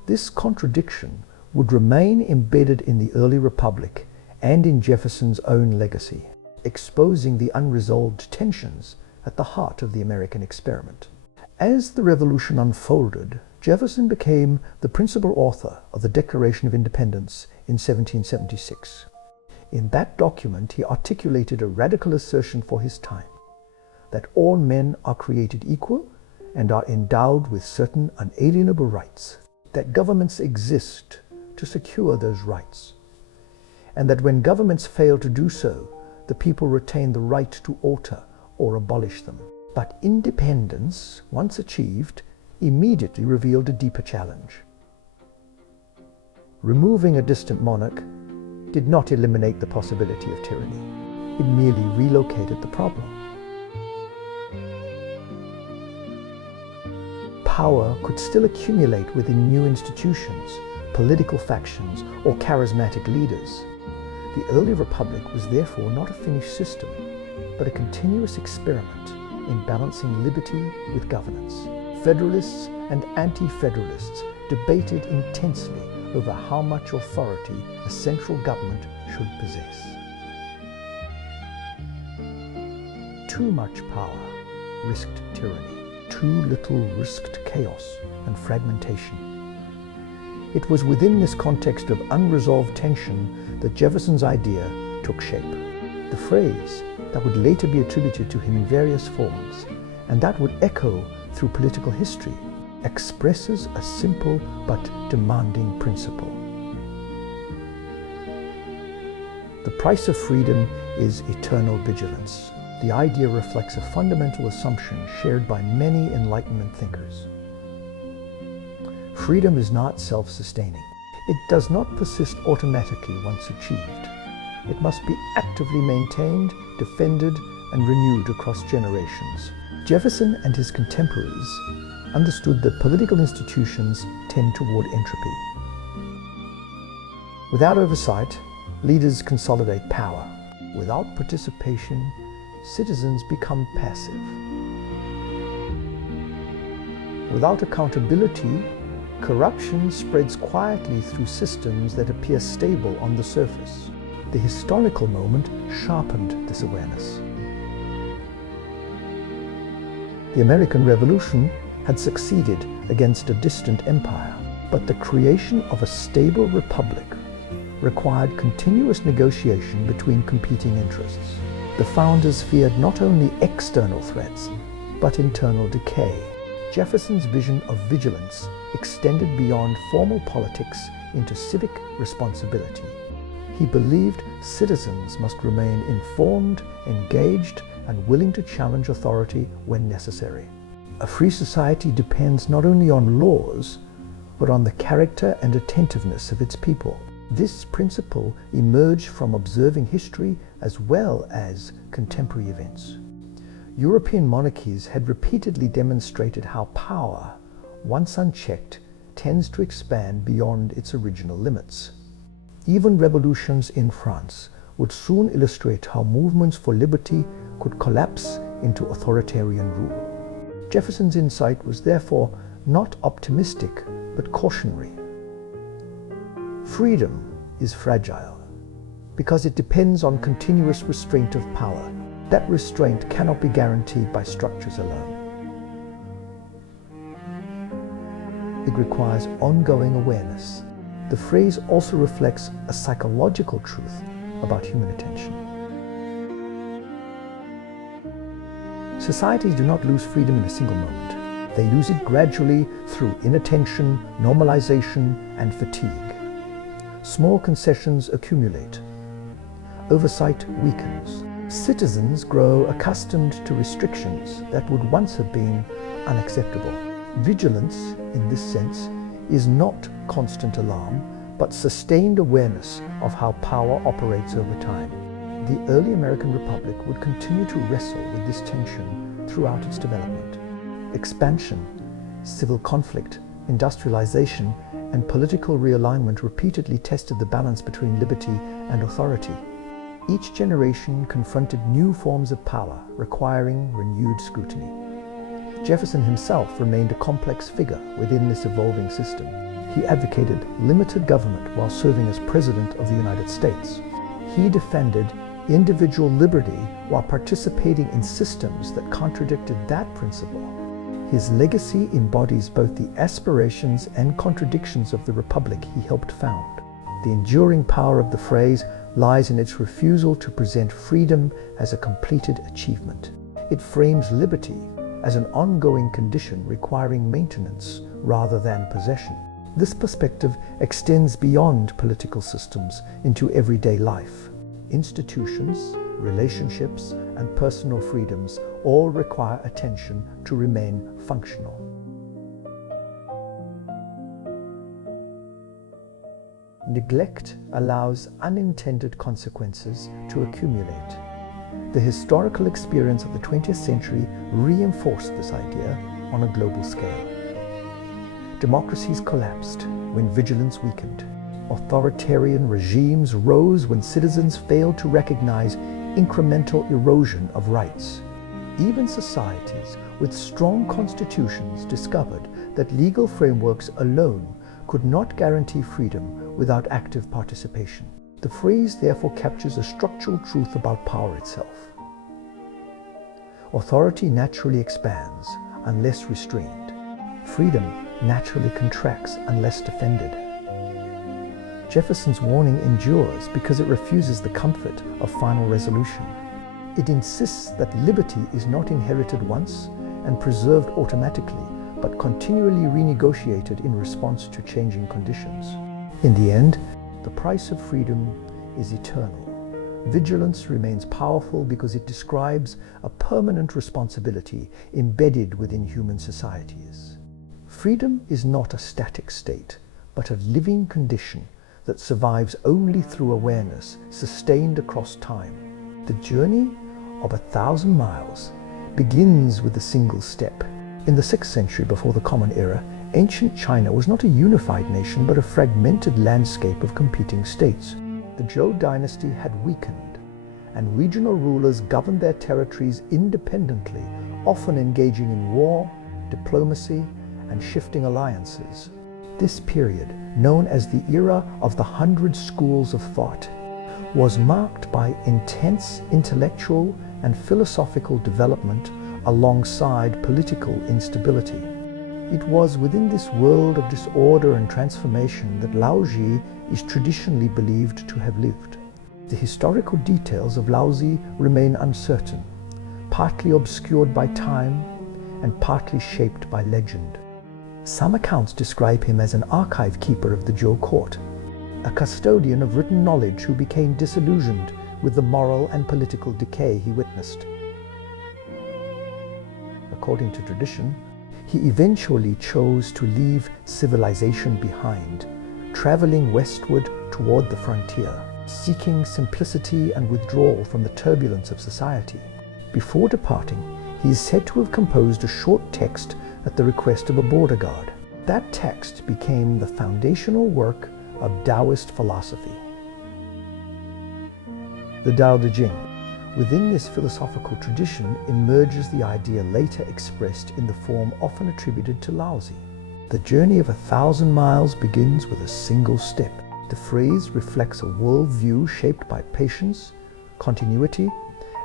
This contradiction would remain embedded in the early republic and in Jefferson's own legacy, exposing the unresolved tensions at the heart of the American experiment. As the revolution unfolded, Jefferson became the principal author of the Declaration of Independence in 1776. In that document, he articulated a radical assertion for his time, that all men are created equal and are endowed with certain unalienable rights, that governments exist to secure those rights, and that when governments fail to do so, the people retain the right to alter or abolish them. But independence, once achieved, immediately revealed a deeper challenge. Removing a distant monarch did not eliminate the possibility of tyranny. It merely relocated the problem. Power could still accumulate within new institutions, political factions, or charismatic leaders. The early republic was therefore not a finished system, but a continuous experiment in balancing liberty with governance. Federalists and anti-federalists debated intensely over how much authority a central government should possess. Too much power risked tyranny. Too little risked chaos and fragmentation. It was within this context of unresolved tension that Jefferson's idea took shape. The phrase that would later be attributed to him in various forms, and that would echo through political history, expresses a simple but demanding principle. The price of freedom is eternal vigilance. The idea reflects a fundamental assumption shared by many Enlightenment thinkers. Freedom is not self-sustaining. It does not persist automatically once achieved. It must be actively maintained, defended, and renewed across generations. Jefferson and his contemporaries understood that political institutions tend toward entropy. Without oversight, leaders consolidate power. Without participation, citizens become passive. Without accountability, corruption spreads quietly through systems that appear stable on the surface. The historical moment sharpened this awareness. The American Revolution had succeeded against a distant empire, but the creation of a stable republic required continuous negotiation between competing interests. The founders feared not only external threats, but internal decay. Jefferson's vision of vigilance extended beyond formal politics into civic responsibility. He believed citizens must remain informed, engaged, and willing to challenge authority when necessary. A free society depends not only on laws, but on the character and attentiveness of its people. This principle emerged from observing history as well as contemporary events. European monarchies had repeatedly demonstrated how power, once unchecked, tends to expand beyond its original limits. Even revolutions in France would soon illustrate how movements for liberty could collapse into authoritarian rule. Jefferson's insight was therefore not optimistic, but cautionary. Freedom is fragile because it depends on continuous restraint of power. That restraint cannot be guaranteed by structures alone. It requires ongoing awareness. The phrase also reflects a psychological truth about human attention. Societies do not lose freedom in a single moment. They lose it gradually through inattention, normalization, and fatigue. Small concessions accumulate. Oversight weakens. Citizens grow accustomed to restrictions that would once have been unacceptable. Vigilance, in this sense, is not constant alarm, but sustained awareness of how power operates over time. The early American Republic would continue to wrestle with this tension throughout its development. Expansion, civil conflict, industrialization, and political realignment repeatedly tested the balance between liberty and authority. Each generation confronted new forms of power, requiring renewed scrutiny. Jefferson himself remained a complex figure within this evolving system. He advocated limited government while serving as President of the United States. He defended individual liberty while participating in systems that contradicted that principle. His legacy embodies both the aspirations and contradictions of the republic he helped found. The enduring power of the phrase lies in its refusal to present freedom as a completed achievement. It frames liberty as an ongoing condition requiring maintenance rather than possession. This perspective extends beyond political systems into everyday life. Institutions, relationships, and personal freedoms all require attention to remain functional. Neglect allows unintended consequences to accumulate. The historical experience of the 20th century reinforced this idea on a global scale. Democracies collapsed when vigilance weakened. Authoritarian regimes rose when citizens failed to recognize incremental erosion of rights. Even societies with strong constitutions discovered that legal frameworks alone could not guarantee freedom without active participation. The phrase therefore captures a structural truth about power itself. Authority naturally expands unless restrained. Freedom naturally contracts unless defended. Jefferson's warning endures because it refuses the comfort of final resolution. It insists that liberty is not inherited once and preserved automatically, but continually renegotiated in response to changing conditions. In the end, the price of freedom is eternal. Vigilance remains powerful because it describes a permanent responsibility embedded within human societies. Freedom is not a static state, but a living condition that survives only through awareness sustained across time. The journey of 1,000 miles begins with a single step. In the 6th century before the Common Era, ancient China was not a unified nation but a fragmented landscape of competing states. The Zhou dynasty had weakened, and regional rulers governed their territories independently, often engaging in war, diplomacy, and shifting alliances. This period, known as the era of the 100 schools of thought, was marked by intense intellectual and philosophical development alongside political instability. It was within this world of disorder and transformation that Laozi is traditionally believed to have lived. The historical details of Laozi remain uncertain, partly obscured by time and partly shaped by legend. Some accounts describe him as an archive keeper of the Zhou court, a custodian of written knowledge who became disillusioned with the moral and political decay he witnessed. According to tradition, he eventually chose to leave civilization behind, traveling westward toward the frontier, seeking simplicity and withdrawal from the turbulence of society. Before departing, he is said to have composed a short text at the request of a border guard. That text became the foundational work of Taoist philosophy. The Tao Te Ching. Within this philosophical tradition emerges the idea later expressed in the form often attributed to Laozi. The journey of 1,000 miles begins with a single step. The phrase reflects a worldview shaped by patience, continuity,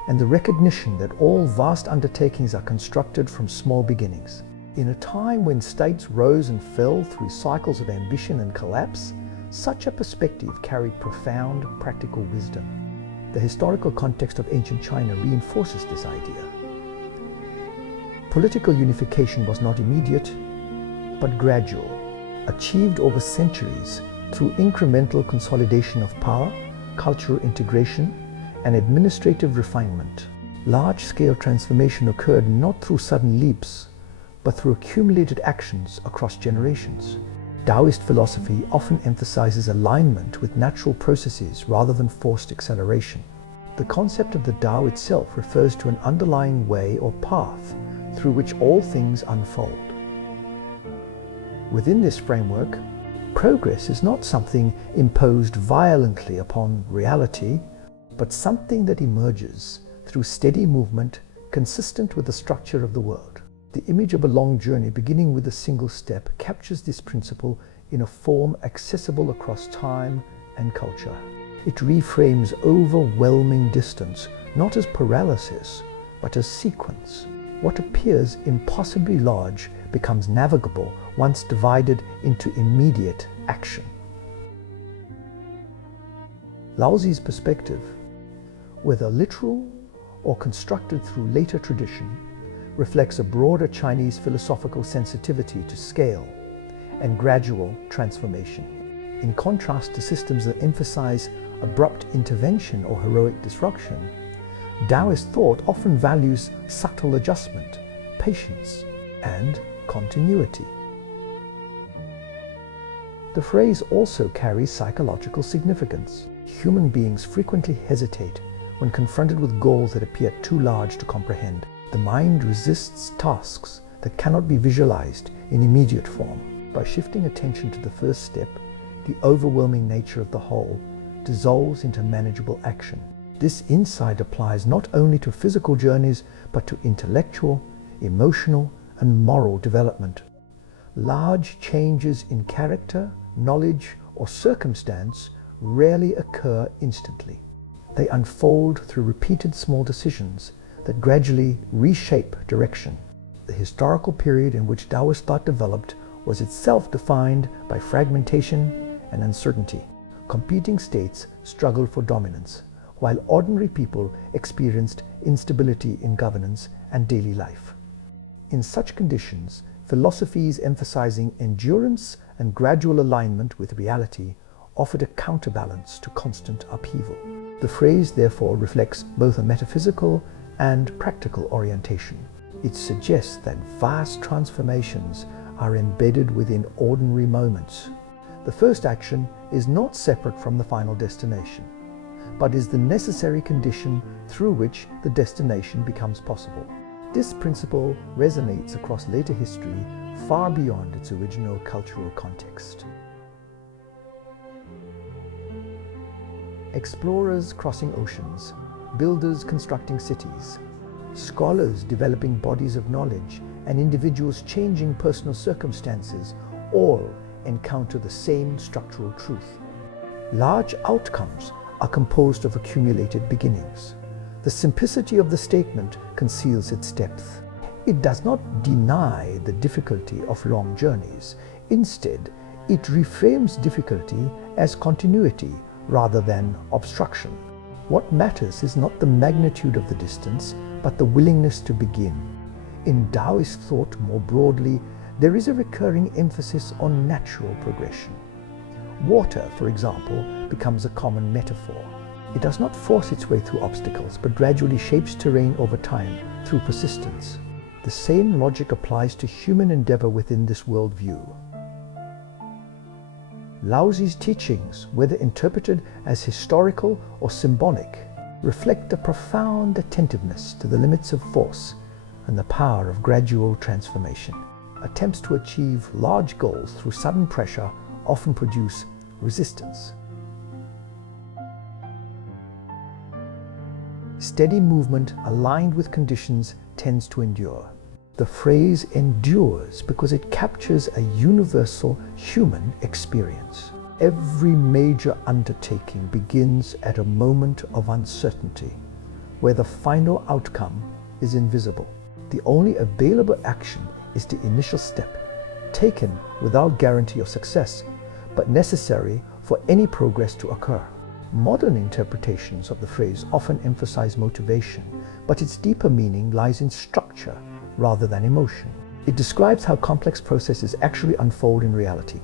and the recognition that all vast undertakings are constructed from small beginnings. In a time when states rose and fell through cycles of ambition and collapse, such a perspective carried profound practical wisdom. The historical context of ancient China reinforces this idea. Political unification was not immediate, but gradual, achieved over centuries through incremental consolidation of power, cultural integration, and administrative refinement. Large-scale transformation occurred not through sudden leaps, but through accumulated actions across generations. Taoist philosophy often emphasizes alignment with natural processes rather than forced acceleration. The concept of the Tao itself refers to an underlying way or path through which all things unfold. Within this framework, progress is not something imposed violently upon reality, but something that emerges through steady movement consistent with the structure of the world. The image of a long journey beginning with a single step captures this principle in a form accessible across time and culture. It reframes overwhelming distance not as paralysis, but as sequence. What appears impossibly large becomes navigable once divided into immediate action. Laozi's perspective, whether literal or constructed through later tradition, reflects a broader Chinese philosophical sensitivity to scale and gradual transformation. In contrast to systems that emphasize abrupt intervention or heroic disruption, Taoist thought often values subtle adjustment, patience, and continuity. The phrase also carries psychological significance. Human beings frequently hesitate when confronted with goals that appear too large to comprehend. The mind resists tasks that cannot be visualized in immediate form. By shifting attention to the first step, the overwhelming nature of the whole dissolves into manageable action. This insight applies not only to physical journeys, but to intellectual, emotional, and moral development. Large changes in character, knowledge, or circumstance rarely occur instantly. They unfold through repeated small decisions that gradually reshape direction. The historical period in which Taoist thought developed was itself defined by fragmentation and uncertainty. Competing states struggled for dominance, while ordinary people experienced instability in governance and daily life. In such conditions, philosophies emphasizing endurance and gradual alignment with reality offered a counterbalance to constant upheaval. The phrase therefore reflects both a metaphysical and practical orientation. It suggests that vast transformations are embedded within ordinary moments. The first action is not separate from the final destination, but is the necessary condition through which the destination becomes possible. This principle resonates across later history far beyond its original cultural context. Explorers crossing oceans, builders constructing cities, scholars developing bodies of knowledge, and individuals changing personal circumstances all encounter the same structural truth. Large outcomes are composed of accumulated beginnings. The simplicity of the statement conceals its depth. It does not deny the difficulty of long journeys. Instead, it reframes difficulty as continuity rather than obstruction. What matters is not the magnitude of the distance, but the willingness to begin. In Taoist thought more broadly, there is a recurring emphasis on natural progression. Water, for example, becomes a common metaphor. It does not force its way through obstacles, but gradually shapes terrain over time through persistence. The same logic applies to human endeavor within this worldview. Laozi's teachings, whether interpreted as historical or symbolic, reflect a profound attentiveness to the limits of force and the power of gradual transformation. Attempts to achieve large goals through sudden pressure often produce resistance. Steady movement aligned with conditions tends to endure. The phrase endures because it captures a universal human experience. Every major undertaking begins at a moment of uncertainty, where the final outcome is invisible. The only available action is the initial step, taken without guarantee of success, but necessary for any progress to occur. Modern interpretations of the phrase often emphasize motivation, but its deeper meaning lies in structure rather than emotion. It describes how complex processes actually unfold in reality.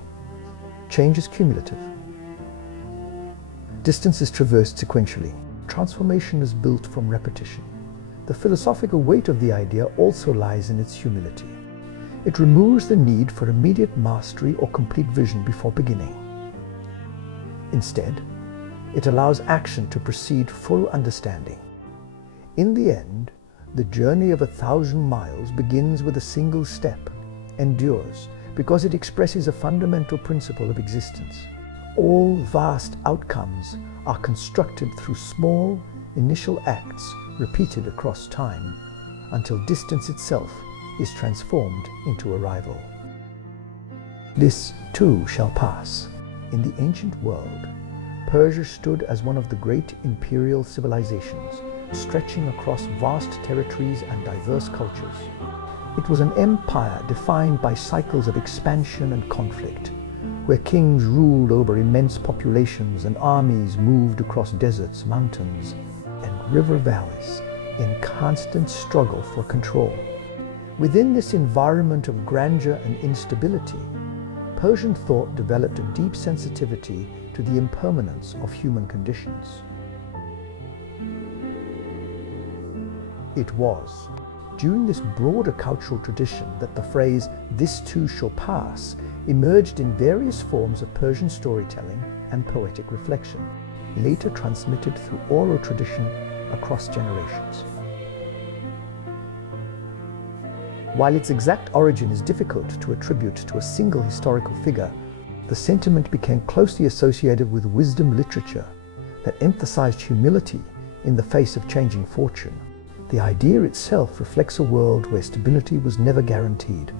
Change is cumulative. Distance is traversed sequentially. Transformation is built from repetition. The philosophical weight of the idea also lies in its humility. It removes the need for immediate mastery or complete vision before beginning. Instead, it allows action to precede full understanding. In the end, the journey of 1,000 miles begins with a single step, endures, because it expresses a fundamental principle of existence. All vast outcomes are constructed through small, initial acts repeated across time, until distance itself is transformed into arrival. This too shall pass. In the ancient world, Persia stood as one of the great imperial civilizations, stretching across vast territories and diverse cultures. It was an empire defined by cycles of expansion and conflict, where kings ruled over immense populations and armies moved across deserts, mountains, and river valleys in constant struggle for control. Within this environment of grandeur and instability, Persian thought developed a deep sensitivity to the impermanence of human conditions. It was during this broader cultural tradition that the phrase, "this too shall pass," emerged in various forms of Persian storytelling and poetic reflection, later transmitted through oral tradition across generations. While its exact origin is difficult to attribute to a single historical figure, the sentiment became closely associated with wisdom literature that emphasized humility in the face of changing fortune. The idea itself reflects a world where stability was never guaranteed.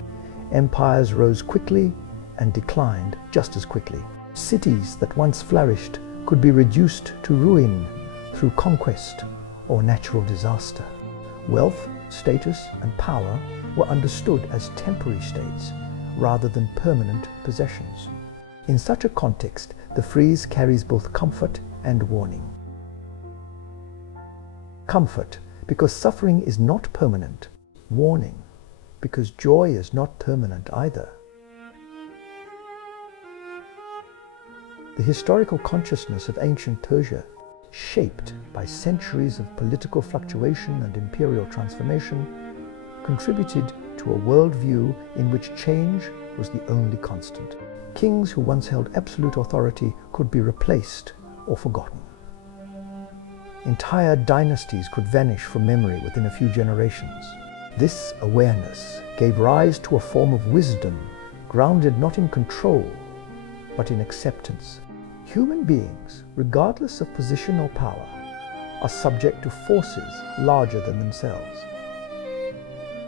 Empires rose quickly and declined just as quickly. Cities that once flourished could be reduced to ruin through conquest or natural disaster. Wealth, status, and power were understood as temporary states rather than permanent possessions. In such a context, the phrase carries both comfort and warning. Comfort, because suffering is not permanent. Warning, because joy is not permanent either. The historical consciousness of ancient Persia, shaped by centuries of political fluctuation and imperial transformation, contributed to a worldview in which change was the only constant. Kings who once held absolute authority could be replaced or forgotten. Entire dynasties could vanish from memory within a few generations. This awareness gave rise to a form of wisdom grounded not in control, but in acceptance. Human beings, regardless of position or power, are subject to forces larger than themselves.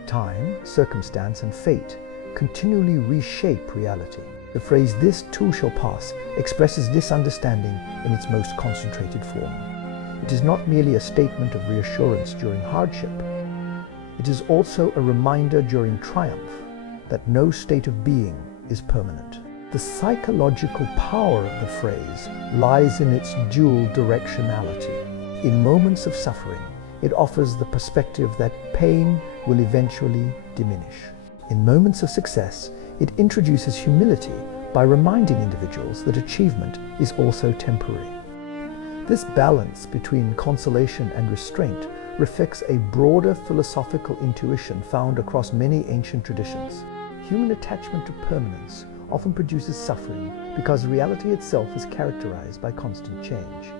Time, circumstance, and fate continually reshape reality. The phrase, "this too shall pass," expresses this understanding in its most concentrated form. It is not merely a statement of reassurance during hardship. It is also a reminder during triumph that no state of being is permanent. The psychological power of the phrase lies in its dual directionality. In moments of suffering, it offers the perspective that pain will eventually diminish. In moments of success, it introduces humility by reminding individuals that achievement is also temporary. This balance between consolation and restraint reflects a broader philosophical intuition found across many ancient traditions. Human attachment to permanence often produces suffering because reality itself is characterized by constant change.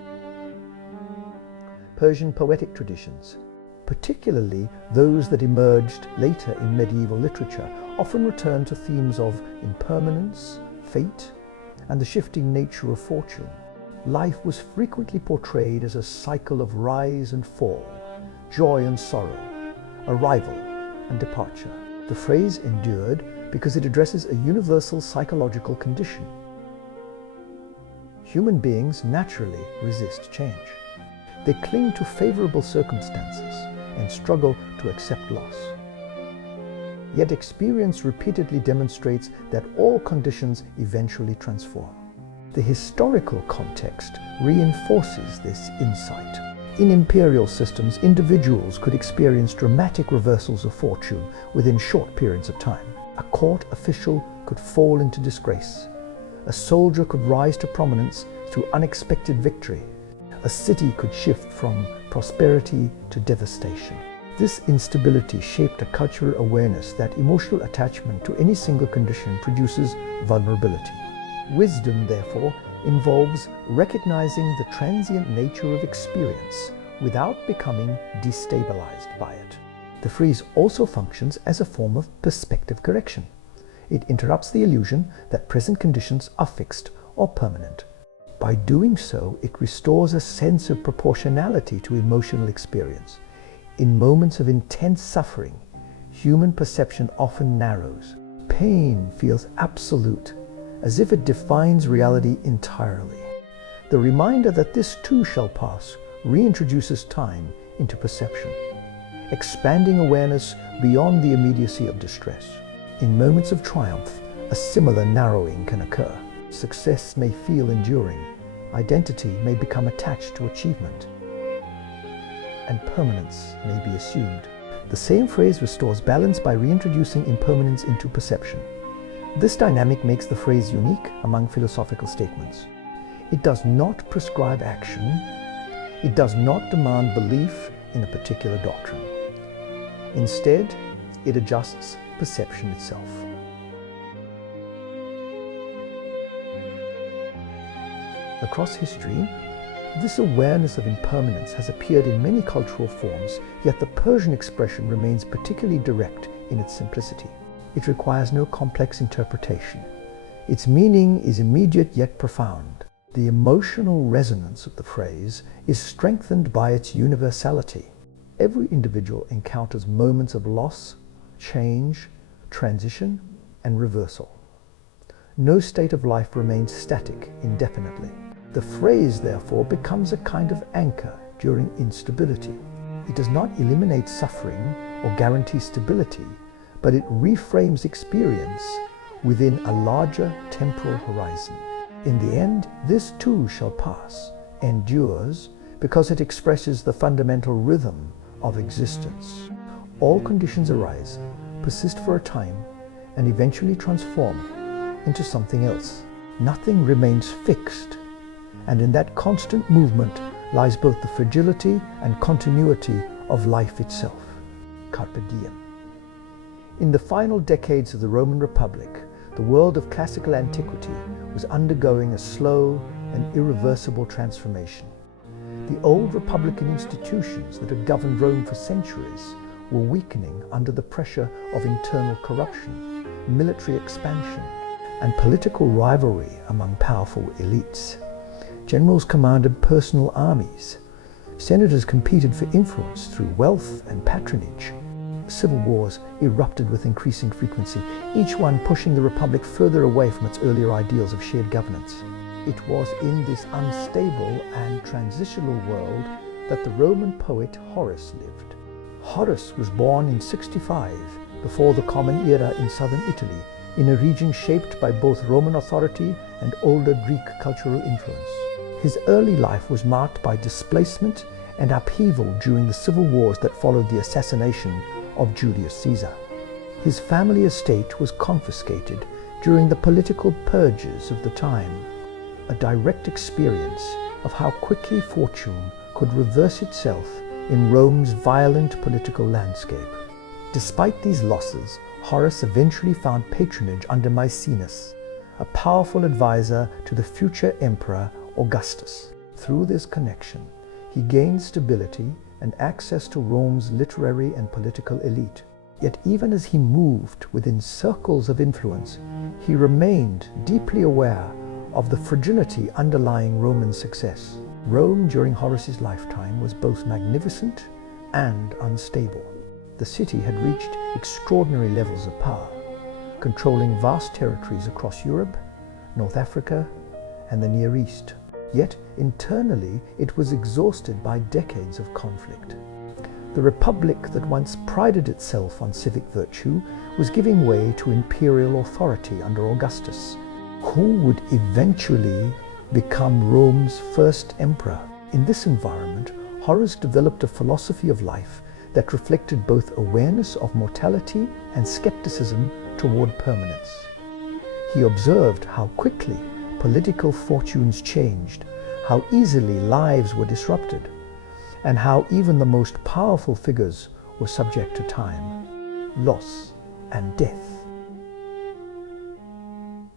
Persian poetic traditions, particularly those that emerged later in medieval literature, often return to themes of impermanence, fate, and the shifting nature of fortune. Life was frequently portrayed as a cycle of rise and fall, joy and sorrow, arrival and departure. The phrase endured because it addresses a universal psychological condition. Human beings naturally resist change. They cling to favorable circumstances and struggle to accept loss. Yet experience repeatedly demonstrates that all conditions eventually transform. The historical context reinforces this insight. In imperial systems, individuals could experience dramatic reversals of fortune within short periods of time. A court official could fall into disgrace. A soldier could rise to prominence through unexpected victory. A city could shift from prosperity to devastation. This instability shaped a cultural awareness that emotional attachment to any single condition produces vulnerability. Wisdom, therefore, involves recognizing the transient nature of experience without becoming destabilized by it. The phrase also functions as a form of perspective correction. It interrupts the illusion that present conditions are fixed or permanent. By doing so, it restores a sense of proportionality to emotional experience. In moments of intense suffering, human perception often narrows. Pain feels absolute, as if it defines reality entirely. The reminder that this too shall pass reintroduces time into perception, expanding awareness beyond the immediacy of distress. In moments of triumph, a similar narrowing can occur. Success may feel enduring, identity may become attached to achievement, and permanence may be assumed. The same phrase restores balance by reintroducing impermanence into perception. This dynamic makes the phrase unique among philosophical statements. It does not prescribe action. It does not demand belief in a particular doctrine. Instead, it adjusts perception itself. Across history, this awareness of impermanence has appeared in many cultural forms, yet the Persian expression remains particularly direct in its simplicity. It requires no complex interpretation. Its meaning is immediate yet profound. The emotional resonance of the phrase is strengthened by its universality. Every individual encounters moments of loss, change, transition, and reversal. No state of life remains static indefinitely. The phrase, therefore, becomes a kind of anchor during instability. It does not eliminate suffering or guarantee stability, but it reframes experience within a larger temporal horizon. In the end, this too shall pass, endures, because it expresses the fundamental rhythm of existence. All conditions arise, persist for a time, and eventually transform into something else. Nothing remains fixed, and in that constant movement lies both the fragility and continuity of life itself. Carpe Diem. In the final decades of the Roman Republic, the world of classical antiquity was undergoing a slow and irreversible transformation. The old republican institutions that had governed Rome for centuries were weakening under the pressure of internal corruption, military expansion, and political rivalry among powerful elites. Generals commanded personal armies. Senators competed for influence through wealth and patronage. Civil wars erupted with increasing frequency, each one pushing the Republic further away from its earlier ideals of shared governance. It was in this unstable and transitional world that the Roman poet Horace lived. Horace was born in 65, before the Common Era in southern Italy, in a region shaped by both Roman authority and older Greek cultural influence. His early life was marked by displacement and upheaval during the civil wars that followed the assassination of Julius Caesar. His family estate was confiscated during the political purges of the time, a direct experience of how quickly fortune could reverse itself in Rome's violent political landscape. Despite these losses, Horace eventually found patronage under Maecenas, a powerful advisor to the future Emperor Augustus. Through this connection, he gained stability and access to Rome's literary and political elite. Yet even as he moved within circles of influence, he remained deeply aware of the fragility underlying Roman success. Rome during Horace's lifetime was both magnificent and unstable. The city had reached extraordinary levels of power, controlling vast territories across Europe, North Africa, and the Near East. Yet internally it was exhausted by decades of conflict. The republic that once prided itself on civic virtue was giving way to imperial authority under Augustus, who would eventually become Rome's first emperor. In this environment, Horace developed a philosophy of life that reflected both awareness of mortality and skepticism toward permanence. He observed how quickly political fortunes changed, how easily lives were disrupted, and how even the most powerful figures were subject to time, loss, and death.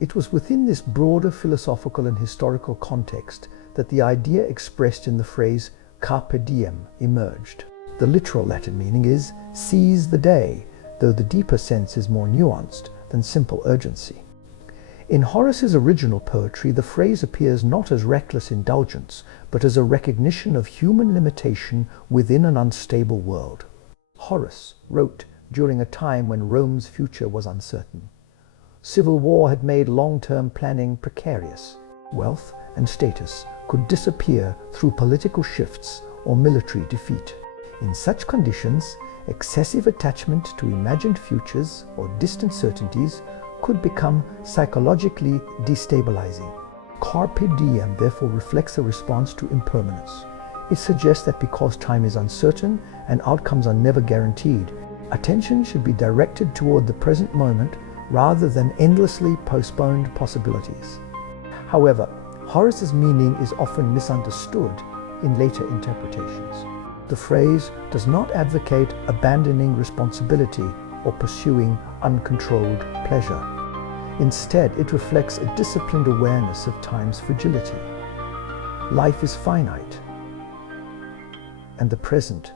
It was within this broader philosophical and historical context that the idea expressed in the phrase Carpe Diem emerged. The literal Latin meaning is seize the day, though the deeper sense is more nuanced than simple urgency. In Horace's original poetry, the phrase appears not as reckless indulgence, but as a recognition of human limitation within an unstable world. Horace wrote during a time when Rome's future was uncertain. Civil war had made long-term planning precarious. Wealth and status could disappear through political shifts or military defeat. In such conditions, excessive attachment to imagined futures or distant certainties could become psychologically destabilizing. Carpe Diem therefore reflects a response to impermanence. It suggests that because time is uncertain and outcomes are never guaranteed, attention should be directed toward the present moment rather than endlessly postponed possibilities. However, Horace's meaning is often misunderstood in later interpretations. The phrase does not advocate abandoning responsibility or pursuing uncontrolled pleasure. Instead, it reflects a disciplined awareness of time's fragility. Life is finite, and the present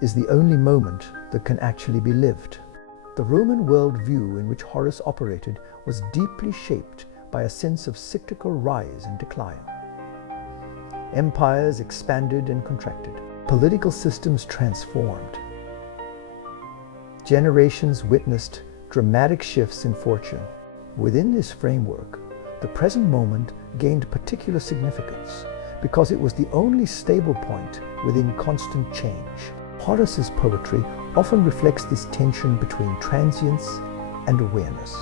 is the only moment that can actually be lived. The Roman worldview in which Horace operated was deeply shaped by a sense of cyclical rise and decline. Empires expanded and contracted. Political systems transformed. Generations witnessed dramatic shifts in fortune. Within this framework, the present moment gained particular significance because it was the only stable point within constant change. Horace's poetry often reflects this tension between transience and awareness.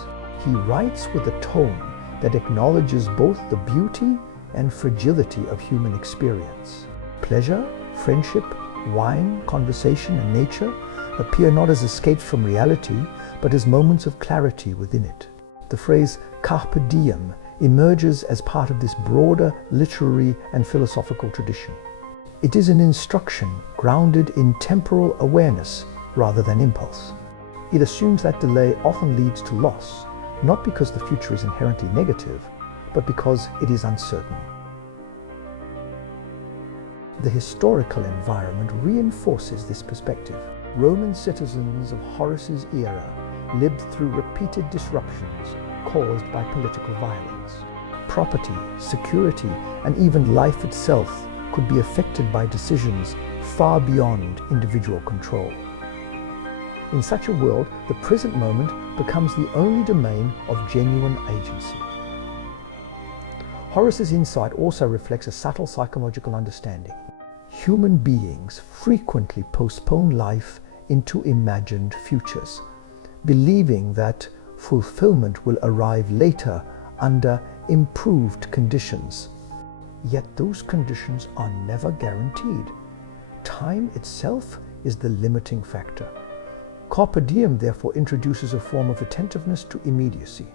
He writes with a tone that acknowledges both the beauty and fragility of human experience. Pleasure, friendship, wine, conversation, and nature appear not as escapes from reality, but as moments of clarity within it. The phrase Carpe Diem emerges as part of this broader literary and philosophical tradition. It is an instruction grounded in temporal awareness rather than impulse. It assumes that delay often leads to loss, not because the future is inherently negative, but because it is uncertain. The historical environment reinforces this perspective. Roman citizens of Horace's era lived through repeated disruptions caused by political violence. Property, security, and even life itself could be affected by decisions far beyond individual control. In such a world, the present moment becomes the only domain of genuine agency. Horace's insight also reflects a subtle psychological understanding. Human beings frequently postpone life into imagined futures, believing that fulfillment will arrive later under improved conditions. Yet those conditions are never guaranteed. Time itself is the limiting factor. Carpe Diem therefore introduces a form of attentiveness to immediacy.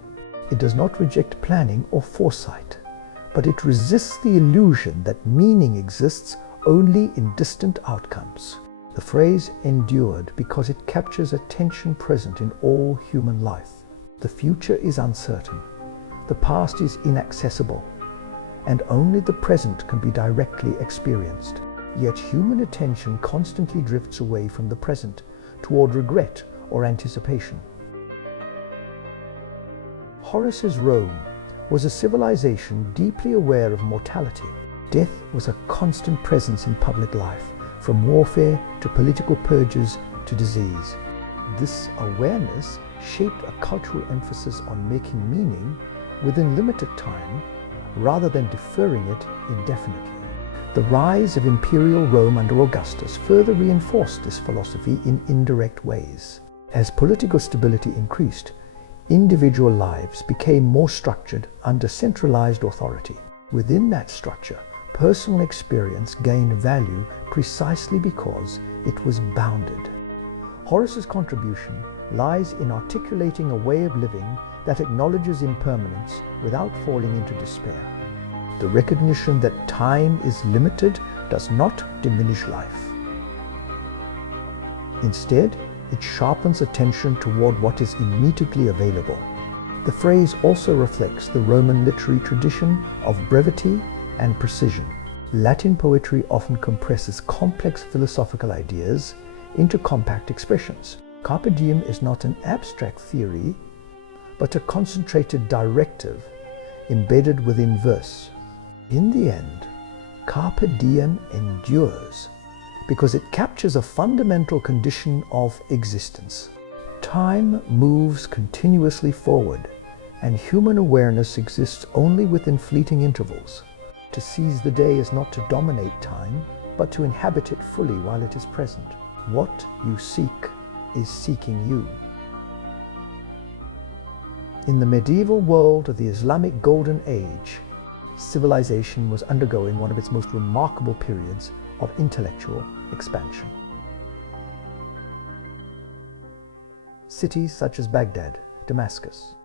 It does not reject planning or foresight, but it resists the illusion that meaning exists only in distant outcomes. The phrase endured because it captures a tension present in all human life. The future is uncertain, The past is inaccessible, and only the present can be directly experienced. Yet human attention constantly drifts away from the present toward regret or anticipation. Horace's Rome was a civilization deeply aware of mortality. Death was a constant presence in public life, from warfare to political purges to disease. This awareness shaped a cultural emphasis on making meaning within limited time rather than deferring it indefinitely. The rise of imperial Rome under Augustus further reinforced this philosophy in indirect ways. As political stability increased, individual lives became more structured under centralized authority. Within that structure, personal experience gained value precisely because it was bounded. Horace's contribution lies in articulating a way of living that acknowledges impermanence without falling into despair. The recognition that time is limited does not diminish life. Instead, it sharpens attention toward what is immediately available. The phrase also reflects the Roman literary tradition of brevity and precision. Latin poetry often compresses complex philosophical ideas into compact expressions. Carpe Diem is not an abstract theory, but a concentrated directive embedded within verse. In the end, Carpe Diem endures because it captures a fundamental condition of existence. Time moves continuously forward, and human awareness exists only within fleeting intervals. To seize the day is not to dominate time, but to inhabit it fully while it is present. What you seek is seeking you. In the medieval world of the Islamic Golden Age, civilization was undergoing one of its most remarkable periods of intellectual expansion. Cities such as Baghdad, Damascus,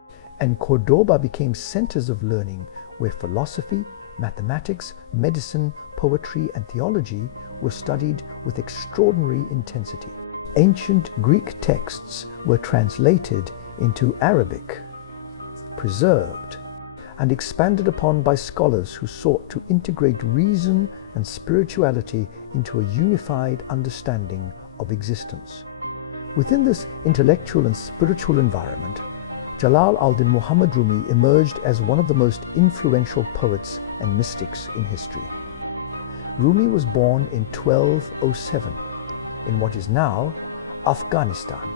and Cordoba became centers of learning where philosophy, mathematics, medicine, poetry, and theology were studied with extraordinary intensity. Ancient Greek texts were translated into Arabic, preserved, and expanded upon by scholars who sought to integrate reason and spirituality into a unified understanding of existence. Within this intellectual and spiritual environment, Jalal al-Din Muhammad Rumi emerged as one of the most influential poets and mystics in history. Rumi was born in 1207 in what is now Afghanistan,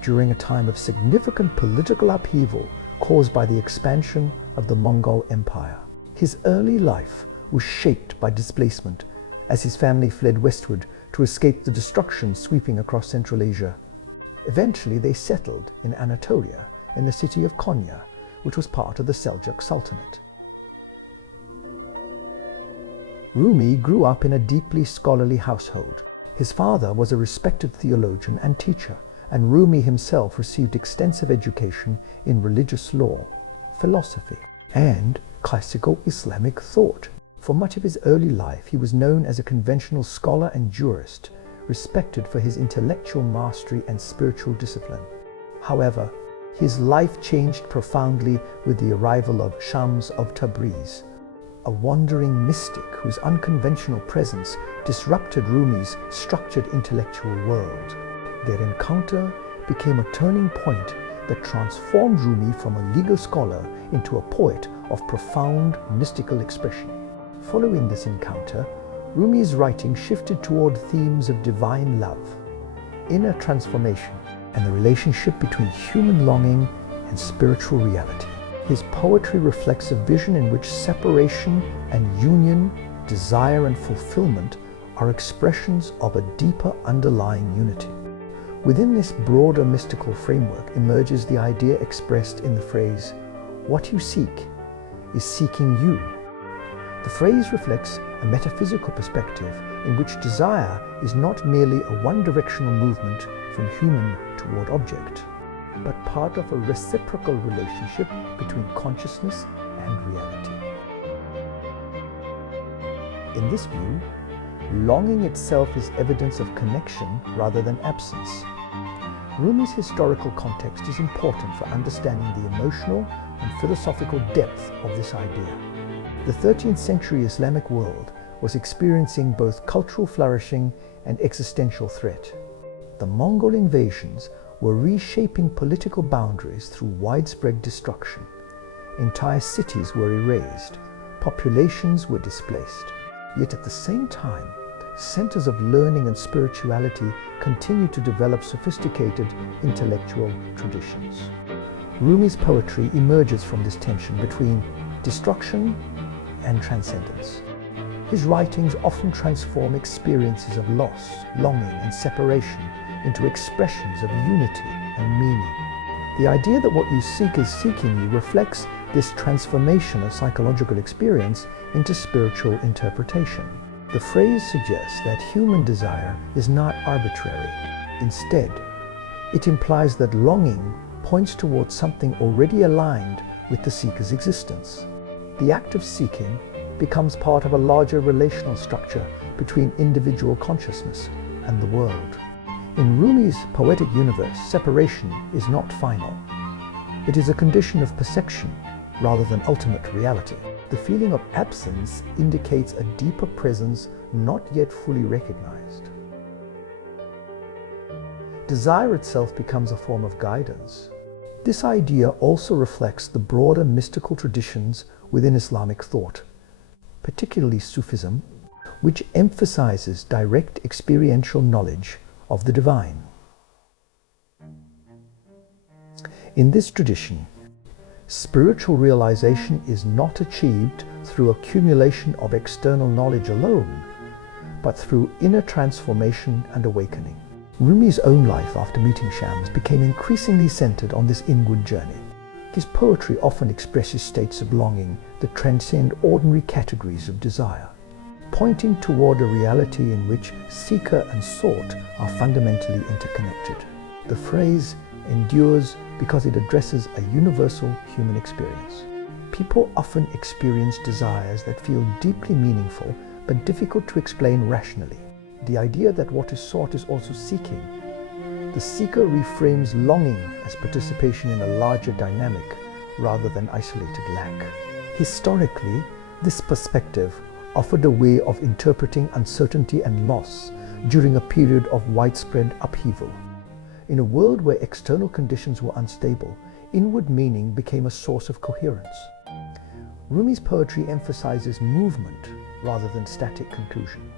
during a time of significant political upheaval caused by the expansion of the Mongol Empire. His early life was shaped by displacement as his family fled westward to escape the destruction sweeping across Central Asia. Eventually they settled in Anatolia in the city of Konya, which was part of the Seljuk Sultanate. Rumi grew up in a deeply scholarly household. His father was a respected theologian and teacher, and Rumi himself received extensive education in religious law, philosophy, and classical Islamic thought. For much of his early life, he was known as a conventional scholar and jurist, respected for his intellectual mastery and spiritual discipline. However, his life changed profoundly with the arrival of Shams of Tabriz, a wandering mystic whose unconventional presence disrupted Rumi's structured intellectual world. Their encounter became a turning point that transformed Rumi from a legal scholar into a poet of profound mystical expression. Following this encounter, Rumi's writing shifted toward themes of divine love, inner transformation, and the relationship between human longing and spiritual reality. His poetry reflects a vision in which separation and union, desire and fulfillment are expressions of a deeper underlying unity. Within this broader mystical framework emerges the idea expressed in the phrase, "What you seek is seeking you." The phrase reflects a metaphysical perspective in which desire is not merely a one-directional movement from human toward object, but part of a reciprocal relationship between consciousness and reality. In this view, longing itself is evidence of connection rather than absence. Rumi's historical context is important for understanding the emotional, and philosophical depth of this idea. The 13th century Islamic world was experiencing both cultural flourishing and existential threat. The Mongol invasions were reshaping political boundaries through widespread destruction. Entire cities were erased, populations were displaced. Yet at the same time, centers of learning and spirituality continued to develop sophisticated intellectual traditions. Rumi's poetry emerges from this tension between destruction and transcendence. His writings often transform experiences of loss, longing, and separation into expressions of unity and meaning. The idea that what you seek is seeking you reflects this transformation of psychological experience into spiritual interpretation. The phrase suggests that human desire is not arbitrary. Instead, it implies that longing points towards something already aligned with the seeker's existence. The act of seeking becomes part of a larger relational structure between individual consciousness and the world. In Rumi's poetic universe, separation is not final. It is a condition of perception rather than ultimate reality. The feeling of absence indicates a deeper presence not yet fully recognized. Desire itself becomes a form of guidance. This idea also reflects the broader mystical traditions within Islamic thought, particularly Sufism, which emphasizes direct experiential knowledge of the divine. In this tradition, spiritual realization is not achieved through accumulation of external knowledge alone, but through inner transformation and awakening. Rumi's own life after meeting Shams became increasingly centered on this inward journey. His poetry often expresses states of longing that transcend ordinary categories of desire, pointing toward a reality in which seeker and sought are fundamentally interconnected. The phrase endures because it addresses a universal human experience. People often experience desires that feel deeply meaningful but difficult to explain rationally. The idea that what is sought is also seeking. The seeker reframes longing as participation in a larger dynamic rather than isolated lack. Historically, this perspective offered a way of interpreting uncertainty and loss during a period of widespread upheaval. In a world where external conditions were unstable, inward meaning became a source of coherence. Rumi's poetry emphasizes movement rather than static conclusion.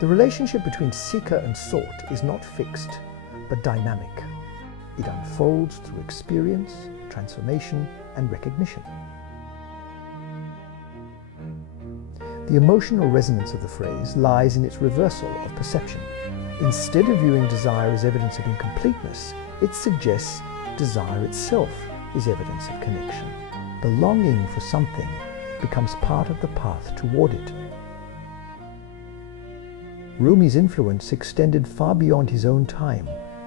The relationship between seeker and sought is not fixed, but dynamic. It unfolds through experience, transformation, and recognition. The emotional resonance of the phrase lies in its reversal of perception. Instead of viewing desire as evidence of incompleteness, it suggests desire itself is evidence of connection. The longing for something becomes part of the path toward it. Rumi's influence extended far beyond his own time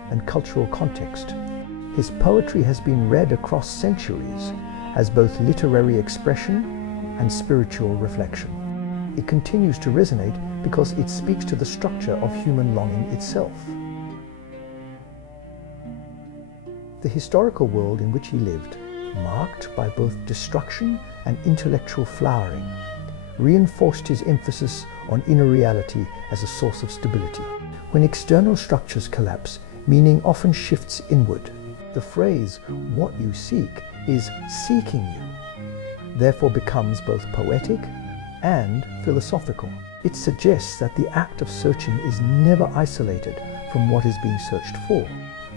and cultural context. His poetry has been read across centuries as both literary expression and spiritual reflection. It continues to resonate because it speaks to the structure of human longing itself. The historical world in which he lived, marked by both destruction and intellectual flowering, reinforced his emphasis on inner reality as a source of stability. When external structures collapse, meaning often shifts inward. The phrase, "what you seek," is seeking you, therefore becomes both poetic and philosophical. It suggests that the act of searching is never isolated from what is being searched for.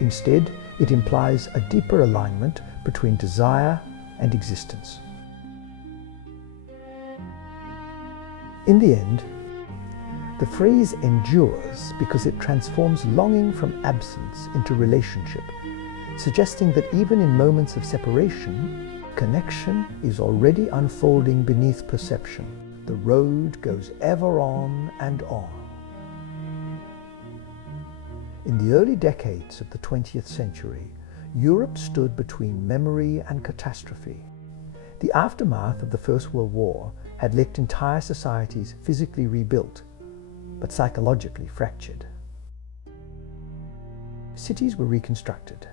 Instead, it implies a deeper alignment between desire and existence. In the end, the phrase endures because it transforms longing from absence into relationship, suggesting that even in moments of separation, connection is already unfolding beneath perception. The road goes ever on and on. In the early decades of the 20th century, Europe stood between memory and catastrophe. The aftermath of the First World War had left entire societies physically rebuilt, but psychologically fractured. Cities were reconstructed,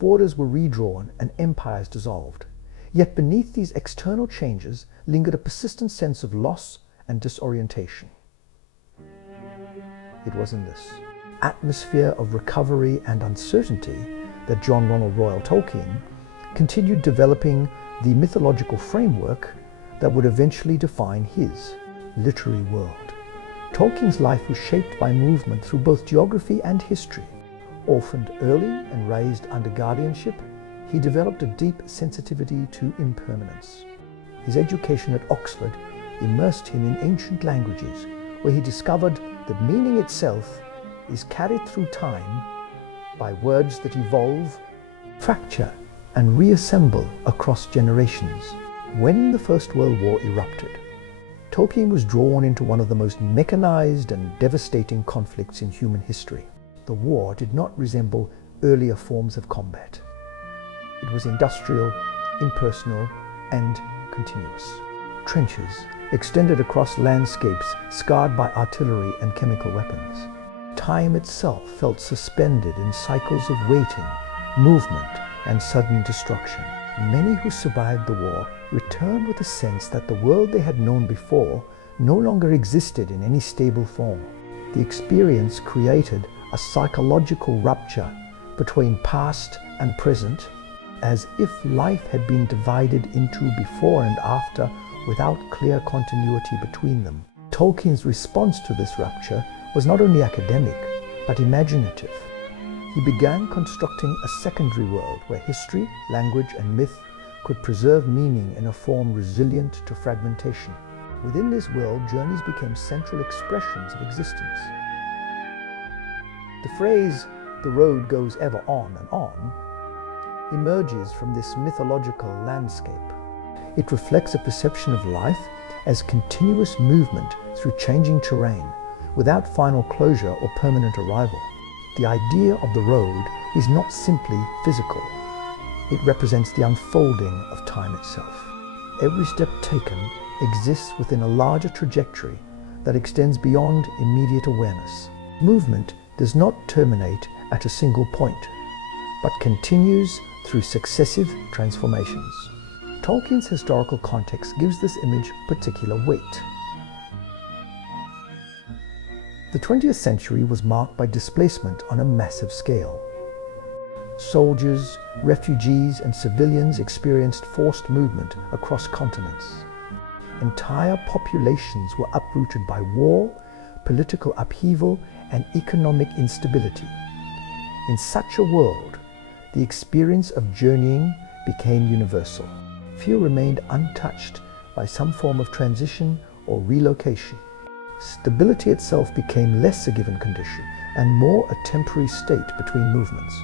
Borders were redrawn and empires dissolved. Yet beneath these external changes lingered a persistent sense of loss and disorientation. It was in this atmosphere of recovery and uncertainty that John Ronald Reuel Tolkien continued developing the mythological framework that would eventually define his literary world. Tolkien's life was shaped by movement through both geography and history. Orphaned early and raised under guardianship, he developed a deep sensitivity to impermanence. His education at Oxford immersed him in ancient languages, where he discovered that meaning itself is carried through time by words that evolve, fracture, and reassemble across generations. When the First World War erupted, Tolkien was drawn into one of the most mechanized and devastating conflicts in human history. The war did not resemble earlier forms of combat. It was industrial, impersonal, and continuous. Trenches extended across landscapes scarred by artillery and chemical weapons. Time itself felt suspended in cycles of waiting, movement, and sudden destruction. Many who survived the war returned with a sense that the world they had known before no longer existed in any stable form. The experience created a psychological rupture between past and present, as if life had been divided into before and after without clear continuity between them. Tolkien's response to this rupture was not only academic, but imaginative. He began constructing a secondary world where history, language, and myth could preserve meaning in a form resilient to fragmentation. Within this world, journeys became central expressions of existence. The phrase, "the road goes ever on and on," emerges from this mythological landscape. It reflects a perception of life as continuous movement through changing terrain, without final closure or permanent arrival. The idea of the road is not simply physical. It represents the unfolding of time itself. Every step taken exists within a larger trajectory that extends beyond immediate awareness. Movement does not terminate at a single point, but continues through successive transformations. Tolkien's historical context gives this image particular weight. The 20th century was marked by displacement on a massive scale. Soldiers, refugees, and civilians experienced forced movement across continents. Entire populations were uprooted by war, political upheaval, and economic instability. In such a world, the experience of journeying became universal. Few remained untouched by some form of transition or relocation. Stability itself became less a given condition and more a temporary state between movements.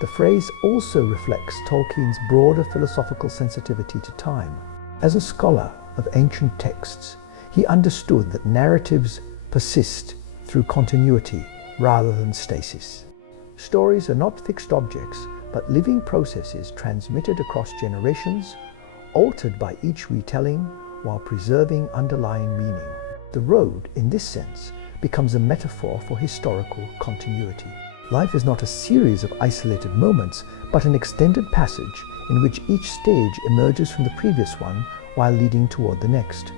The phrase also reflects Tolkien's broader philosophical sensitivity to time. As a scholar of ancient texts, he understood that narratives persist through continuity rather than stasis. Stories are not fixed objects, but living processes transmitted across generations, altered by each retelling while preserving underlying meaning. The road, in this sense, becomes a metaphor for historical continuity. Life is not a series of isolated moments, but an extended passage in which each stage emerges from the previous one while leading toward the next.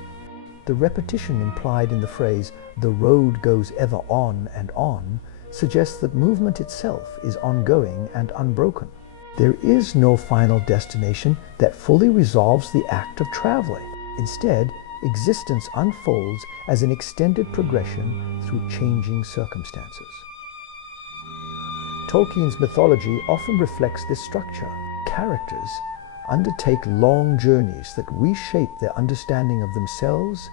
The repetition implied in the phrase, "the road goes ever on and on," suggests that movement itself is ongoing and unbroken. There is no final destination that fully resolves the act of traveling. Instead, existence unfolds as an extended progression through changing circumstances. Tolkien's mythology often reflects this structure. Characters undertake long journeys that reshape their understanding of themselves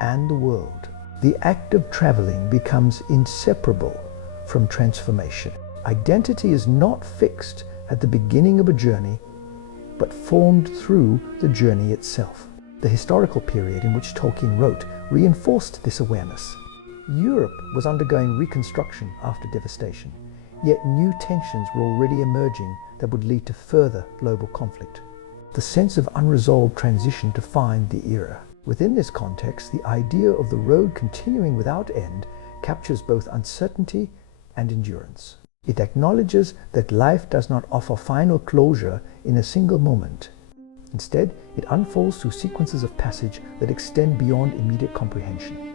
and the world. The act of traveling becomes inseparable from transformation. Identity is not fixed at the beginning of a journey, but formed through the journey itself. The historical period in which Tolkien wrote reinforced this awareness. Europe was undergoing reconstruction after devastation, yet new tensions were already emerging that would lead to further global conflict. The sense of unresolved transition defined the era. Within this context, the idea of the road continuing without end captures both uncertainty and endurance. It acknowledges that life does not offer final closure in a single moment. Instead, it unfolds through sequences of passage that extend beyond immediate comprehension.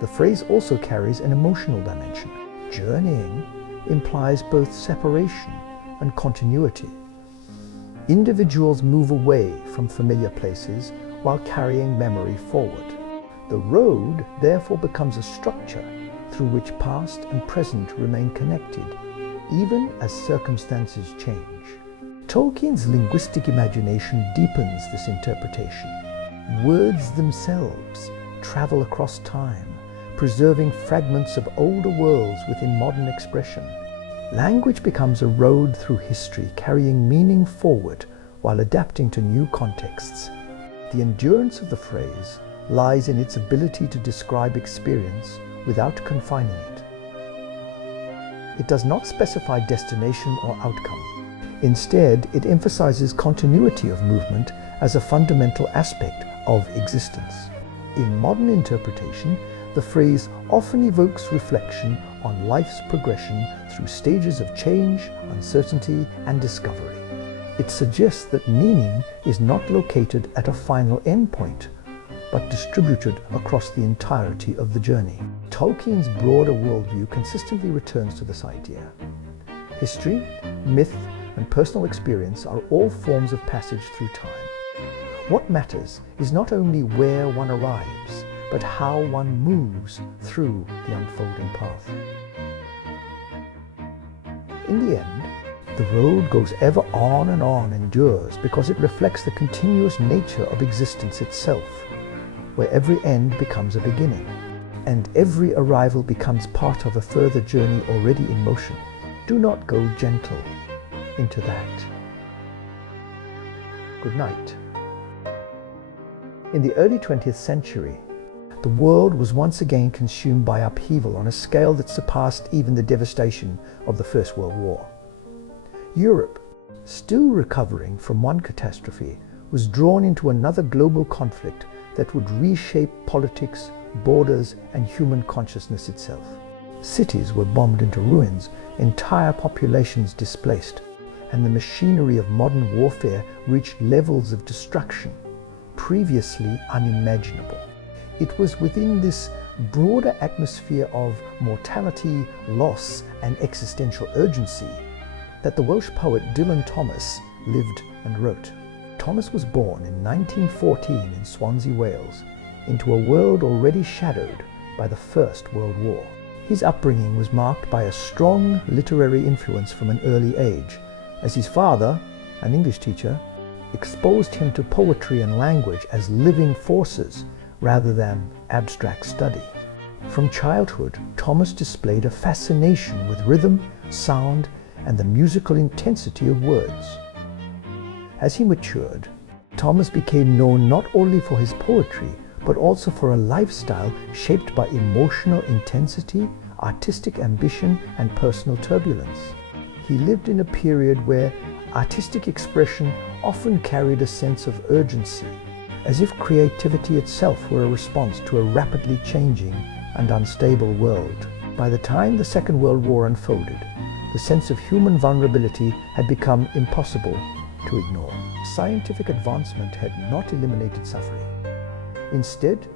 The phrase also carries an emotional dimension. Journeying implies both separation and continuity. Individuals move away from familiar places while carrying memory forward. The road therefore becomes a structure through which past and present remain connected, even as circumstances change. Tolkien's linguistic imagination deepens this interpretation. Words themselves travel across time, preserving fragments of older worlds within modern expression. Language becomes a road through history, carrying meaning forward while adapting to new contexts. The endurance of the phrase lies in its ability to describe experience without confining it. It does not specify destination or outcome. Instead, it emphasizes continuity of movement as a fundamental aspect of existence. In modern interpretation, the phrase often evokes reflection on life's progression through stages of change, uncertainty, and discovery. It suggests that meaning is not located at a final endpoint, but distributed across the entirety of the journey. Tolkien's broader worldview consistently returns to this idea. History, myth, and personal experience are all forms of passage through time. What matters is not only where one arrives, but how one moves through the unfolding path. In the end, the road goes ever on and on, endures, because it reflects the continuous nature of existence itself, where every end becomes a beginning, and every arrival becomes part of a further journey already in motion. Do not go gentle into that. Good night. In the early 20th century, the world was once again consumed by upheaval on a scale that surpassed even the devastation of the First World War. Europe, still recovering from one catastrophe, was drawn into another global conflict that would reshape politics, borders, and human consciousness itself. Cities were bombed into ruins, entire populations displaced, and the machinery of modern warfare reached levels of destruction previously unimaginable. It was within this broader atmosphere of mortality, loss, and existential urgency that the Welsh poet Dylan Thomas lived and wrote. Thomas was born in 1914 in Swansea, Wales, into a world already shadowed by the First World War. His upbringing was marked by a strong literary influence from an early age, as his father, an English teacher, exposed him to poetry and language as living forces rather than abstract study. From childhood, Thomas displayed a fascination with rhythm, sound, and the musical intensity of words. As he matured, Thomas became known not only for his poetry, but also for a lifestyle shaped by emotional intensity, artistic ambition, and personal turbulence. He lived in a period where artistic expression often carried a sense of urgency, as if creativity itself were a response to a rapidly changing and unstable world. By the time the Second World War unfolded, the sense of human vulnerability had become impossible to ignore. Scientific advancement had not eliminated suffering. Instead,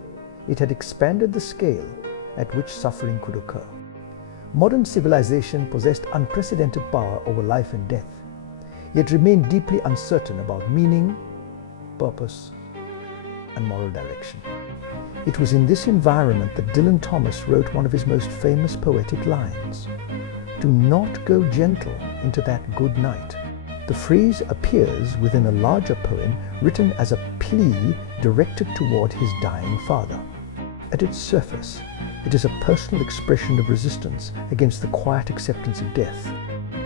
it had expanded the scale at which suffering could occur. Modern civilization possessed unprecedented power over life and death, yet remained deeply uncertain about meaning, purpose, and moral direction. It was in this environment that Dylan Thomas wrote one of his most famous poetic lines: "Do not go gentle into that good night." The phrase appears within a larger poem written as a plea directed toward his dying father. At its surface, it is a personal expression of resistance against the quiet acceptance of death.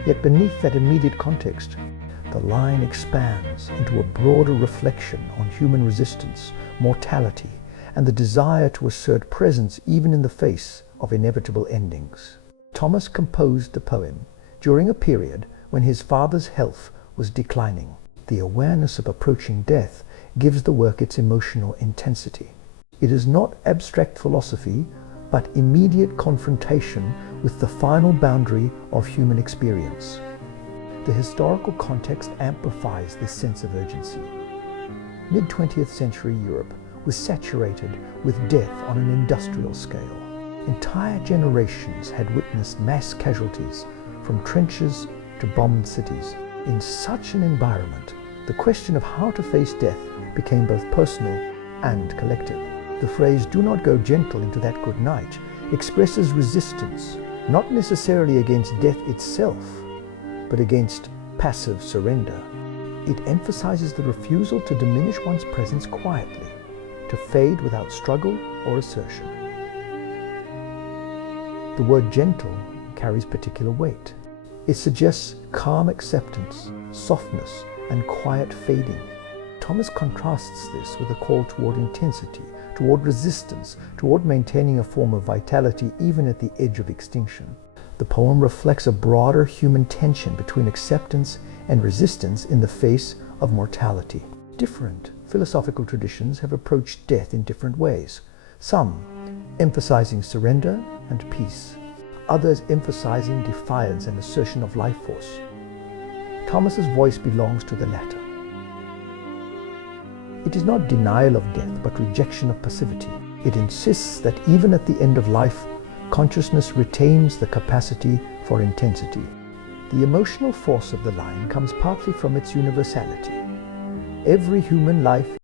Yet beneath that immediate context, the line expands into a broader reflection on human resistance, mortality, and the desire to assert presence even in the face of inevitable endings. Thomas composed the poem during a period when his father's health was declining. The awareness of approaching death gives the work its emotional intensity. It is not abstract philosophy, but immediate confrontation with the final boundary of human experience. The historical context amplifies this sense of urgency. Mid-20th century Europe was saturated with death on an industrial scale. Entire generations had witnessed mass casualties, from trenches to bombed cities. In such an environment, the question of how to face death became both personal and collective. The phrase, "do not go gentle into that good night," expresses resistance, not necessarily against death itself, but against passive surrender. It emphasizes the refusal to diminish one's presence quietly, to fade without struggle or assertion. The word gentle carries particular weight. It suggests calm acceptance, softness, and quiet fading. Thomas contrasts this with a call toward intensity, toward resistance, toward maintaining a form of vitality even at the edge of extinction. The poem reflects a broader human tension between acceptance and resistance in the face of mortality. Different philosophical traditions have approached death in different ways, some emphasizing surrender and peace, others emphasizing defiance and assertion of life force. Thomas's voice belongs to the latter. It is not denial of death, but rejection of passivity. It insists that even at the end of life, consciousness retains the capacity for intensity. The emotional force of the line comes partly from its universality. Every human life